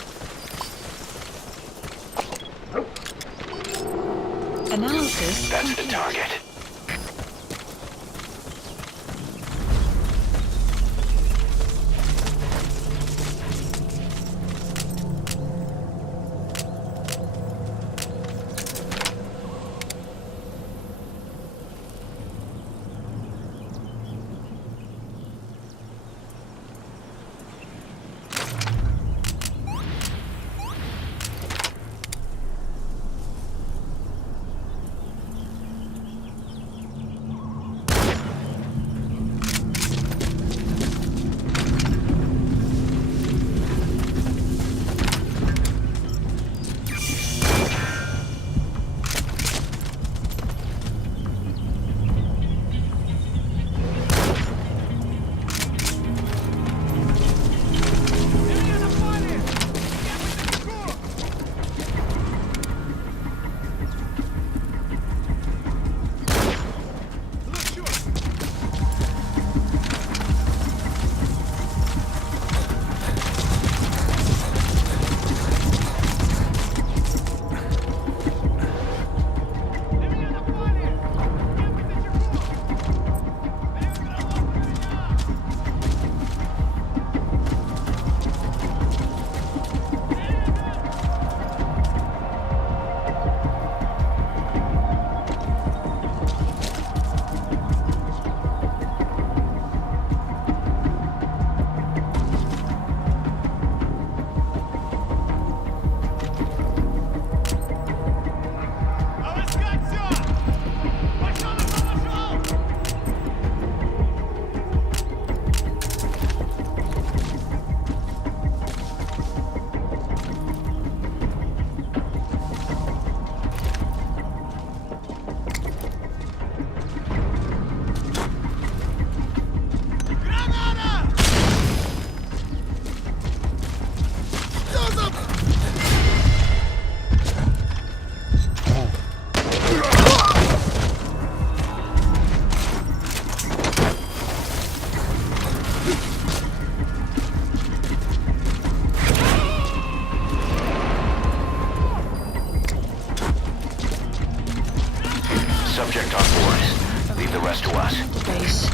Analysis That's complete. the target. Subject on board. Leave the rest to us. Base.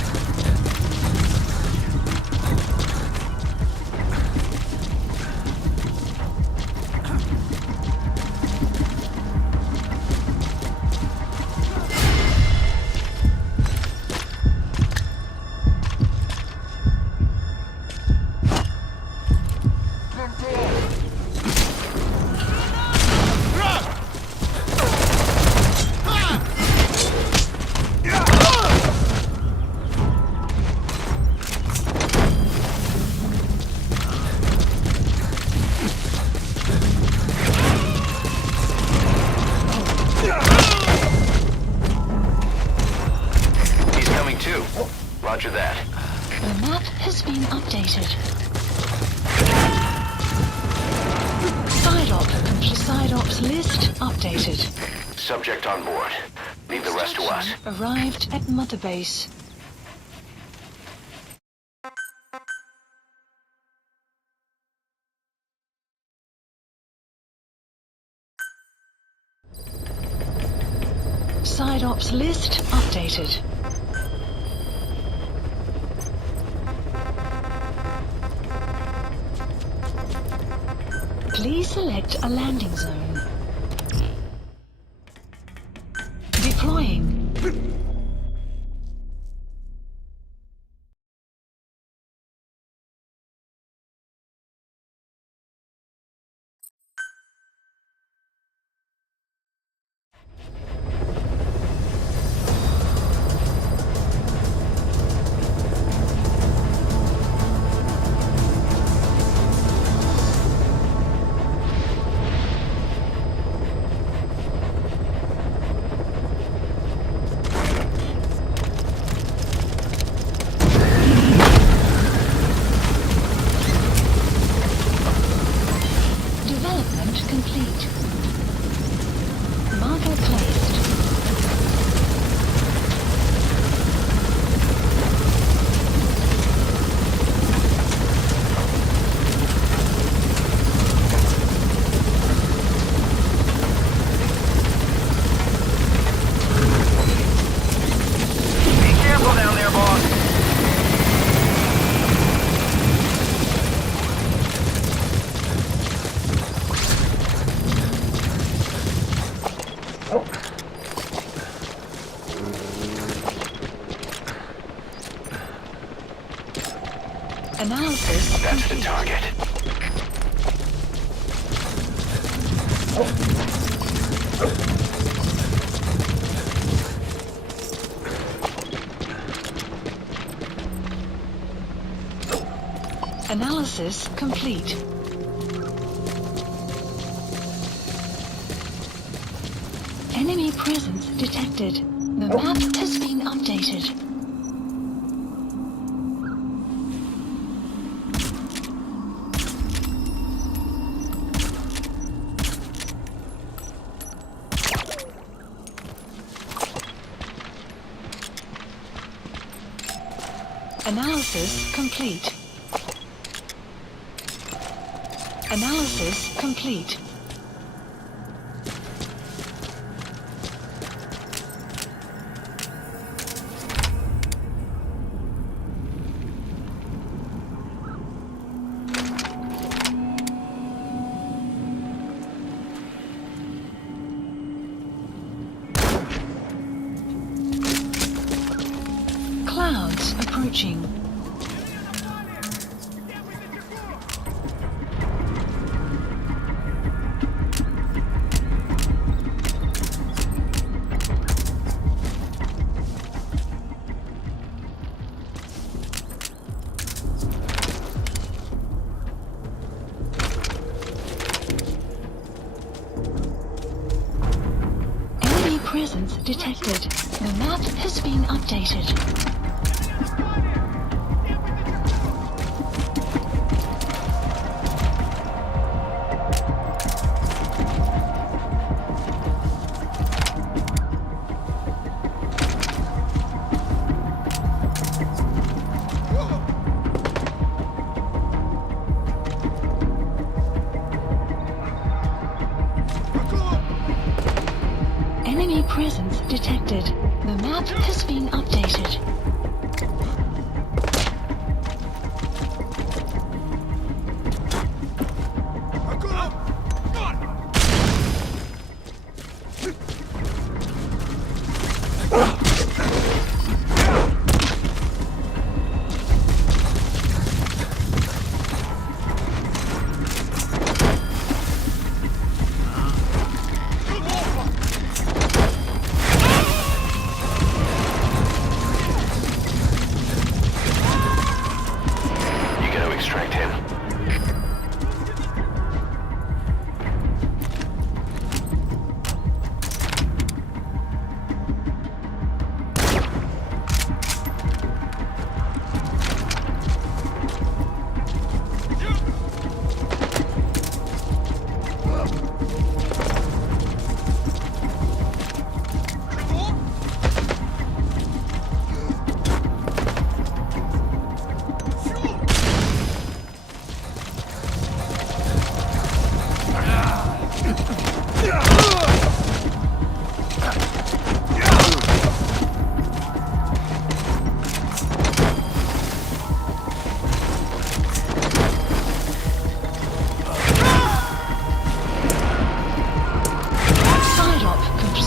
Roger that. The map has been updated. Side ops list updated. Subject on board. Leave the rest to us. Arrived at Mother Base. Side ops list updated. Please select a landing zone. Deploying. Analysis That's the complete. target. Analysis complete. Enemy presence detected. The map has been updated. Analysis complete. Analysis complete. Clouds approaching. Enemy presence detected. The map has been updated. Enemy presence detected. The map has been updated. You gotta extract him.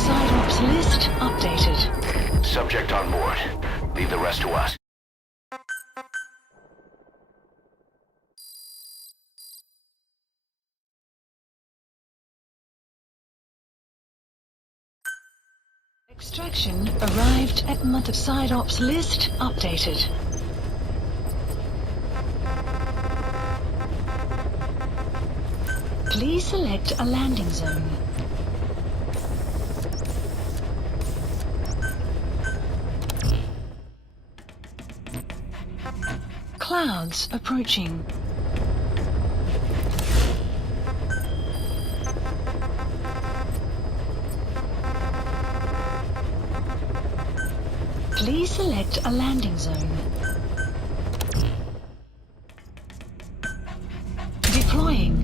Psyops list updated. Subject on board. Leave the rest to us. Extraction arrived at Mother. Psyops list updated. Please select a landing zone. Clouds approaching. Please select a landing zone. Deploying.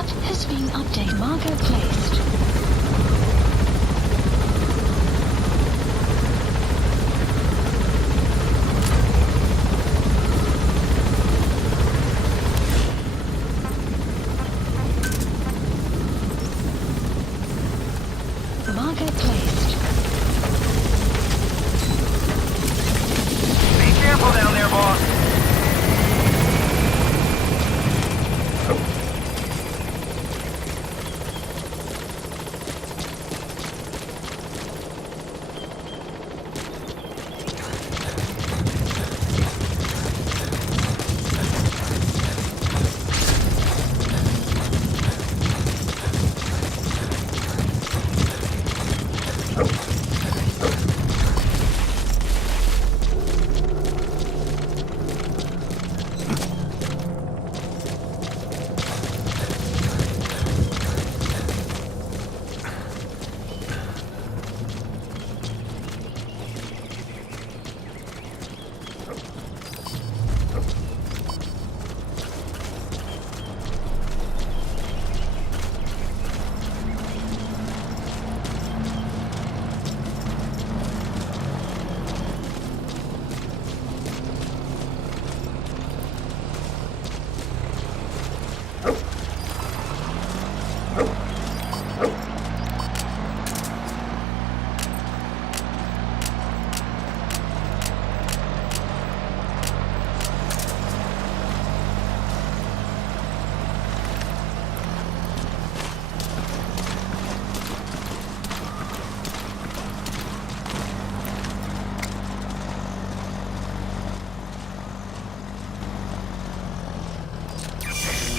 map has been updated. Marker placed. Marker placed. Be careful down there, boss.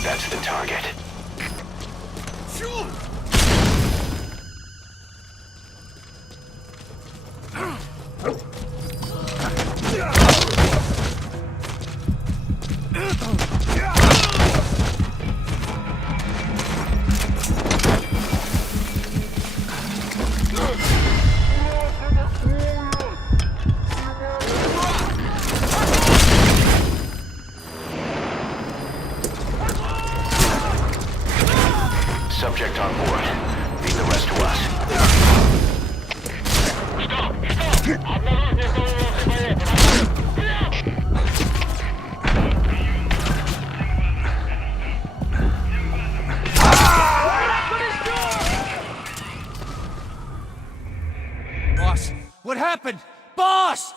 That's the target. Subject on board. Leave the rest to us. Boss, what happened? Boss!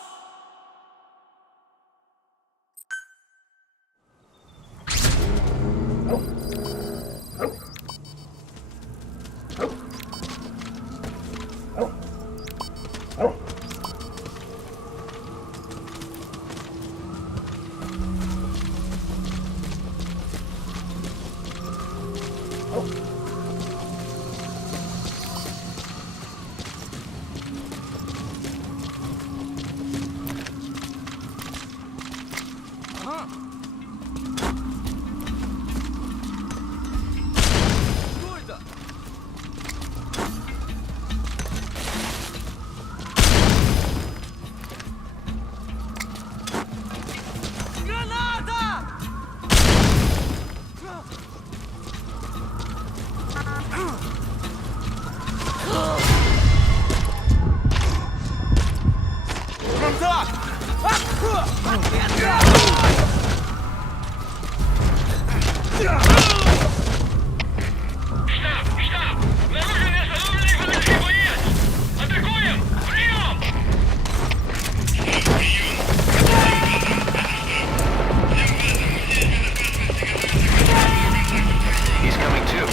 He's coming too.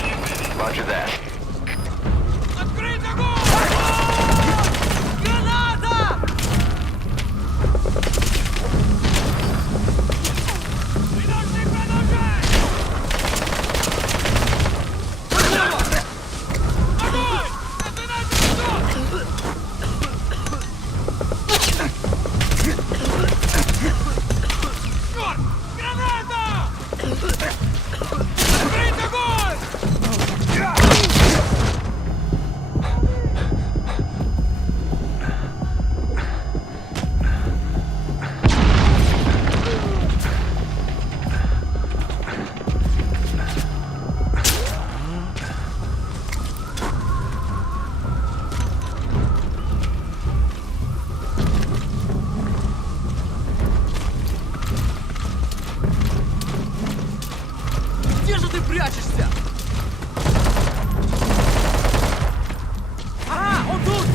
Roger that. ты прячешься? Ага, он тут!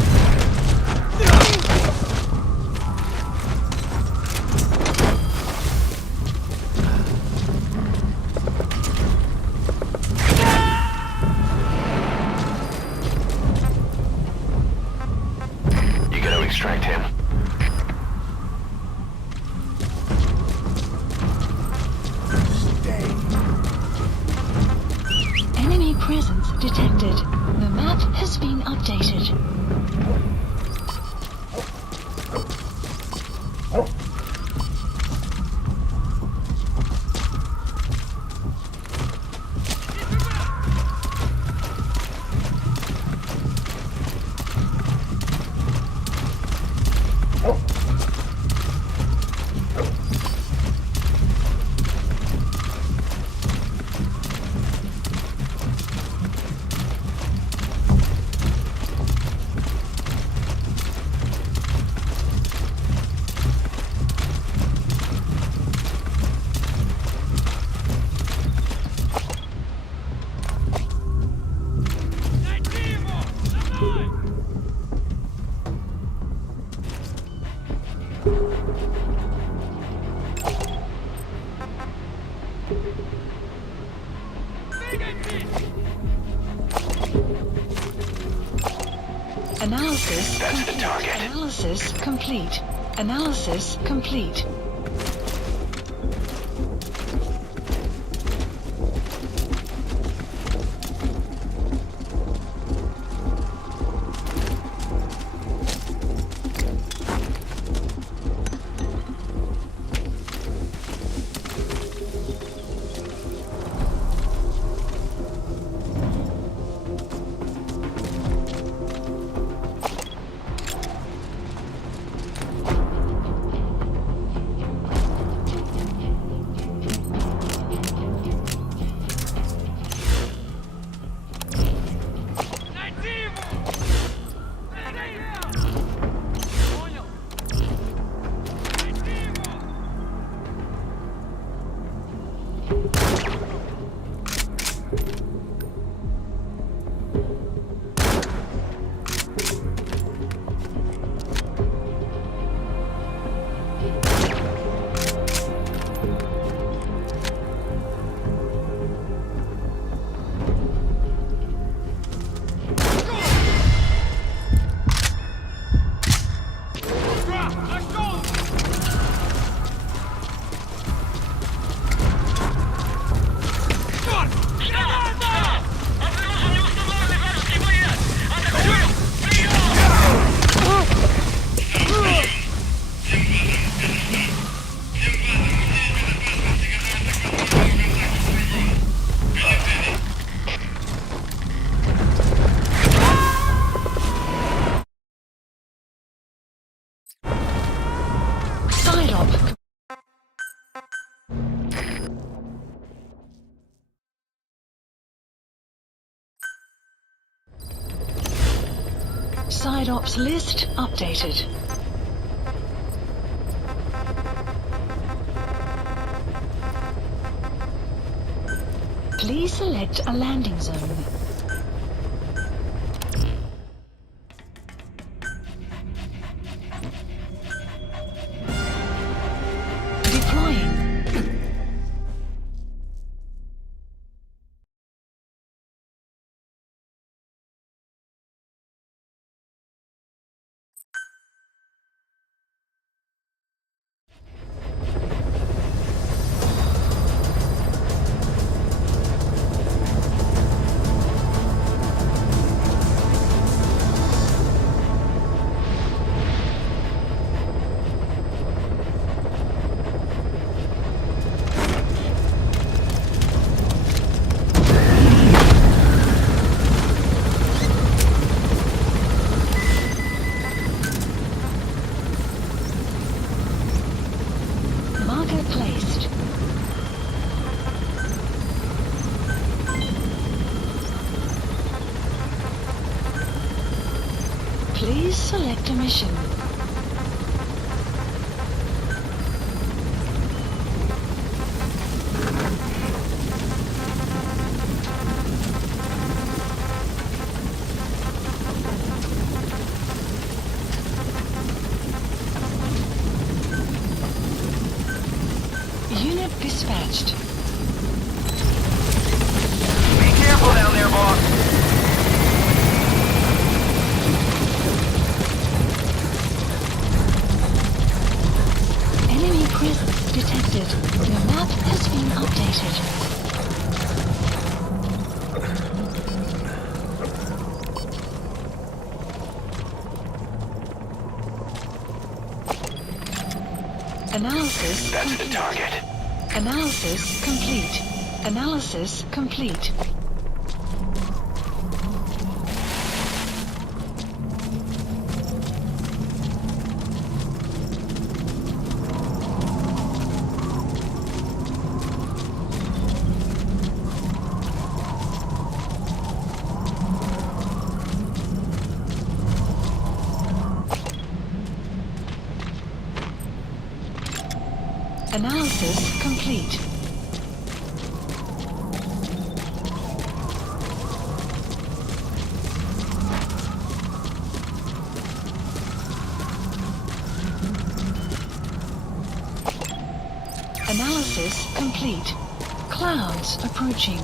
You gotta extract him. Enemy presence detected. The map has been updated. Analysis That's the complete. target. Analysis complete. Analysis complete. Side ops list updated. Please select a landing zone. Deploying. Marker placed. Please select a mission. Analysis That's complete. the target. Analysis complete. Analysis complete. Analysis complete. Analysis complete. Clouds approaching.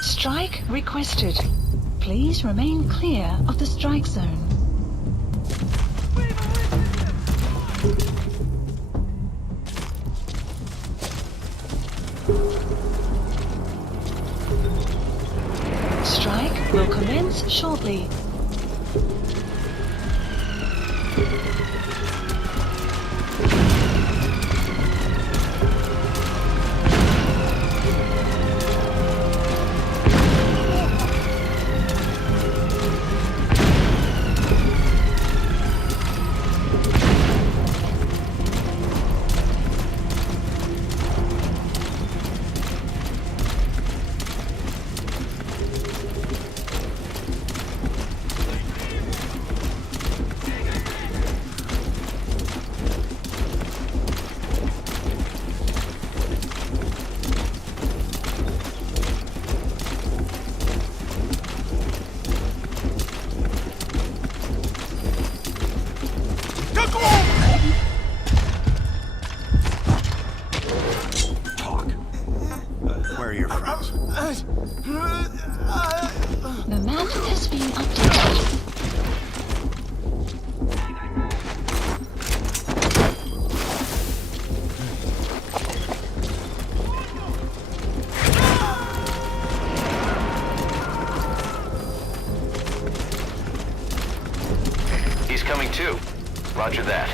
Strike requested. Please remain clear of the strike zone. Strike will commence shortly. Where are your friends? The map has been updated. He's coming too. Roger that.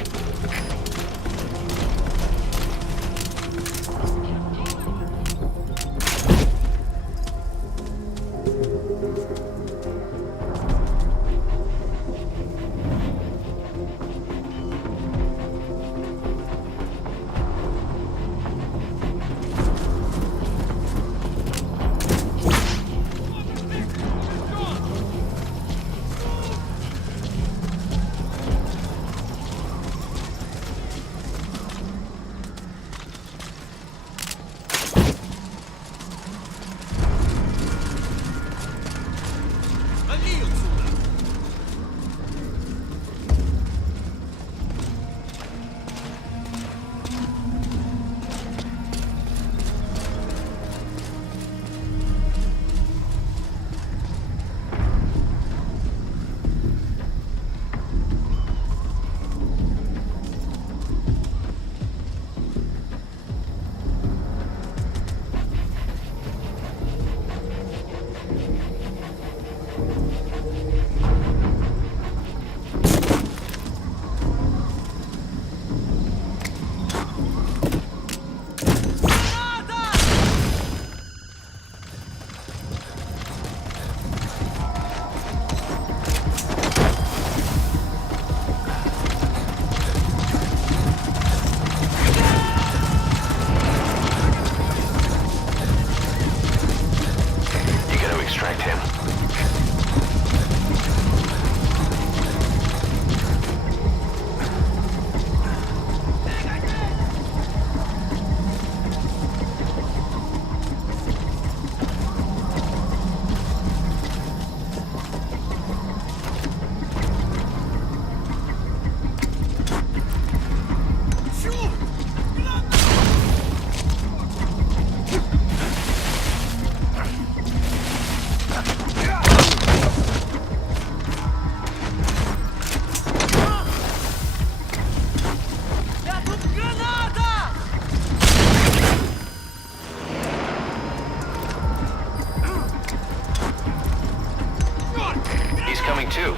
incoming too.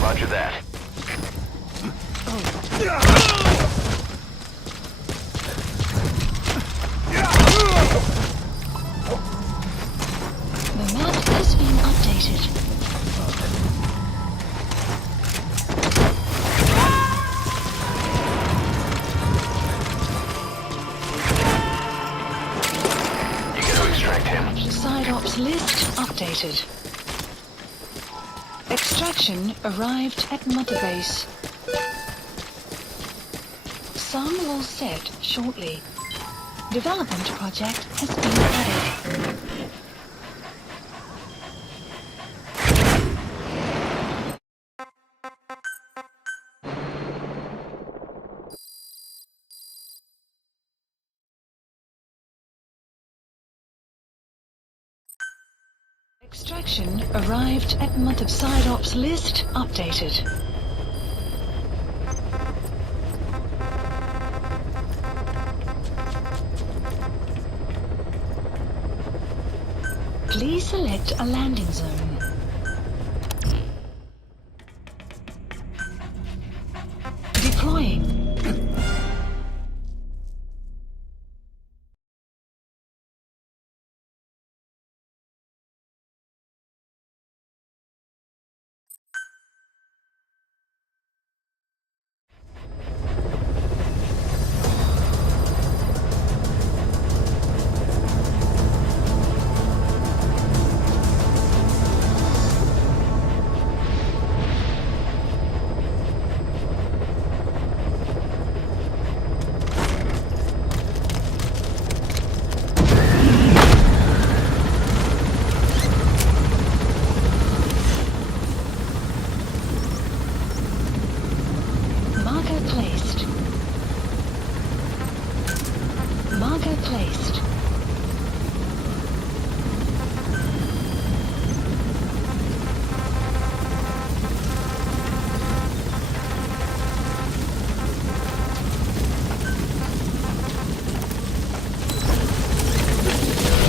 Roger that. The map has been updated. You got to extract him. Side ops list updated. Extraction arrived at Mother Base. Sun will set shortly. Development project has been added. Extraction arrived at Mother. Side ops list updated. Please select a landing zone. Deploying. Marker placed. Marker placed.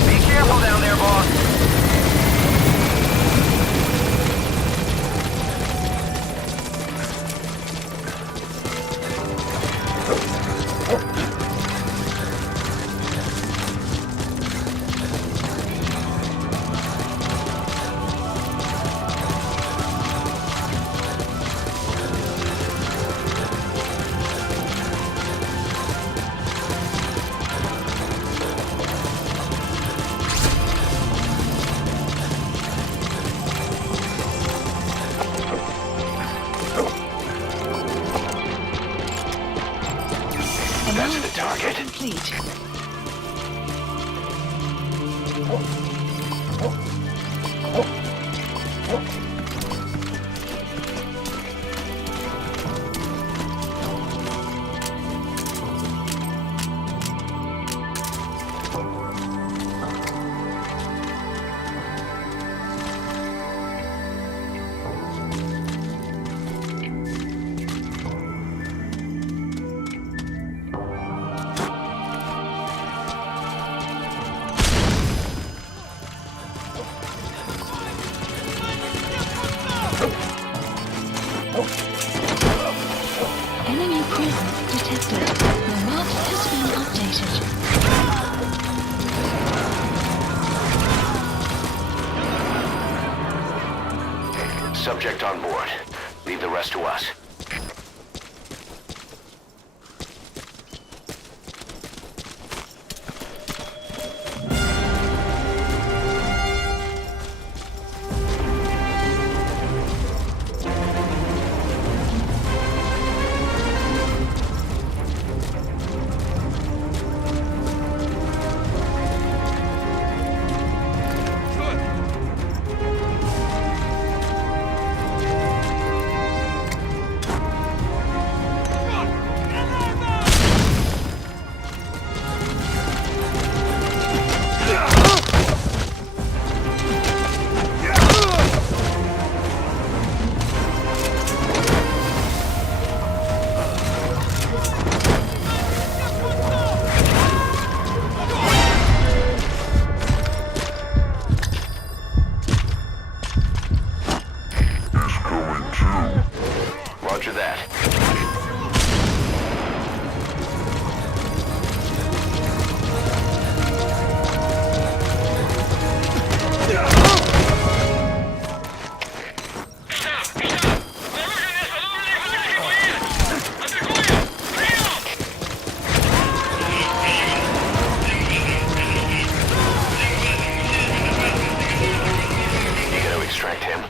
Be careful down there, boss. That's the target. Complete. Enemy presence detected. The map has been updated. Subject on board. Leave the rest to us. that. You gotta extract him.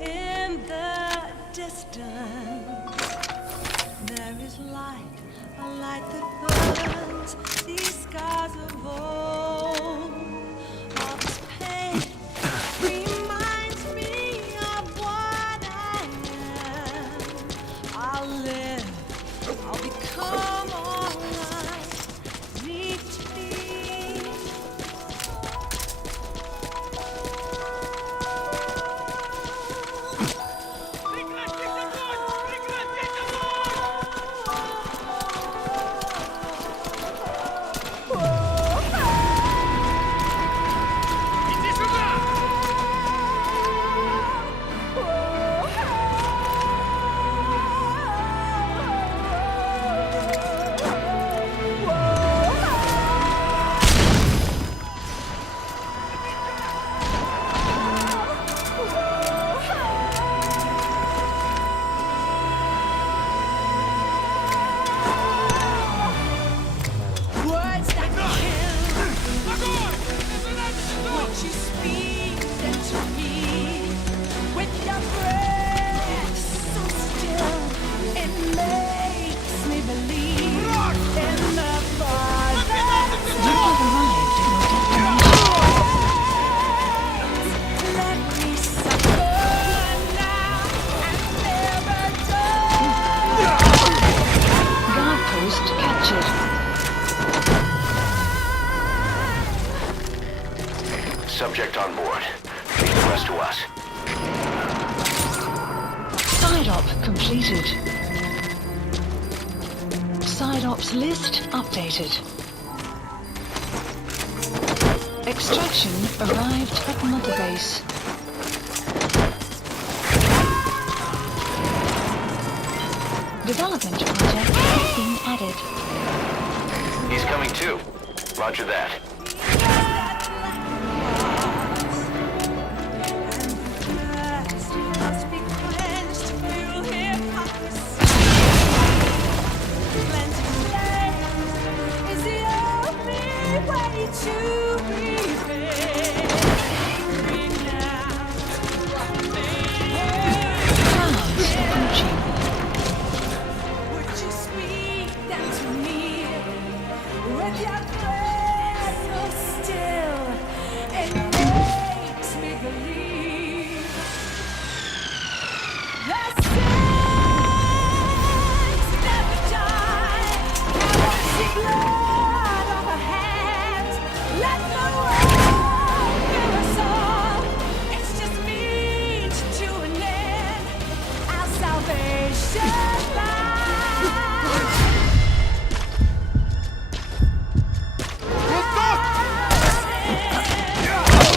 In the distance, there is light, a light that burns these scars of old. All this pain reminds me of what I am. I'll live, I'll become all I need to be. Words that kill. What you speak into me with your breath so still, it makes me believe in the Father. You have arrived at your destination. Let me suffer now and never die. Guard post captured. Subject on board. Leave the rest to us. Side op completed. Side ops list updated. Extraction arrived at Mother Base. Development project has been added. He's coming too. Roger that. Must be cleansed through hypocrisy. Cleansing flame is the only way to prevail. Free now. Clouds approaching. Would you speak that to me with your breath so still? It makes me believe the saints never die. Now I see blood on her hands. Let the world fill us all. It's just means to an end. Our salvation lies.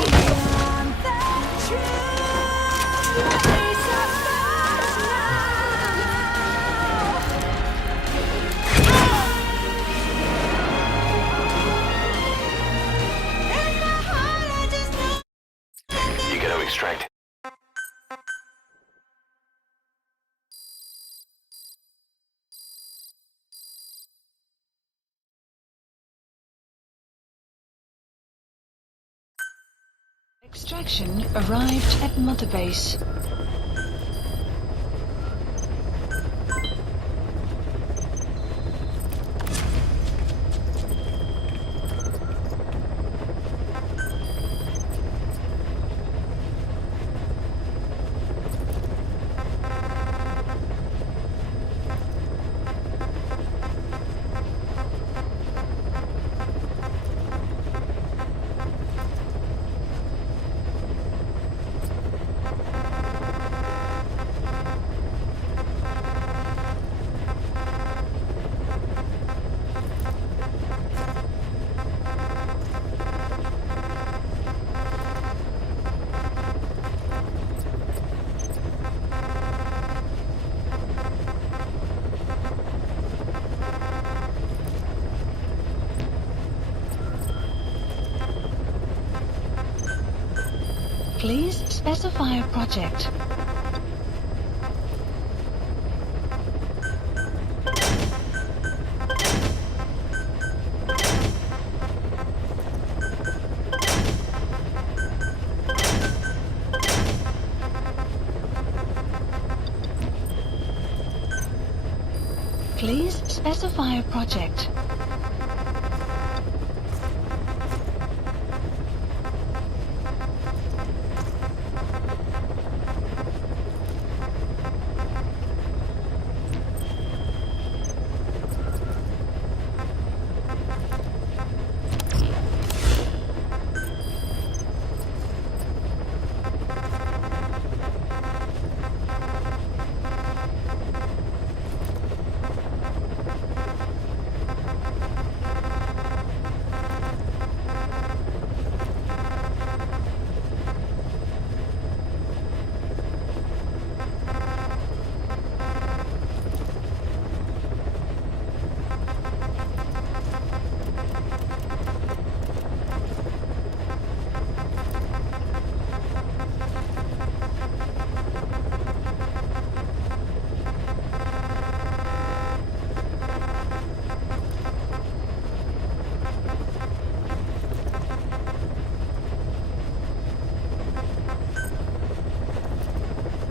Beyond the truth, peace of God's love. Extraction arrived at Mother Base. Please specify a project. Please specify a project.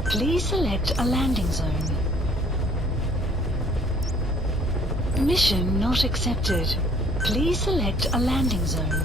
Please select a landing zone. Mission not accepted. Please select a landing zone.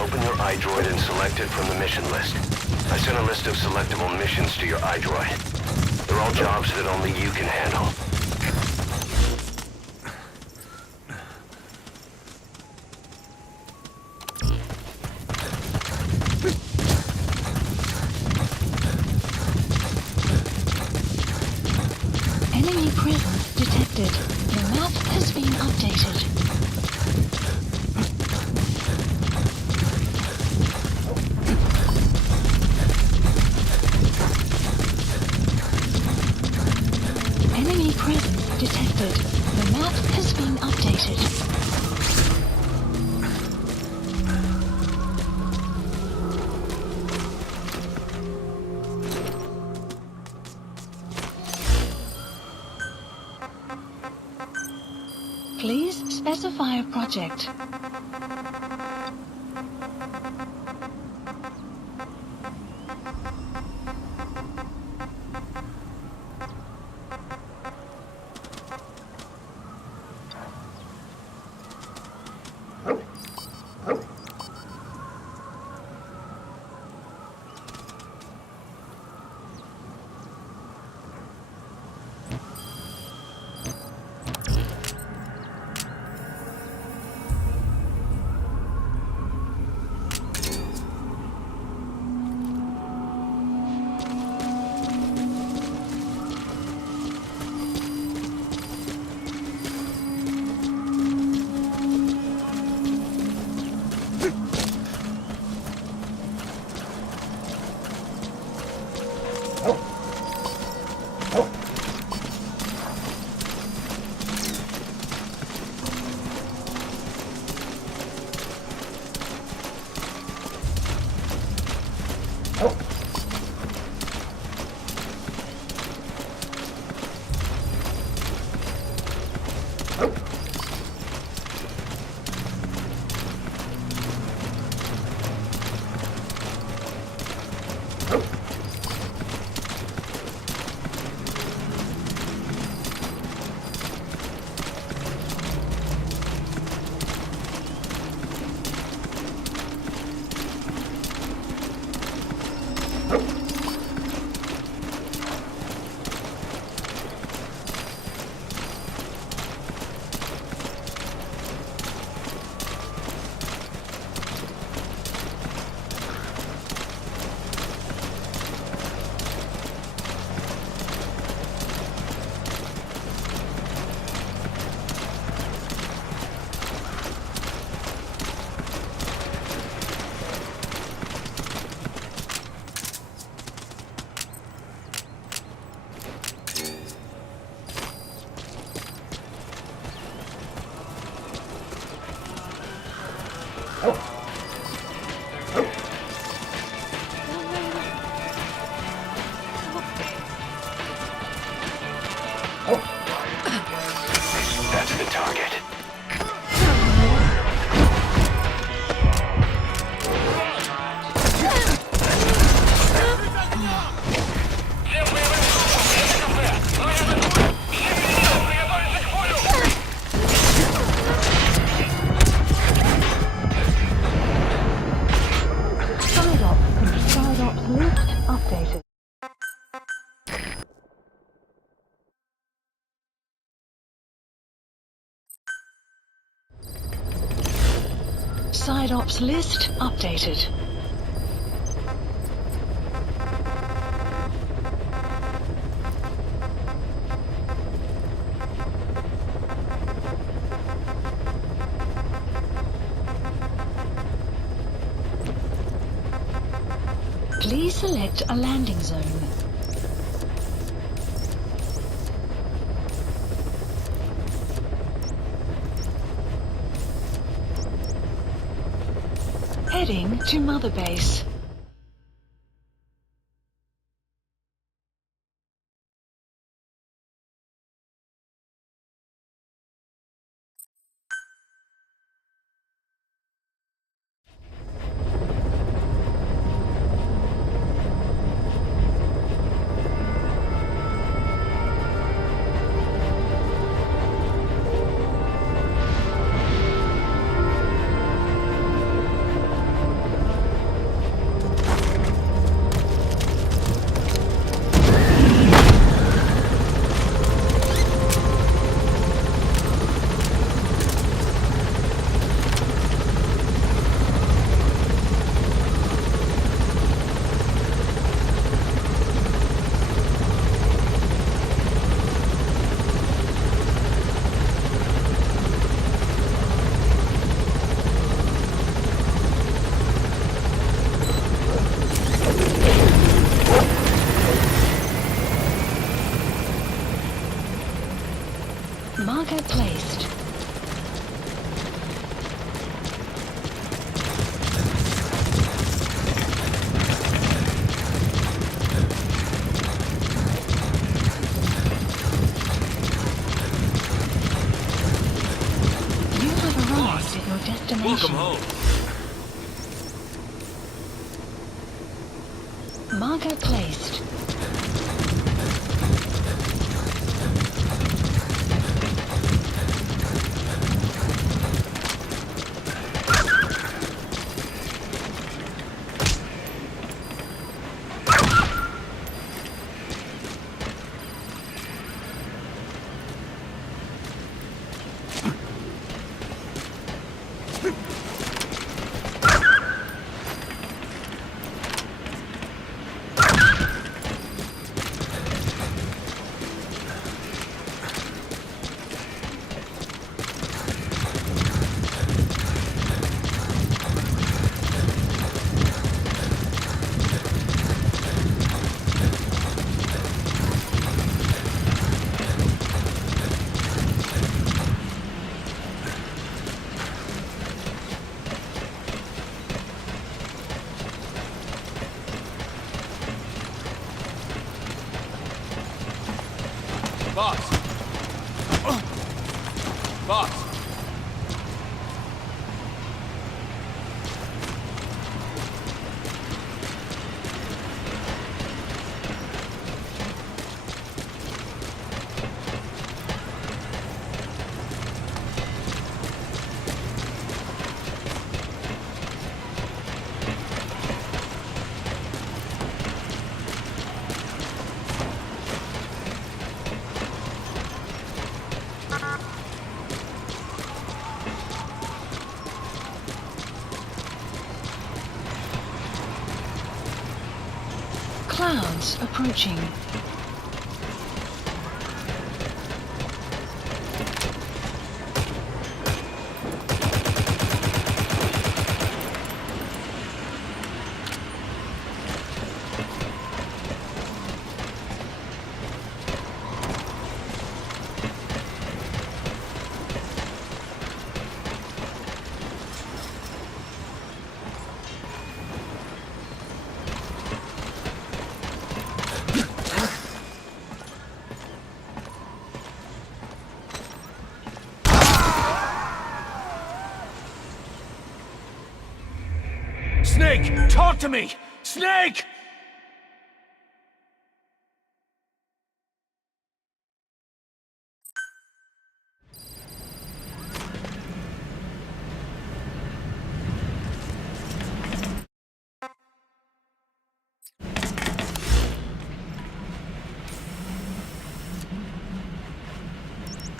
Open your iDroid and select it from the mission list. I sent a list of selectable missions to your iDroid. They're all jobs that only you can handle. Enemy presence detected. Your map has been updated. discovered. The map has been updated. Please specify a project. That's the target. Side up list updated. Side ops list updated. Please select a landing zone. Heading to Mother Base. Marker placed. You have arrived at your destination. Welcome home. Marker placed. Boss! Boss! Clouds approaching. Snake, talk to me! Snake!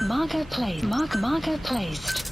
Marker placed. Marker placed.